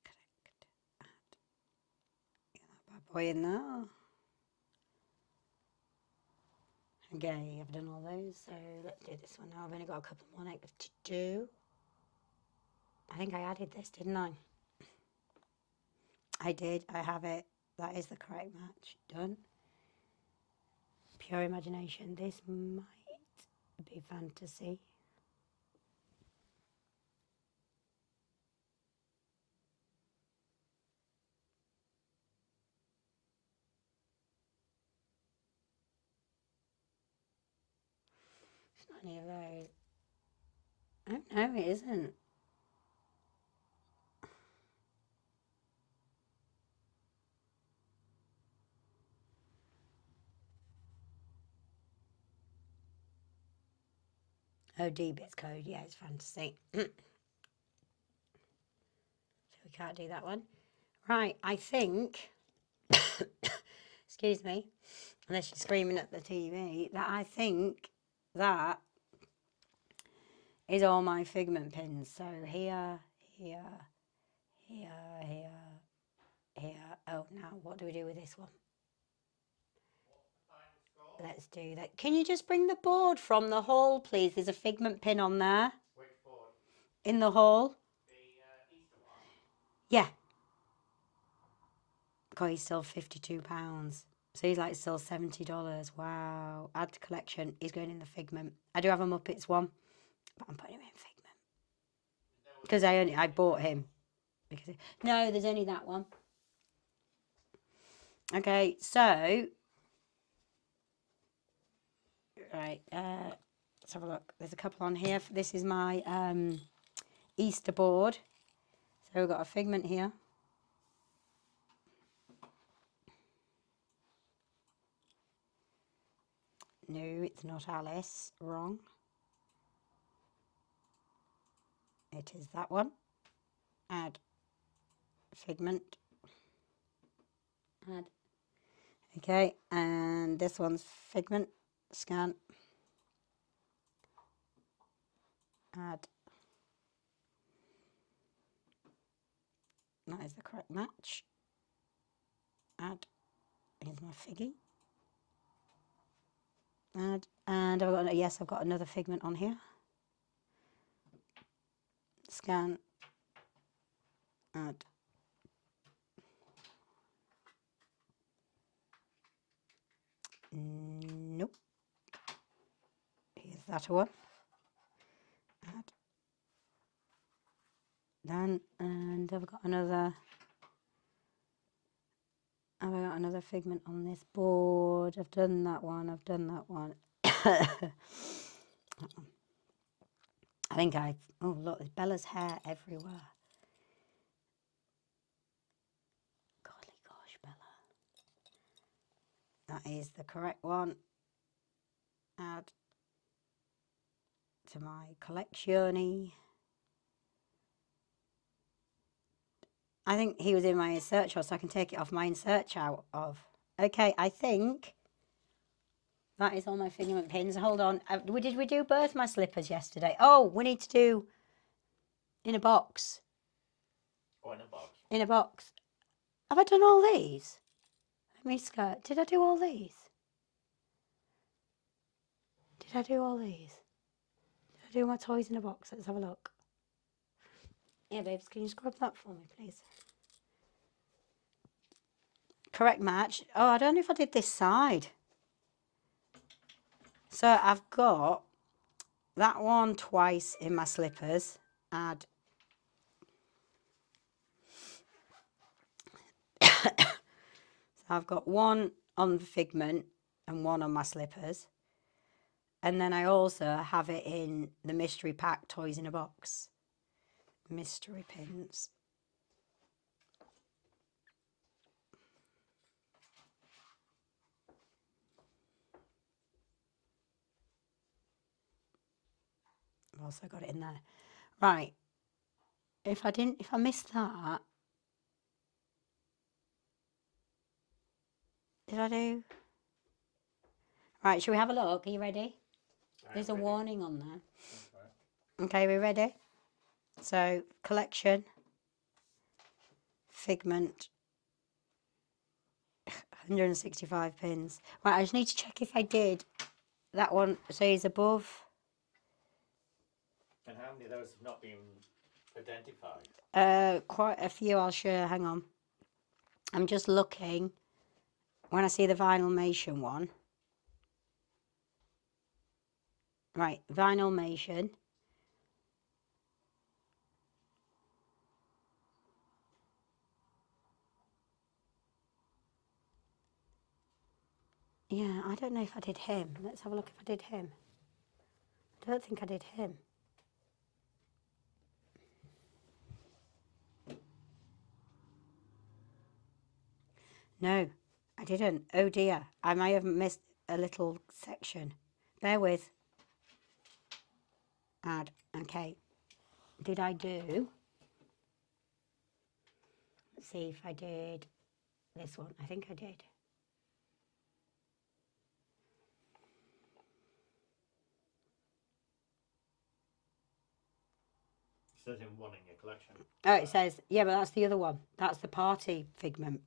Correct. Add. Get that bad boy in there. Okay, I've done all those, so let's do this one now. I've only got a couple more left to do. I think I added this, didn't I? I did. I have it. That is the correct match. Done. Pure imagination. This might be fantasy. It's not any of those. Oh, no, it isn't. Oh, D-bits code. Yeah, it's fantasy. So we can't do that one. Right, I think, excuse me, unless you're screaming at the TV, that I think that is all my figment pins. So here, here, here, here, here. Oh, now what do we do with this one? Let's do that. Can you just bring the board from the hall, please? There's a figment pin on there. Which board? In the hall. The Easter one? Yeah. God, he's still £52. So he's like still $70. Wow. Add to collection. He's going in the figment. I do have a Muppets one, but I'm putting him in figment. Because I bought him. No, there's only that one. Okay, so right, let's have a look. There's a couple on here. This is my Easter board. So we've got a figment here. No, it's not Alice. Wrong. It is that one. Add figment. Add. Okay, and this one's figment. Scan. Add. That is the correct match. Add. Here's my figgy. Add. And I've got another figment on here. Scan. Add. Nope. Here's that one. Add. Done. And I've got another figment on this board. I've done that one. I think oh look, there's Bella's hair everywhere. Golly gosh, Bella. That is the correct one. Add to my collection. I think he was in my insert shot, so I can take it off my insert out of. Okay, I think that is all my figment pins. Hold on. Did we do both my slippers yesterday? Oh, we need to do in a box. Oh, in a box. In a box. Have I done all these? Let me skirt. Did I do all these? Did I do all these? Did I do my toys in a box? Let's have a look. Yeah, babes, can you scrub that for me, please? Correct match. Oh, I don't know if I did this side. So I've got that one twice in my slippers. Add. So I've got one on the figment and one on my slippers. And then I also have it in the mystery pack toys in a box. Mystery pins. I've also got it in there. Right. If I missed that, did I do? Right, shall we have a look? Are you ready? There's a warning on there. Okay, we ready? So, collection, figment, 165 pins. Right, I just need to check if I did that one. So he's above. And how many of those have not been identified? Quite a few, I'll show. Hang on. I'm just looking. When I see the Vinylmation one. Right, Vinylmation. Yeah, I don't know if I did him. Let's have a look if I did him. I don't think I did him. No, I didn't. Oh dear, I may have missed a little section. Bear with. Add. Okay. Did I do? Let's see if I did this one. I think I did. says in one in your collection. Oh, it says, yeah, but that's the other one. That's the party figment.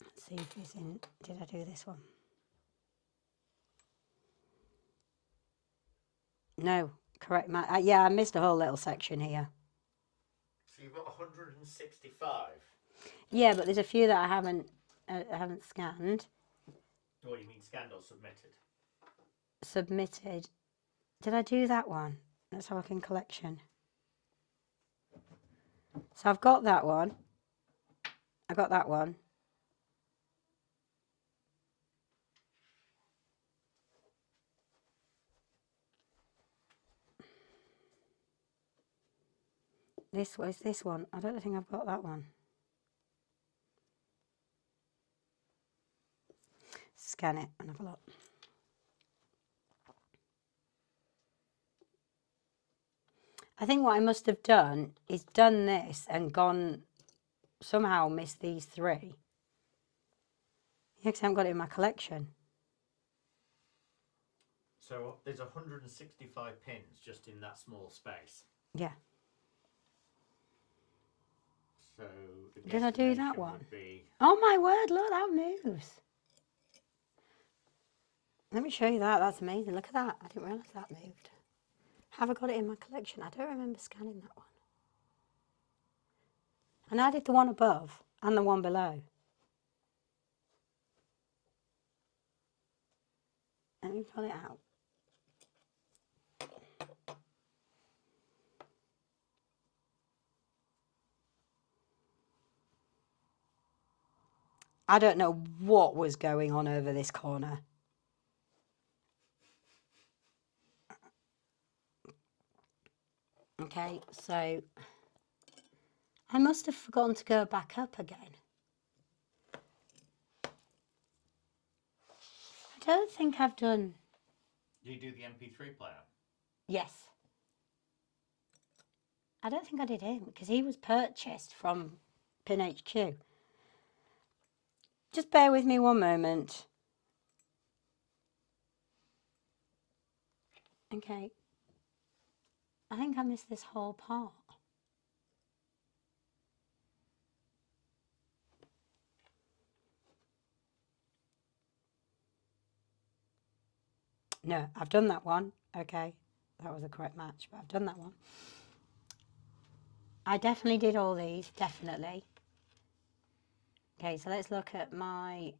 Let's see if it's in. Did I do this one? No, correct. Yeah, I missed a whole little section here. So you've got 165. Yeah, but there's a few that I haven't scanned. What do you mean, scanned or submitted? Submitted. Did I do that one? Let's have a look in collection. So I've got that one. I got that one. This was this one. I don't think I've got that one. Scan it and have a look. I think what I must have done is done this and gone, somehow missed these three. Yeah, because I haven't got it in my collection. So there's 165 pins just in that small space. Yeah. So the Did I do that one? would be... Oh my word, look, that moves. Let me show you that. That's amazing. Look at that. I didn't realise that moved. Have I got it in my collection? I don't remember scanning that one. And I did the one above and the one below. Let me pull it out. I don't know what was going on over this corner. Okay, so I must have forgotten to go back up again. I don't think I've done... Do you do the MP3 player? Yes. I don't think I did him because he was purchased from Pin HQ. Just bear with me one moment. Okay. I think I missed this whole part. No, I've done that one. Okay, that was a correct match, but I've done that one. I definitely did all these, definitely. Okay, so let's look at my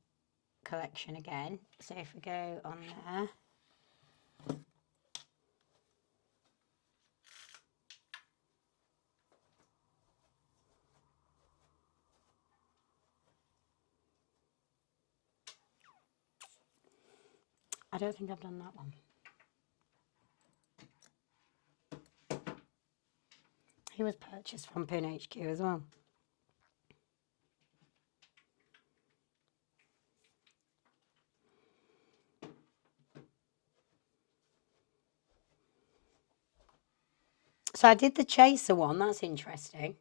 collection again. So if we go on there. I don't think I've done that one. He was purchased from Pin HQ as well. So I did the chaser one. That's interesting.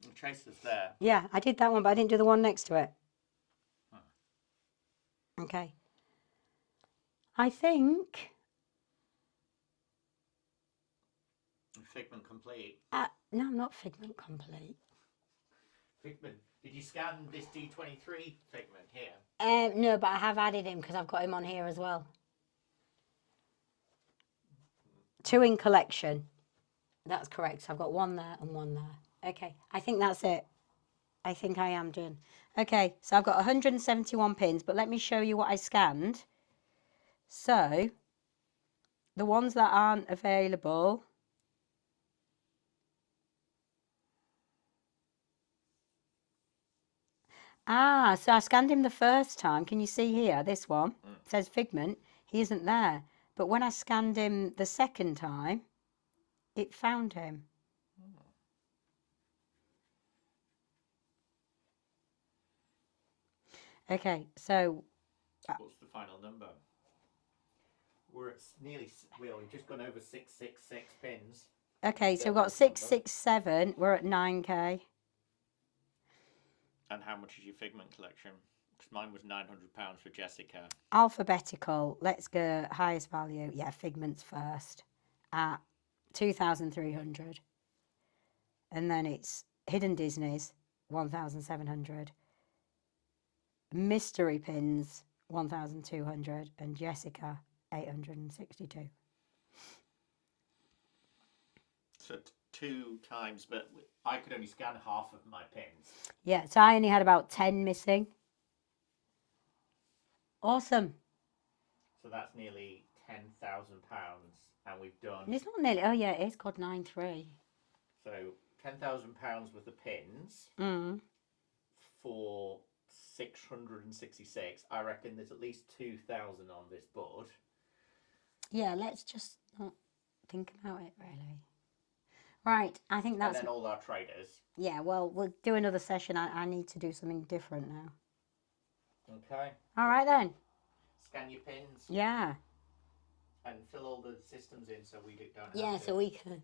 The chaser's there. Yeah, I did that one, but I didn't do the one next to it. Okay. I think... Figment complete. No, I'm not Figment complete. Figment. Did you scan this D23 Figment here? No, but I have added him because I've got him on here as well. 2 in collection. That's correct. So I've got 1 there and 1 there. Okay, I think that's it. I think I am done. Okay, so I've got 171 pins, but let me show you what I scanned. So, the ones that aren't available... Ah, so I scanned him the first time. Can you see here? This one it says Figment. He isn't there. But when I scanned him the second time, it found him. Okay, so... What's the final number? We're at nearly... Well, we've just gone over 666 pins. Okay, so we've got 667. We're at 9k. And how much is your Figment collection? because mine was £900 for Jessica. Alphabetical. Let's go highest value. Yeah, Figments first at 2,300. And then it's Hidden Disneys, 1,700. Mystery Pins, 1,200. And Jessica, 862. So 2 times, but I could only scan half of my pins. Yeah, so I only had about 10 missing. Awesome. So that's nearly £10,000, and we've done. It's not nearly. Oh, yeah, it is called 9-3. So £10,000 worth of pins for 666. I reckon there's at least 2,000 on this board. Yeah, let's just not think about it really. Right, I think that's. And then all our traders. Yeah, well, we'll do another session. I need to do something different now. Okay. All right then. Scan your pins. Yeah. And fill all the systems in so we don't have Yeah, to. so we can.